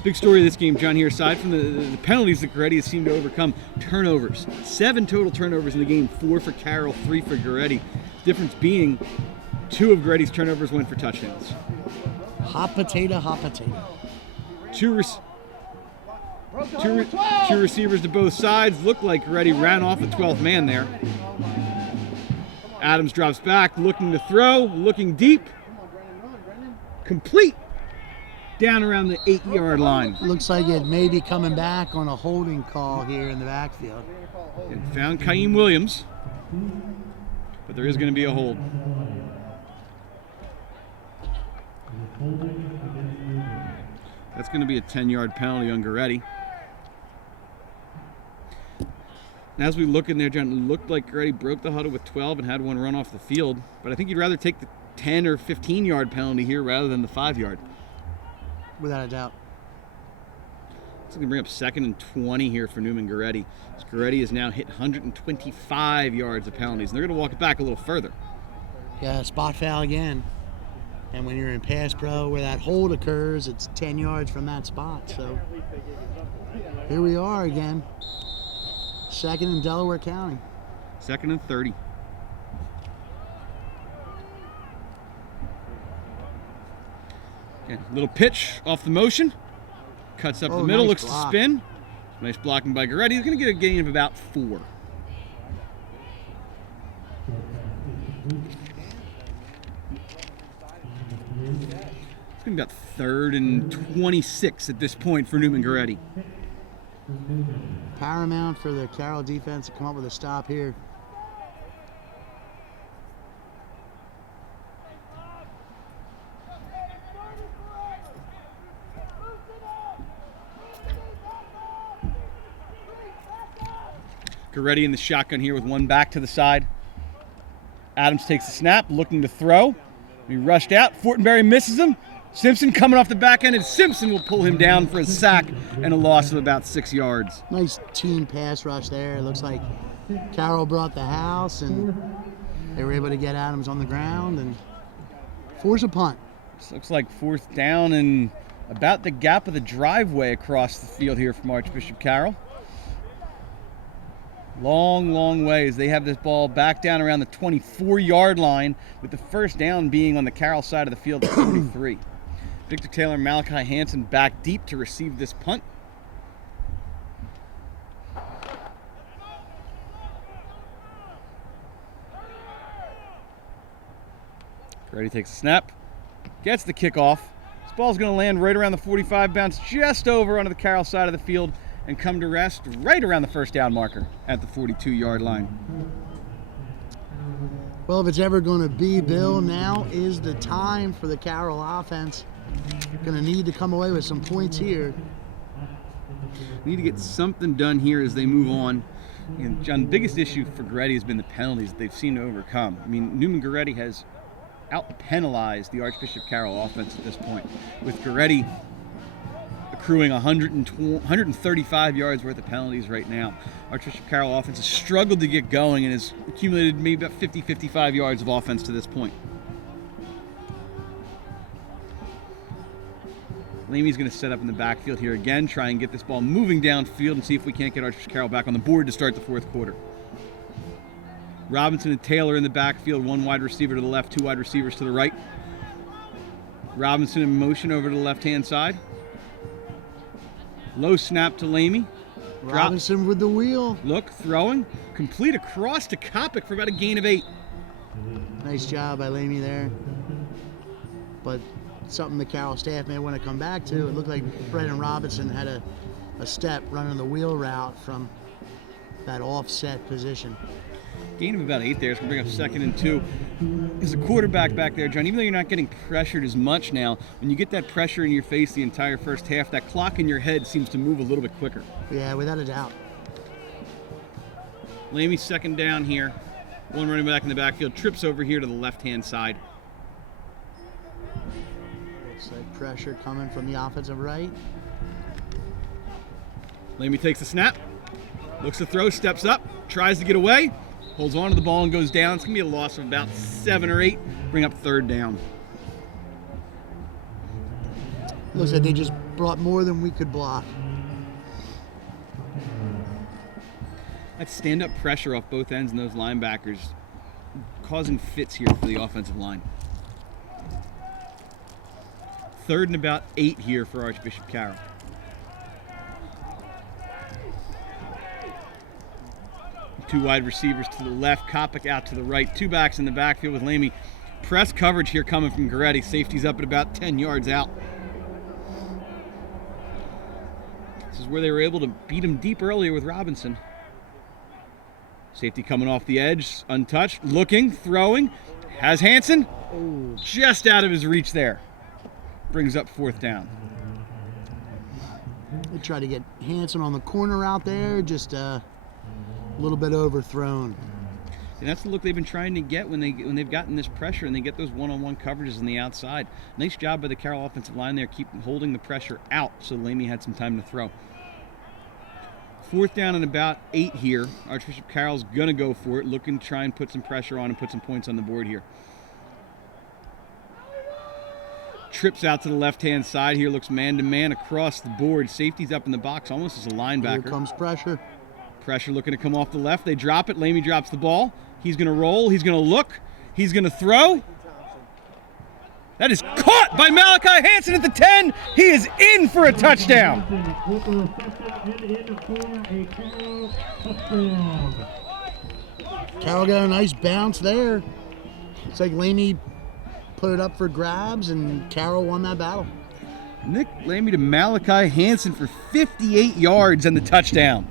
Big story of this game, John, here, aside from the penalties that Goretti has seemed to overcome, turnovers. 7 total turnovers in the game, 4 for Carroll, 3 for Goretti. Difference being 2 of Goretti's turnovers went for touchdowns. Hot potato, hot potato. Two receivers to both sides. Looked like Goretti ran off the 12th man there. Adams drops back, looking to throw, looking deep. Complete. Down around the 8-yard line. Looks like it may be coming back on a holding call here in the backfield. And found Kaim Williams, but there is going to be a hold. That's going to be a 10-yard penalty on Goretti. And as we look in there, John, it looked like Goretti broke the huddle with 12 and had one run off the field. But I think you'd rather take the 10 or 15-yard penalty here rather than the 5-yard. Without a doubt. It's going to bring up 2nd and 20 here for Neumann Goretti. Goretti has now hit 125 yards of penalties, and they're going to walk it back a little further. Yeah, spot foul again. And when you're in pass pro where that hold occurs, it's 10 yards from that spot. So here we are again. 2nd in Delaware County. 2nd and 30. Okay, little pitch off the motion. Cuts up the middle, nice looks block. to spin. Nice blocking by Goretti. He's going to get a gain of about 4. It's going to be about 3rd and 26 at this point for Neumann Goretti. Paramount for the Carroll defense to come up with a stop here. Goretti in the shotgun here with one back to the side. Adams takes the snap, looking to throw. He rushed out. Fortenberry misses him. Simpson coming off the back end, and Simpson will pull him down for a sack and a loss of about 6 yards. Nice team pass rush there. It looks like Carroll brought the house, and they were able to get Adams on the ground and force a punt. This looks like 4th down and about the gap of the driveway across the field here from Archbishop Carroll. Long, long ways. They have this ball back down around the 24-yard line, with the first down being on the Carroll side of the field at 43. Victor Taylor and Malachi Hansen back deep to receive this punt. Goretti takes a snap, gets the kickoff. This ball's going to land right around the 45, bounce just over onto the Carroll side of the field, and come to rest right around the first down marker at the 42-yard line. Well, if it's ever going to be, Bill, now is the time for the Carroll offense. Going to need to come away with some points here. Need to get something done here as they move on. And John, the biggest issue for Goretti has been the penalties that they've seemed to overcome. I mean, Neumann Goretti has out-penalized the Archbishop Carroll offense at this point, with Goretti accruing 135 yards worth of penalties right now. Archbishop Carroll offense has struggled to get going and has accumulated maybe about 50-55 yards of offense to this point. Lamey's going to set up in the backfield here again, try and get this ball moving downfield and see if we can't get Archbishop Carroll back on the board to start the 4th quarter. Robinson and Taylor in the backfield, 1 wide receiver to the left, 2 wide receivers to the right. Robinson in motion over to the left-hand side. Low snap to Lamey. Robinson with the wheel. Look, throwing. Complete across to Kopic for about a gain of 8. Nice job by Lamey there. But something the Carroll staff may want to come back to. It looked like Brendan Robinson had a step running the wheel route from that offset position. Gain of about 8 there. It's going to bring up 2nd and 2. As a quarterback back there, John, even though you're not getting pressured as much now, when you get that pressure in your face the entire first half, that clock in your head seems to move a little bit quicker. Yeah, without a doubt. Lamey 2nd down here. 1 running back in the backfield. Trips over here to the left-hand side. Looks like pressure coming from the offensive right. Lamey takes the snap. Looks to throw, steps up, tries to get away. holds on to the ball and goes down. It's going to be a loss of about 7 or 8. Bring up 3rd down. Looks like they just brought more than we could block. That stand-up pressure off both ends and those linebackers causing fits here for the offensive line. 3rd and about 8 here for Archbishop Carroll. Two wide receivers to the left, Kopic out to the right. 2 backs in the backfield with Lamy. Press coverage here coming from Goretti. Safety's up at about 10 yards out. This is where they were able to beat him deep earlier with Robinson. Safety coming off the edge, untouched, looking, throwing. Has Hansen. Just out of his reach there. Brings up 4th down. They try to get Hansen on the corner out there, just a little bit overthrown. And that's the look they've been trying to get when they've gotten this pressure and they get those one-on-one coverages on the outside. Nice job by the Carroll offensive line there, keep holding the pressure out so Lamy had some time to throw. 4th down and about 8 here. Archbishop Carroll's going to go for it, looking to try and put some pressure on and put some points on the board here. Trips out to the left-hand side here, looks man-to-man across the board. Safety's up in the box almost as a linebacker. Here comes pressure. Pressure looking to come off the left. They drop it. Lamy drops the ball. He's going to roll. He's going to look. He's going to throw. That is caught by Malachi Hansen at the 10. He is in for a touchdown. Carroll got a nice bounce there. It's like Lamy put it up for grabs, and Carroll won that battle. Nick Lamy to Malachi Hansen for 58 yards and the touchdown.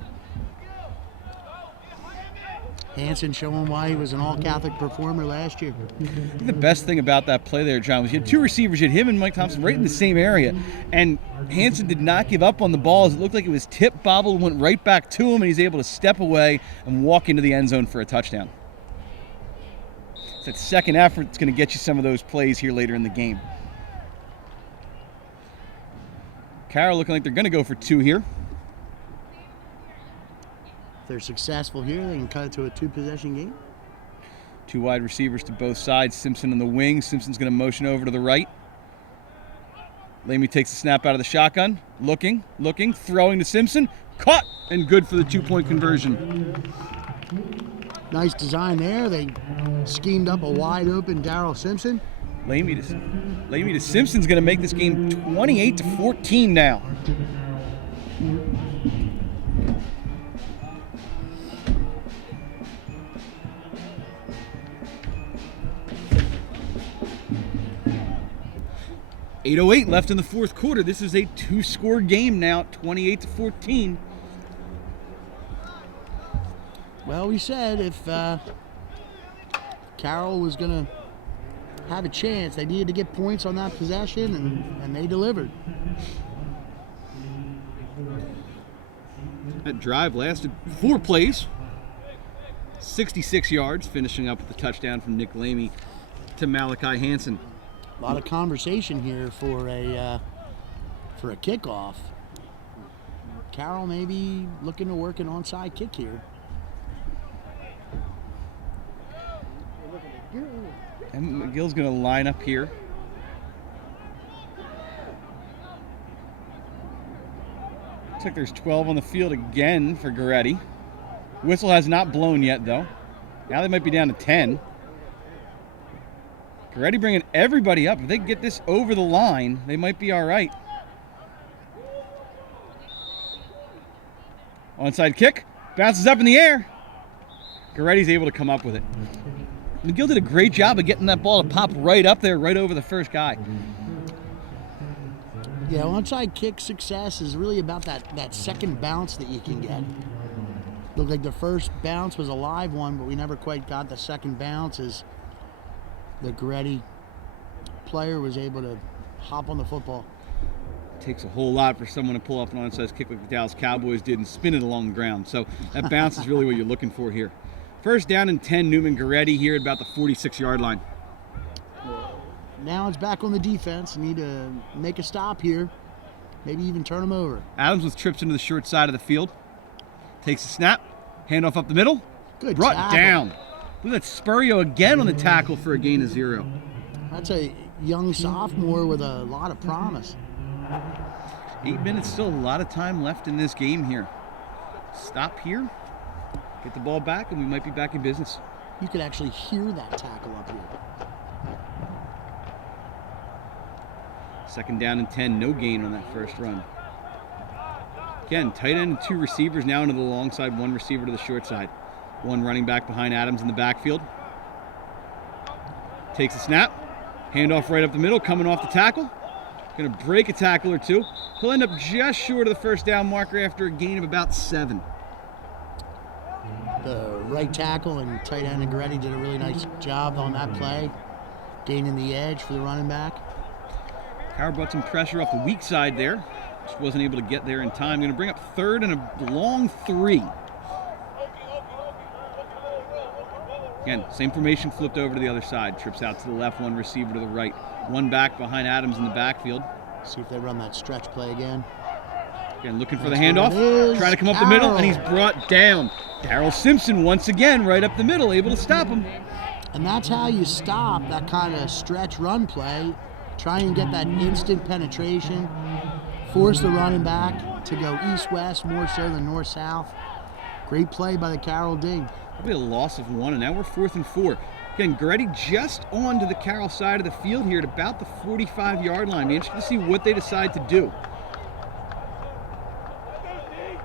Hansen showing why he was an all-Catholic performer last year. The best thing about that play there, John, was you had 2 receivers. You had him and Mike Thompson right in the same area. And Hansen did not give up on the ball. It looked like it was tipped, bobbled, went right back to him, and he's able to step away and walk into the end zone for a touchdown. It's that second effort that's going to get you some of those plays here later in the game. Carroll looking like they're going to go for 2 here. If they're successful here, they can cut it to a 2-possession game. 2 wide receivers to both sides. Simpson on the wing. Simpson's going to motion over to the right. Lamy takes the snap out of the shotgun. Looking, throwing to Simpson. Caught and good for the 2-point conversion. Nice design there. They schemed up a wide-open Darrell Simpson. Lamy to Simpson's going to make this game 28-14 now. .808 left in the 4th quarter. This is a 2-score game now, 28-14. Well, we said if Carroll was going to have a chance, they needed to get points on that possession, and they delivered. That drive lasted 4 plays, 66 yards, finishing up with a touchdown from Nick Lamy to Malachi Hansen. A lot of conversation here for a kickoff. Carroll maybe looking to work an onside kick here. And McGill's going to line up here. Looks like there's 12 on the field again for Goretti. Whistle has not blown yet, though. Now they might be down to 10. Goretti bringing everybody up. If they can get this over the line, they might be all right. Onside kick. Bounces up in the air. Goretti's able to come up with it. McGill did a great job of getting that ball to pop right up there, right over the first guy. Yeah, onside kick success is really about that second bounce that you can get. Looked like the first bounce was a live one, but we never quite got the second bounce as the Goretti player was able to hop on the football. It takes a whole lot for someone to pull off an onside kick like the Dallas Cowboys did and spin it along the ground. So that bounce is really what you're looking for here. First down and 10, Neumann Goretti here at about the 46-yard line. Now it's back on the defense. Need to make a stop here. Maybe even turn them over. Adams with trips into the short side of the field. Takes a snap. Handoff up the middle. Good Brought tackle. down. Look at Spurrio again on the tackle for a gain of 0. That's a young sophomore with a lot of promise. 8 minutes, still a lot of time left in this game here. Stop here, get the ball back, and we might be back in business. You could actually hear that tackle up here. 2nd down and 10, no gain on that first run. Again, tight end and 2 receivers now into the long side, 1 receiver to the short side. 1 running back behind Adams in the backfield. Takes a snap, handoff right up the middle, coming off the tackle. Gonna break a tackle or 2. He'll end up just short of the first down marker after a gain of about 7. The right tackle and tight end and Goretti did a really nice job on that play, gaining the edge for the running back. Carroll brought some pressure off the weak side there. Just wasn't able to get there in time. Going to bring up 3rd and a long 3. Again, same formation flipped over to the other side. Trips out to the left, 1 receiver to the right. 1 back behind Adams in the backfield. See if they run that stretch play again. Again, looking for the That's where it handoff. is. Trying to come up the middle, and he's Carroll. brought down. Darrell Simpson once again right up the middle, able to stop him. And that's how you stop that kind of stretch run play. Try and get that instant penetration. Force the running back to go east-west more so than north-south. Great play by the Carroll D. Probably a loss of 1, and now we're 4th and 4. Again, Goretti just onto the Carroll side of the field here at about the 45-yard line. Be interested to see what they decide to do.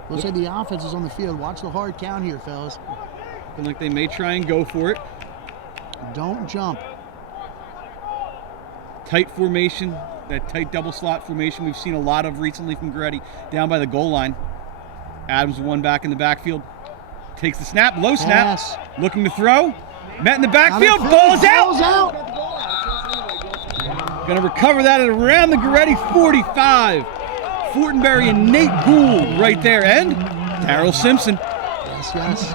Looks like the offense is on the field. Watch the hard count here, fellas. Looking like they may try and go for it. Don't jump. Tight formation, that tight double slot formation we've seen a lot of recently from Goretti down by the goal line. Adams 1 back in the backfield. Takes the snap, low snap. Pass. Looking to throw. Met in the backfield, Out of ball is field, out. ball's out. Going to recover that at around the Goretti 45. Fortenberry and Nate Gould right there, and Darrell Simpson. Yes, yes.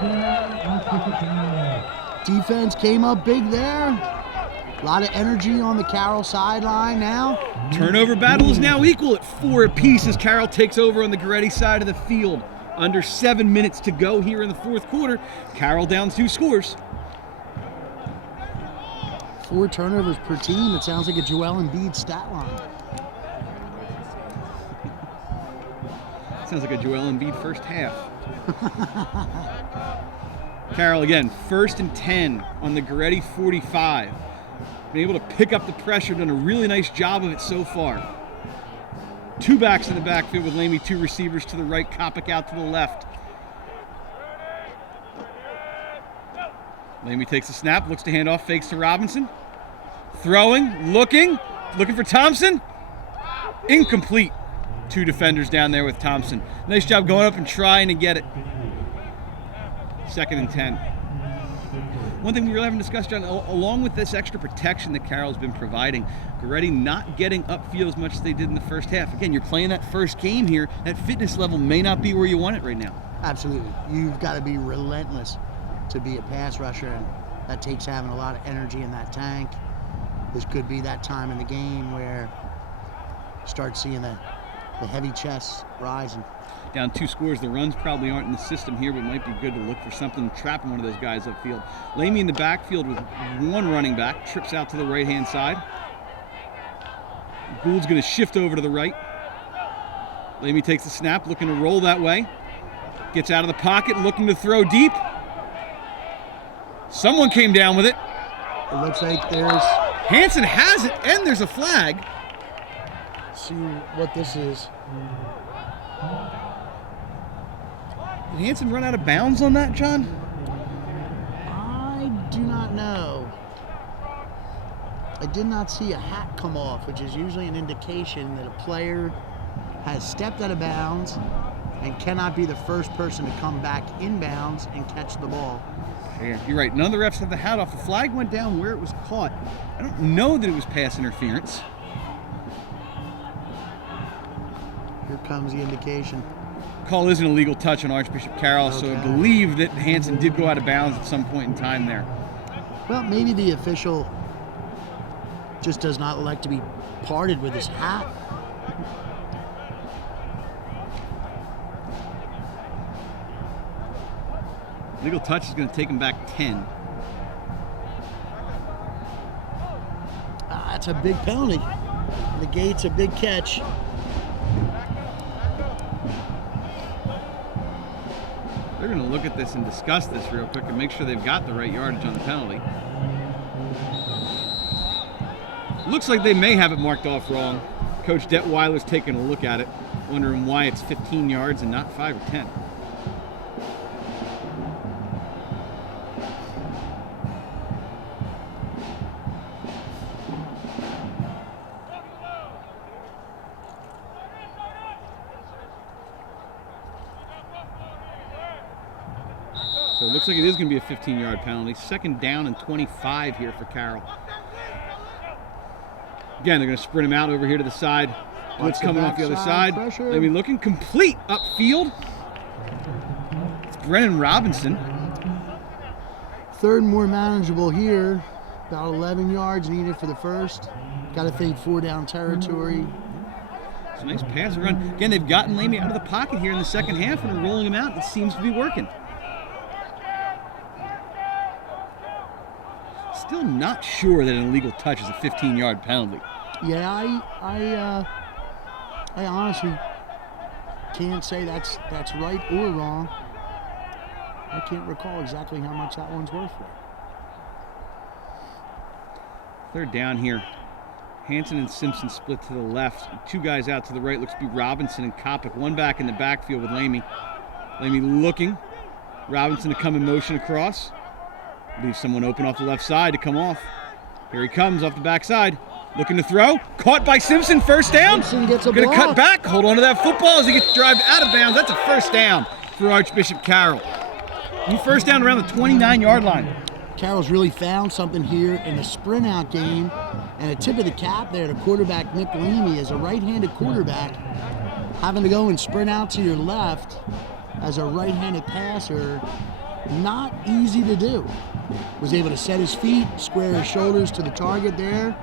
Defense came up big there. A lot of energy on the Carroll sideline now. Turnover battle is now equal at 4 apiece as Carroll takes over on the Goretti side of the field. Under 7 minutes to go here in the 4th quarter. Carroll down 2 scores. 4 turnovers per team. It sounds like a Joel Embiid stat line. Sounds like a Joel Embiid first half. Carroll again, 1st and 10 on the Goretti 45. Been able to pick up the pressure, done a really nice job of it so far. 2 backs in the backfield with Lamy, 2 receivers to the right, Kopic out to the left. Lamy takes a snap, looks to hand off, fakes to Robinson. Throwing, looking for Thompson. Incomplete. 2 defenders down there with Thompson. Nice job going up and trying to get it. 2nd and 10. One thing we really haven't discussed, John, along with this extra protection that Carroll's been providing, Goretti not getting upfield as much as they did in the first half. Again, you're playing that first game here. That fitness level may not be where you want it right now. Absolutely. You've got to be relentless to be a pass rusher, and that takes having a lot of energy in that tank. This could be that time in the game where you start seeing the heavy chests rising. Down 2 scores. The runs probably aren't in the system here, but it might be good to look for something trapping one of those guys upfield. Lamy in the backfield with 1 running back. Trips out to the right-hand side. Gould's going to shift over to the right. Lamy takes the snap, looking to roll that way. Gets out of the pocket, looking to throw deep. Someone came down with it. It looks like there's... Hansen has it, and there's a flag. See what this is. Did Hansen run out of bounds on that, John? I do not know. I did not see a hat come off, which is usually an indication that a player has stepped out of bounds and cannot be the first person to come back inbounds and catch the ball. Yeah, you're right. None of the refs have the hat off. The flag went down where it was caught. I don't know that it was pass interference. Here comes the indication. Call is an illegal touch on Archbishop Carroll, so I Okay. believe that Hansen did go out of bounds at some point in time there. Well, maybe the official just does not like to be parted with his hat. Legal touch is going to take him back 10. That's a big penalty. Negates a big catch. They're going to look at this and discuss this real quick and make sure they've got the right yardage on the penalty. Looks like they may have it marked off wrong. Coach Detweiler's taking a look at it, wondering why it's 15 yards and not 5 or 10. So it looks like it is going to be a 15-yard penalty. Second down and 25 here for Carroll. Again, they're going to sprint him out over here to the side. Blitz coming off the other side. Maybe looking complete upfield. It's Brennan Robinson. Third more manageable here. About 11 yards needed for the first. Got to think 4-down territory. It's a nice pass and run. Again, they've gotten Lamy out of the pocket here in the second half and are rolling him out. It seems to be working. Still not sure that an illegal touch is a 15-yard penalty. Yeah, I honestly can't say that's right or wrong. I can't recall exactly how much that one's worth for. Third down here. Hanson and Simpson split to the left. Two guys out to the right. Looks to be Robinson and Kopic. One back in the backfield with Lamy. Lamy looking. Robinson to come in motion across. Leave someone open off the left side to come off. Here he comes off the backside. Looking to throw. Caught by Simpson. First down. Simpson gets a Gonna block. cut back. Hold on to that football as he gets driven out of bounds. That's a first down for Archbishop Carroll. New first down around the 29-yard line. Carroll's really found something here in the sprint out game, and a tip of the cap there to quarterback Nick Lamy as a right-handed quarterback. Having to go and sprint out to your left as a right-handed passer, not easy to do. Was able to set his feet, square his shoulders to the target there.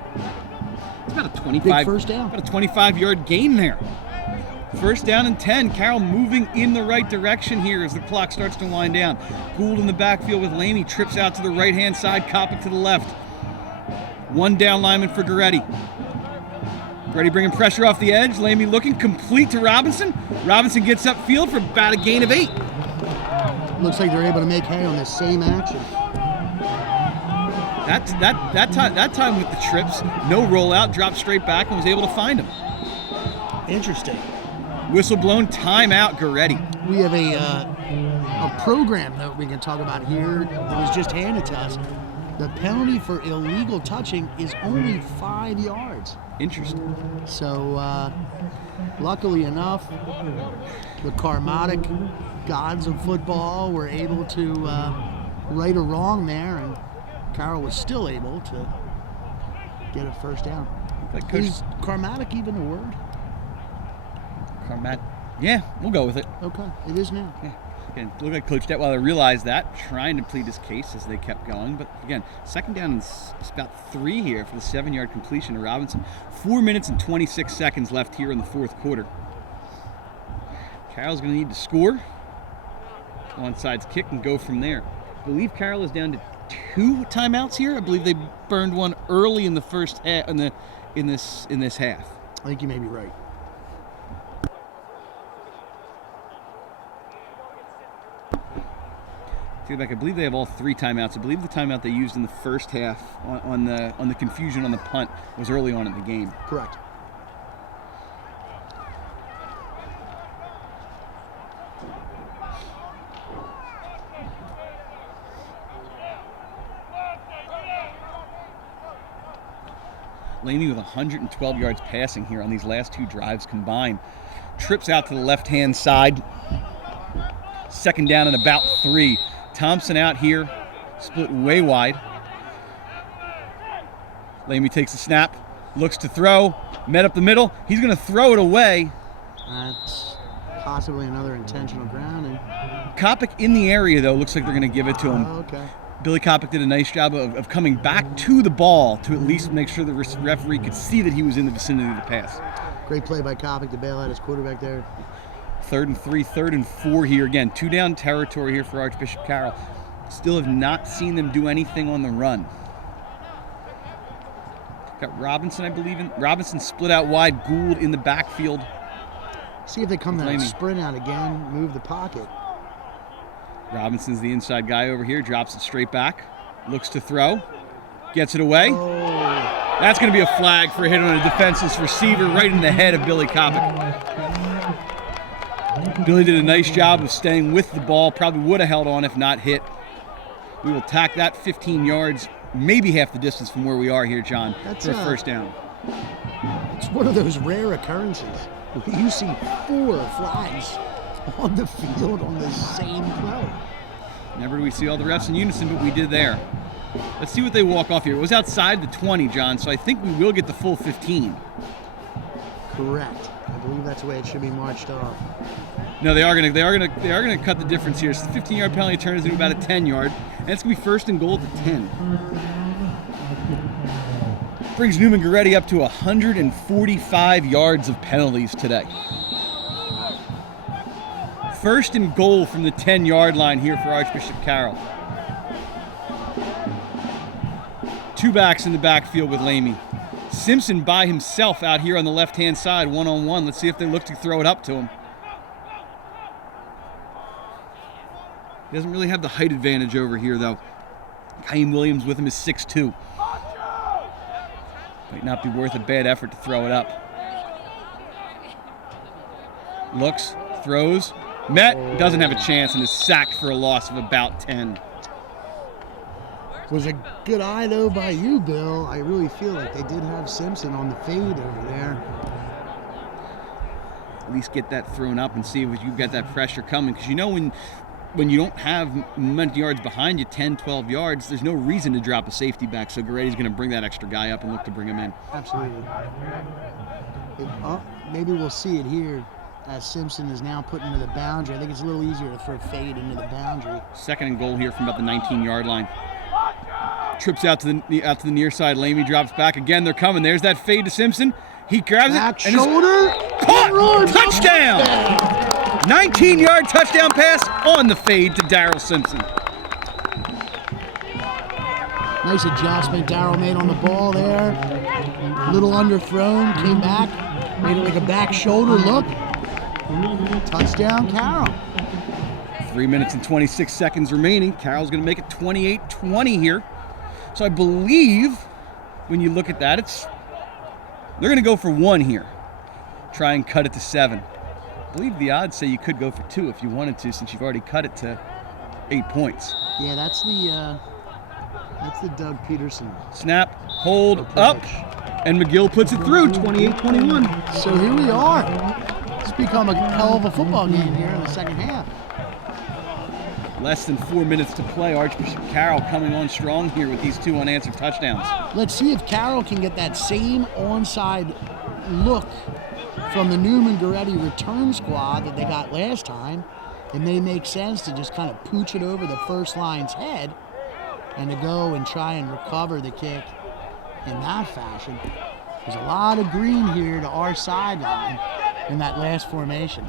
It's about a 25. Big first down. About a 25-yard gain there. First down and 10. Carroll moving in the right direction here as the clock starts to wind down. Gould in the backfield with Lamy. Trips out to the right-hand side. Kopic to the left. One down lineman for Goretti. Goretti bringing pressure off the edge. Lamy looking complete to Robinson. Robinson gets upfield for about a gain of 8. Looks like they're able to make hay on this same action. That time with the trips, no rollout, dropped straight back and was able to find him. Interesting. Whistle blown, timeout, Goretti. We have a program that we can talk about here that was just handed to us. The penalty for illegal touching is only 5 yards. Interesting. So, luckily enough, the karmatic gods of football were able to right a wrong there, and Carroll was still able to get a first down. Is karmatic even a word? Karmat. Yeah, we'll go with it. Okay, it is now. Yeah. Again, look like Coach Detweiler realized that, trying to plead his case as they kept going. But again, second down is about 3 here for the 7-yard completion to Robinson. 4 minutes and 26 seconds left here in the fourth quarter. Carroll's going to need to score. Onside kick and go from there. I believe Carroll is down to 2 timeouts here. I believe they burned one early in the first half, in this half. I think you may be right. I believe they have all 3 timeouts. I believe the timeout they used in the first half on the confusion on the punt was early on in the game. Correct. Lamy with 112 yards passing here on these last 2 drives combined. Trips out to the left-hand side. Second down and about 3. Thompson out here, split way wide. Lamy takes the snap, looks to throw, met up the middle. He's going to throw it away. That's possibly another intentional grounding. Kopic in the area, though. Looks like they're going to give it to him. Okay. Billy Kopic did a nice job of coming back to the ball to at least make sure the referee could see that he was in the vicinity of the pass. Great play by Kopic to bail out his quarterback there. 3rd and 3, 3rd and 4 here. Again, 2 down territory here for Archbishop Carroll. Still have not seen them do anything on the run. Got Robinson, I believe. Robinson split out wide. Gould in the backfield. See if they come that sprint out again, move the pocket. Robinson's the inside guy over here. Drops it straight back. Looks to throw. Gets it away. Oh. That's going to be a flag for a hit on a defenseless receiver right in the head of Billy Kopic. Billy did a nice job of staying with the ball. Probably would have held on if not hit. We will tack that 15 yards, maybe half the distance from where we are here, John, for a first down. It's one of those rare occurrences. You see 4 flags on the field on the same play. Never do we see all the refs in unison, but we did there. Let's see what they walk off here. It was outside the 20, John, so I think we will get the full 15. Correct. I believe that's the way it should be marched off. No, they are gonna cut the difference here. So the 15-yard penalty turns into about a 10-yard, and it's gonna be 1st and goal at the 10. Brings Neumann Goretti up to 145 yards of penalties today. 1st and goal from the 10-yard line here for Archbishop Carroll. 2 backs in the backfield with Lamy. Simpson by himself out here on the left-hand side, one-on-one. Let's see if they look to throw it up to him. He doesn't really have the height advantage over here, though. Kaim Williams with him is 6'2". Might not be worth a bad effort to throw it up. Looks, throws, met, doesn't have a chance, and is sacked for a loss of about 10. Was a good eye, though, by you, Bill. I really feel like they did have Simpson on the fade over there. At least get that thrown up and see if you've got that pressure coming. Because you know when you don't have many yards behind you, 10, 12 yards, there's no reason to drop a safety back. So Goretti's going to bring that extra guy up and look to bring him in. Absolutely. Maybe we'll see it here as Simpson is now put into the boundary. I think it's a little easier to throw fade into the boundary. 2nd and goal here from about the 19-yard line. Trips out to the near side. Lamy drops back again. They're coming. There's that fade to Simpson. He grabs back it. Shoulder. Caught. Touchdown. 19-yard touchdown pass on the fade to Darrell Simpson. Nice adjustment Darrell made on the ball there. A little underthrown. Came back. Made it like a back shoulder look. Touchdown, Carroll. 3 minutes and 26 seconds remaining. Carroll's going to make it 28-20 here. So I believe when you look at that, they're going to go for 1 here. Try and cut it to 7. I believe the odds say you could go for 2 if you wanted to, since you've already cut it to 8 points. Yeah, that's the Doug Peterson. Snap, hold, up, and McGill puts it through, 28-21. So here we are. It's become a hell of a football game here in the second half. Less than 4 minutes to play. Archbishop Carroll coming on strong here with these 2 unanswered touchdowns. Let's see if Carroll can get that same onside look from the Neumann Goretti return squad that they got last time. It may make sense to just kind of pooch it over the first line's head and to go and try and recover the kick in that fashion. There's a lot of green here to our sideline in that last formation.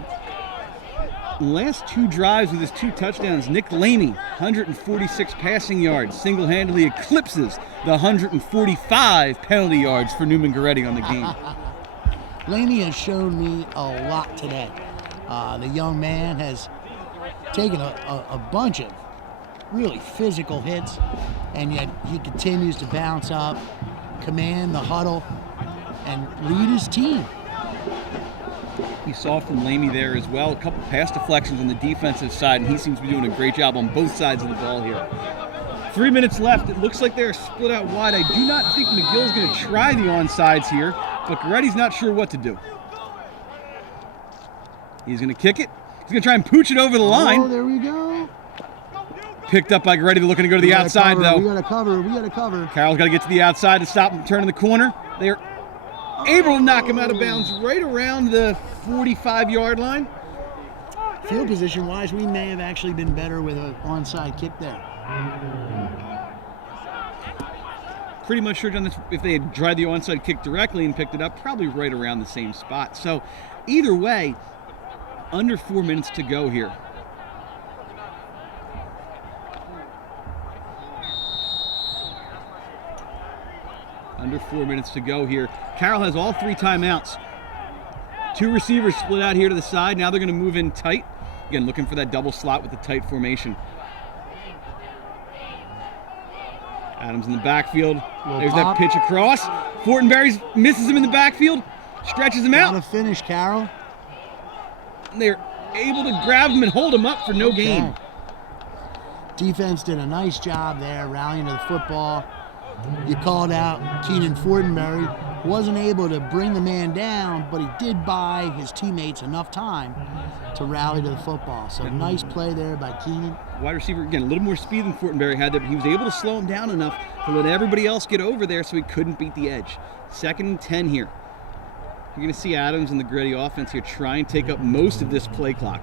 Last 2 drives with his 2 touchdowns, Nick Lamy, 146 passing yards, single-handedly eclipses the 145 penalty yards for Neumann Goretti on the game. Lamy has shown me a lot today. The young man has taken a bunch of really physical hits, and yet he continues to bounce up, command the huddle, and lead his team. You saw from Lamy there as well, a couple pass deflections on the defensive side, and he seems to be doing a great job on both sides of the ball here. 3 minutes left. It looks like they're split out wide. I do not think McGill's going to try the onside here, but Goretti's not sure what to do. He's going to kick it. He's going to try and pooch it over the line. Oh, there we go. Picked up by Goretti. They're looking to go to the outside, though. We got to cover. Carroll's got to get to the outside to stop him turning the corner. They're able to knock him out of bounds right around the 45-yard line. Field position-wise, we may have actually been better with an onside kick there. Pretty much sure, John, if they had tried the onside kick directly and picked it up, probably right around the same spot. So either way, under 4 minutes to go here. Under 4 minutes to go here. Carroll has all 3 timeouts. 2 receivers split out here to the side. Now they're going to move in tight. Again, looking for that double slot with the tight formation. Adams in the backfield. There's that pitch across. Fortenberry misses him in the backfield. Stretches him out. Gotta finish, Carroll. They're able to grab him and hold him up for no gain. Defense did a nice job there, rallying to the football. You called out Keenan Fortenberry. Wasn't able to bring the man down, but he did buy his teammates enough time to rally to the football. So nice play there by Keenan. Wide receiver, again, a little more speed than Fortenberry had there, but he was able to slow him down enough to let everybody else get over there so he couldn't beat the edge. 2nd and 10 here. You're going to see Adams and the Goretti offense here try and take up most of this play clock.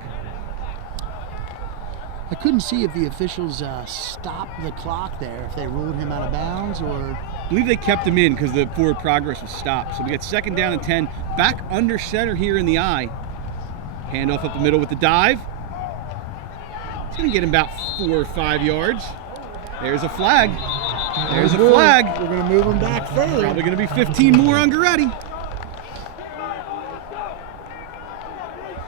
I couldn't see if the officials stopped the clock there, if they ruled him out of bounds or... I believe they kept him in because the forward progress was stopped. So we got 2nd down and 10, back under center here in the I. Handoff up the middle with the dive. It's going to get him about 4 or 5 yards. There's a flag. There's a flag. We're going to move him back further. Probably going to be 15 more on Goretti.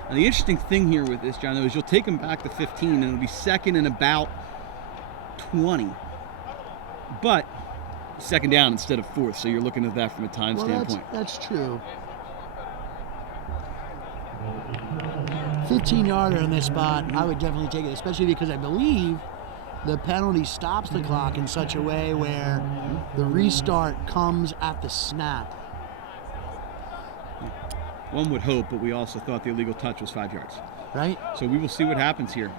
Now the interesting thing here with this, John, though, is you'll take him back to 15 and it'll be 2nd and about 20. But 2nd down instead of 4th, so you're looking at that from a time standpoint. That's true. 15-yarder in this spot, I would definitely take it, especially because I believe the penalty stops the clock in such a way where the restart comes at the snap. One would hope, but we also thought the illegal touch was 5 yards. Right? So we will see what happens here.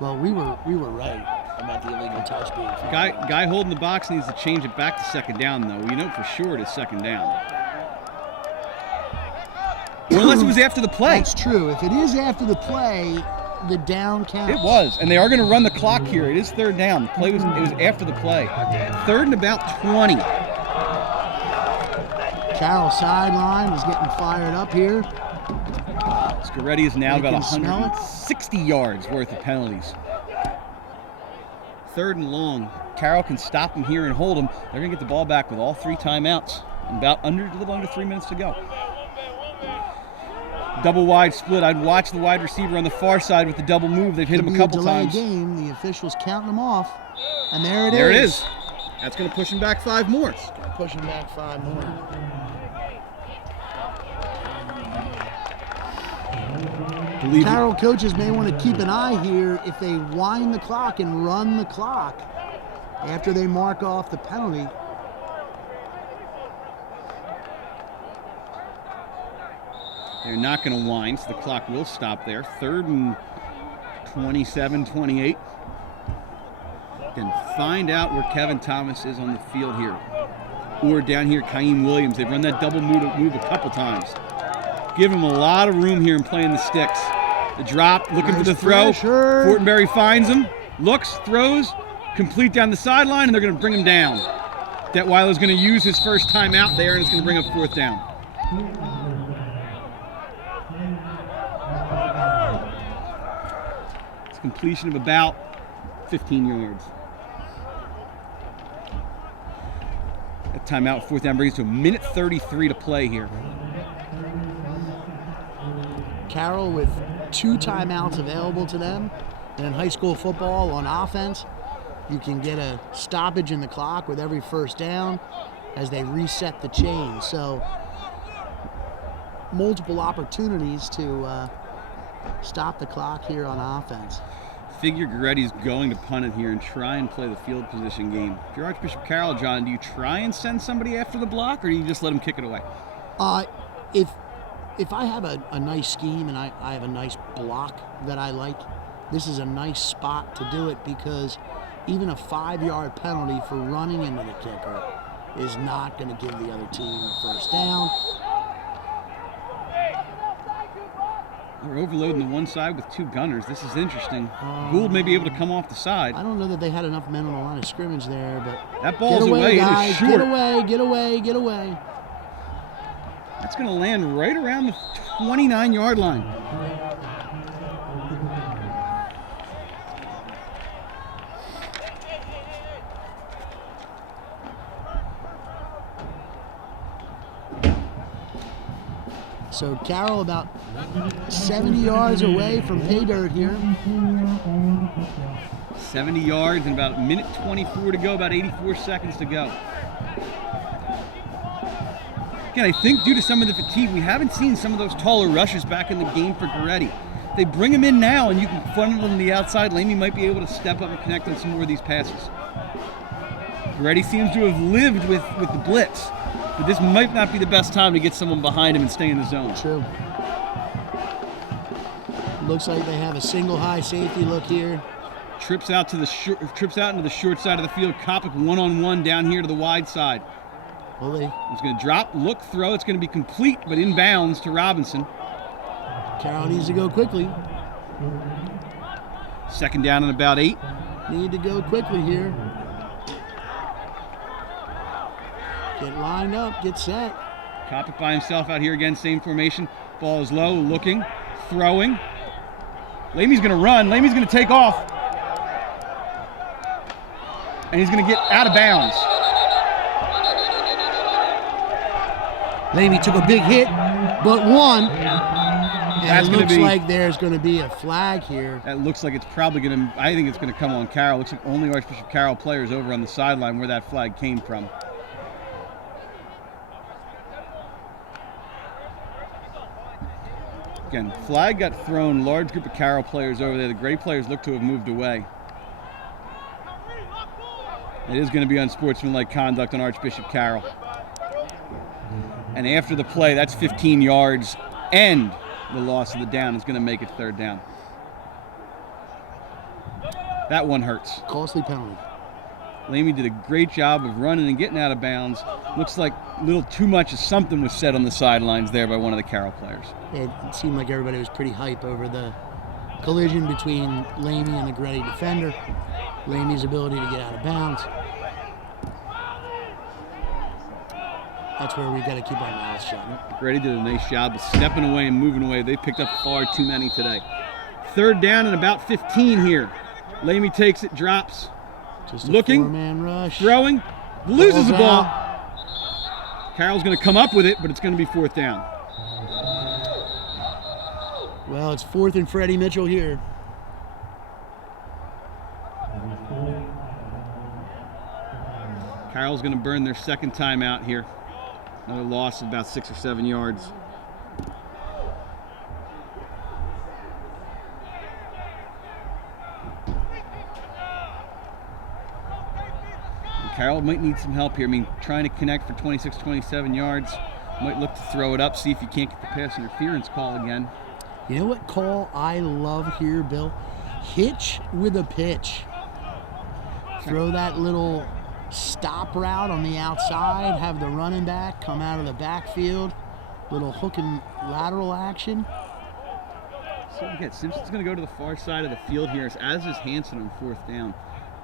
Well, we were right about the illegal touch being 5 yards. Guy holding the box needs to change it back to 2nd down, though. You know for sure it is 2nd down. Or unless it was after the play. That's true. If it is after the play, the down counts. It was, and they are going to run the clock here. It is 3rd down. The play was after the play. 3rd and about 20. Carroll sideline is getting fired up here. Goretti has now got can smell it. 160 yards worth of penalties. 3rd and long. Carroll can stop him here and hold him. They're going to get the ball back with all 3 timeouts. A little under 3 minutes to go. Double wide split. I'd watch the wide receiver on the far side with the double move. They've hit him a couple times. Game. The officials counting them off, and there it is. There it is. That's going to push him back 5 more. Push him back 5 more. Carroll coaches may want to keep an eye here if they wind the clock and run the clock after they mark off the penalty. They're not going to wind, so the clock will stop there. 3rd and 27, 28. Then find out where Kevin Thomas is on the field here. Or down here, Kaim Williams. They've run that double move a couple times. Give him a lot of room here in playing the sticks. The drop, looking for the throw. Pressure. Fortenberry finds him, looks, throws, complete down the sideline, and they're going to bring him down. Detweiler's going to use his first time out there, and it's going to bring up 4th down. It's completion of about 15 yards. That timeout, 4th down, brings us to 1:33 to play here. Carroll with 2 timeouts available to them. And in high school football on offense, you can get a stoppage in the clock with every 1st down as they reset the chain. So multiple opportunities to stop the clock here on offense. Figure Goretti's going to punt it here and try and play the field position game. If you're Archbishop Carroll, John, do you try and send somebody after the block, or do you just let him kick it away? If I have a nice scheme and I have a nice block that I like, this is a nice spot to do it, because even a 5-yard penalty for running into the kicker is not going to give the other team a 1st down. They're overloading the one side with 2 gunners. This is interesting. Gould may be able to come off the side. I don't know that they had enough men on the line of scrimmage there, but that ball's get away, away. Guys. It is short. Get away. That's going to land right around the 29-yard line. So Carroll about 70 yards away from pay dirt here. 70 yards and about a minute 24 to go, about 84 seconds to go. Again, I think due to some of the fatigue, we haven't seen some of those taller rushes back in the game for Goretti. If they bring him in now and you can funnel them to the outside, Lamy might be able to step up and connect on some more of these passes. Goretti seems to have lived with the blitz, but this might not be the best time to get someone behind him and stay in the zone. True. Looks like they have a single high safety look here. Trips out into the short side of the field. Kopic one-on-one down here to the wide side. He's going to drop, look, throw. It's going to be complete, but in bounds to Robinson. Carroll needs to go quickly. Second down and about 8. Need to go quickly here. Get lined up, get set. Kopic by himself out here again, same formation. Ball is low, looking, throwing. Lamy's going to run. Lamy's going to take off. And he's going to get out of bounds. Lamy took a big hit, but one. And it looks like there's going to be a flag here. That looks like it's probably going to, I think it's going to come on Carroll. Looks like only Archbishop Carroll players over on the sideline where that flag came from. Again, flag got thrown, large group of Carroll players over there. The Gray players look to have moved away. It is going to be unsportsmanlike conduct on Archbishop Carroll. And after the play, that's 15 yards, and the loss of the down is going to make it third down. That one hurts. Costly penalty. Lamy did a great job of running and getting out of bounds. Looks like a little too much of something was said on the sidelines there by one of the Carroll players. It seemed like everybody was pretty hype over the collision between Lamy and the Goretti defender. Lamy's ability to get out of bounds. That's where we've got to keep our mouths shut. Goretti did a nice job of stepping away and moving away. They picked up far too many today. Third down and about 15 here. Lamy takes it, drops. Just a looking, four-man rush. Throwing, loses the ball. Out. Carroll's going to come up with it, but it's going to be fourth down. Well, it's fourth and Freddie Mitchell here. Carroll's going to burn their second timeout here. Another loss of about 6 or 7 yards. Carroll might need some help here. I mean, trying to connect for 26, 27 yards. Might look to throw it up, see if you can't get the pass interference call again. You know what call I love here, Bill? Hitch with a pitch. Throw that little stop route on the outside, have the running back come out of the backfield. Little hook and lateral action. So again, Simpson's going to go to the far side of the field here, as is Hanson on fourth down.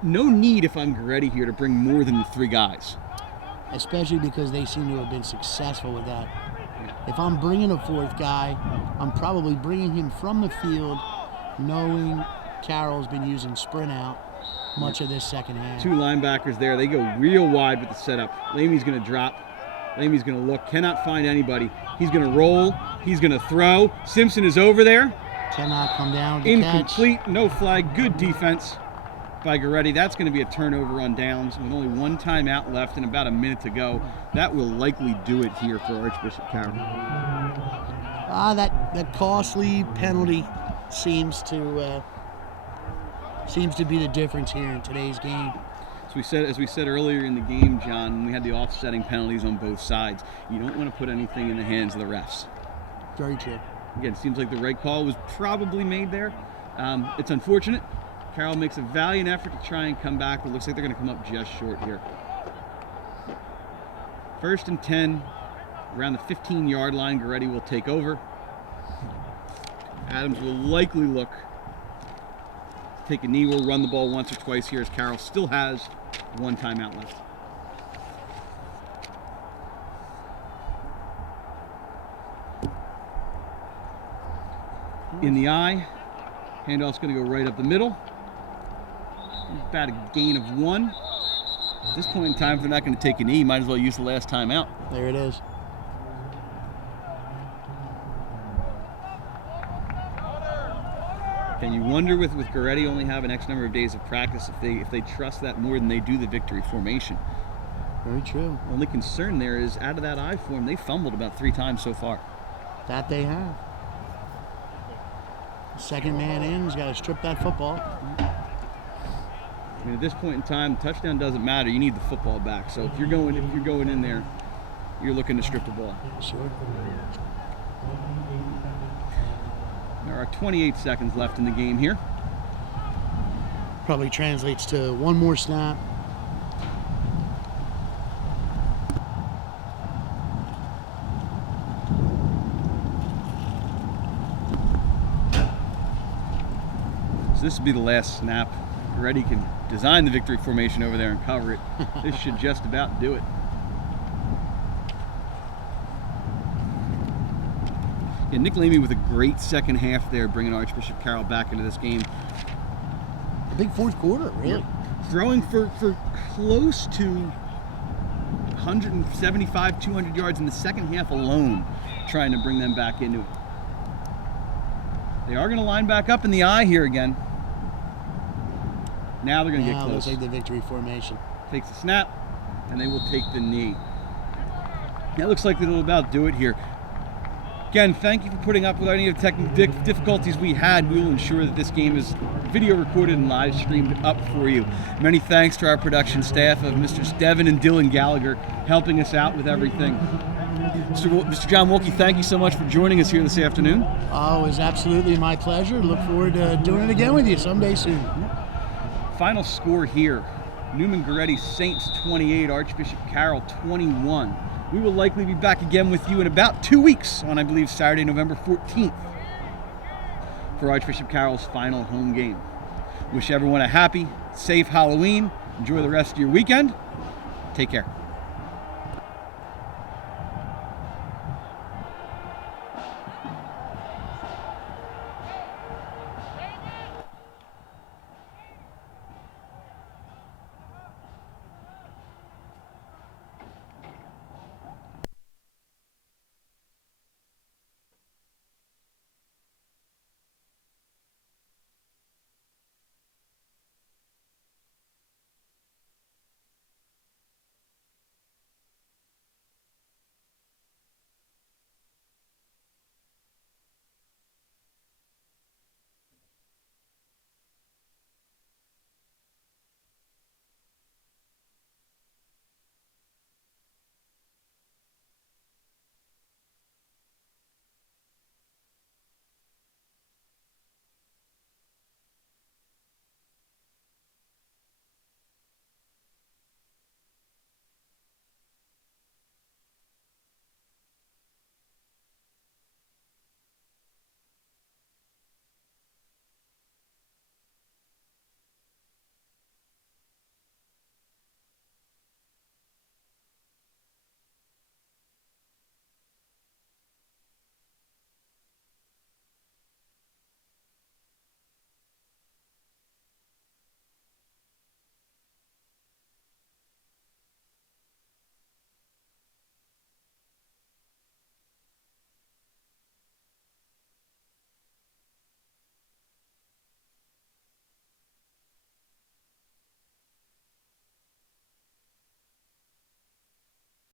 No need, if I'm Goretti here, to bring more than 3 guys. Especially because they seem to have been successful with that. If I'm bringing a 4th guy, I'm probably bringing him from the field, knowing Carroll's been using sprint out much of this second half. 2 linebackers there. They go real wide with the setup. Lamy's going to drop. Lamy's going to look. Cannot find anybody. He's going to roll. He's going to throw. Simpson is over there. Cannot come down with the Incomplete. catch. No flag. Good defense by Goretti. That's going to be a turnover on downs with only 1 timeout left and about a minute to go. That will likely do it here for Archbishop Carroll. That costly penalty seems to be the difference here in today's game. As we said earlier in the game, John, when we had the offsetting penalties on both sides, you don't want to put anything in the hands of the refs. Very true. Again, it seems like the right call was probably made there. It's unfortunate. Carroll makes a valiant effort to try and come back, but it looks like they're going to come up just short here. 1st and 10, around the 15-yard line. Goretti will take over. Adams will likely look to take a knee. We'll run the ball once or twice here as Carroll still has 1 timeout left. in the eye. Handoff's going to go right up the middle. About a gain of 1. At this point in time, if they're not going to take a knee, might as well use the last timeout. There it is. And you wonder with Goretti only having X number of days of practice if they trust that more than they do the victory formation. Very true. Only concern there is out of that I form, they fumbled about 3 times so far. That they have. Second man in, he's got to strip that football. I mean, at this point in time, touchdown doesn't matter. You need the football back. So if you're going in there, you're looking to strip the ball. Sure. There are 28 seconds left in the game here. Probably translates to one more snap. So this would be the last snap. Goretti can design the victory formation over there and cover it. This should just about do it. Yeah, Nick Lamy with a great second half there, bringing Archbishop Carroll back into this game. A big fourth quarter, really. Yeah. Throwing for close to 175, 200 yards in the second half alone, trying to bring them back into it. They are going to line back up in the eye here again. Now they're going to get close. They'll take the victory formation. Takes the snap, and they will take the knee. That looks like it'll about do it here. Again, thank you for putting up with any of the technical difficulties we had. We will ensure that this game is video recorded and live streamed up for you. Many thanks to our production staff of Mr. Devin and Dylan Gallagher helping us out with everything. Mr. John Woelchke, thank you so much for joining us here this afternoon. Oh, it was absolutely my pleasure. Look forward to doing it again with you someday soon. Final score here. Neumann-Gorretti Saints 28, Archbishop Carroll 21. We will likely be back again with you in about 2 weeks on, I believe, Saturday, November 14th for Archbishop Carroll's final home game. Wish everyone a happy, safe Halloween. Enjoy the rest of your weekend. Take care.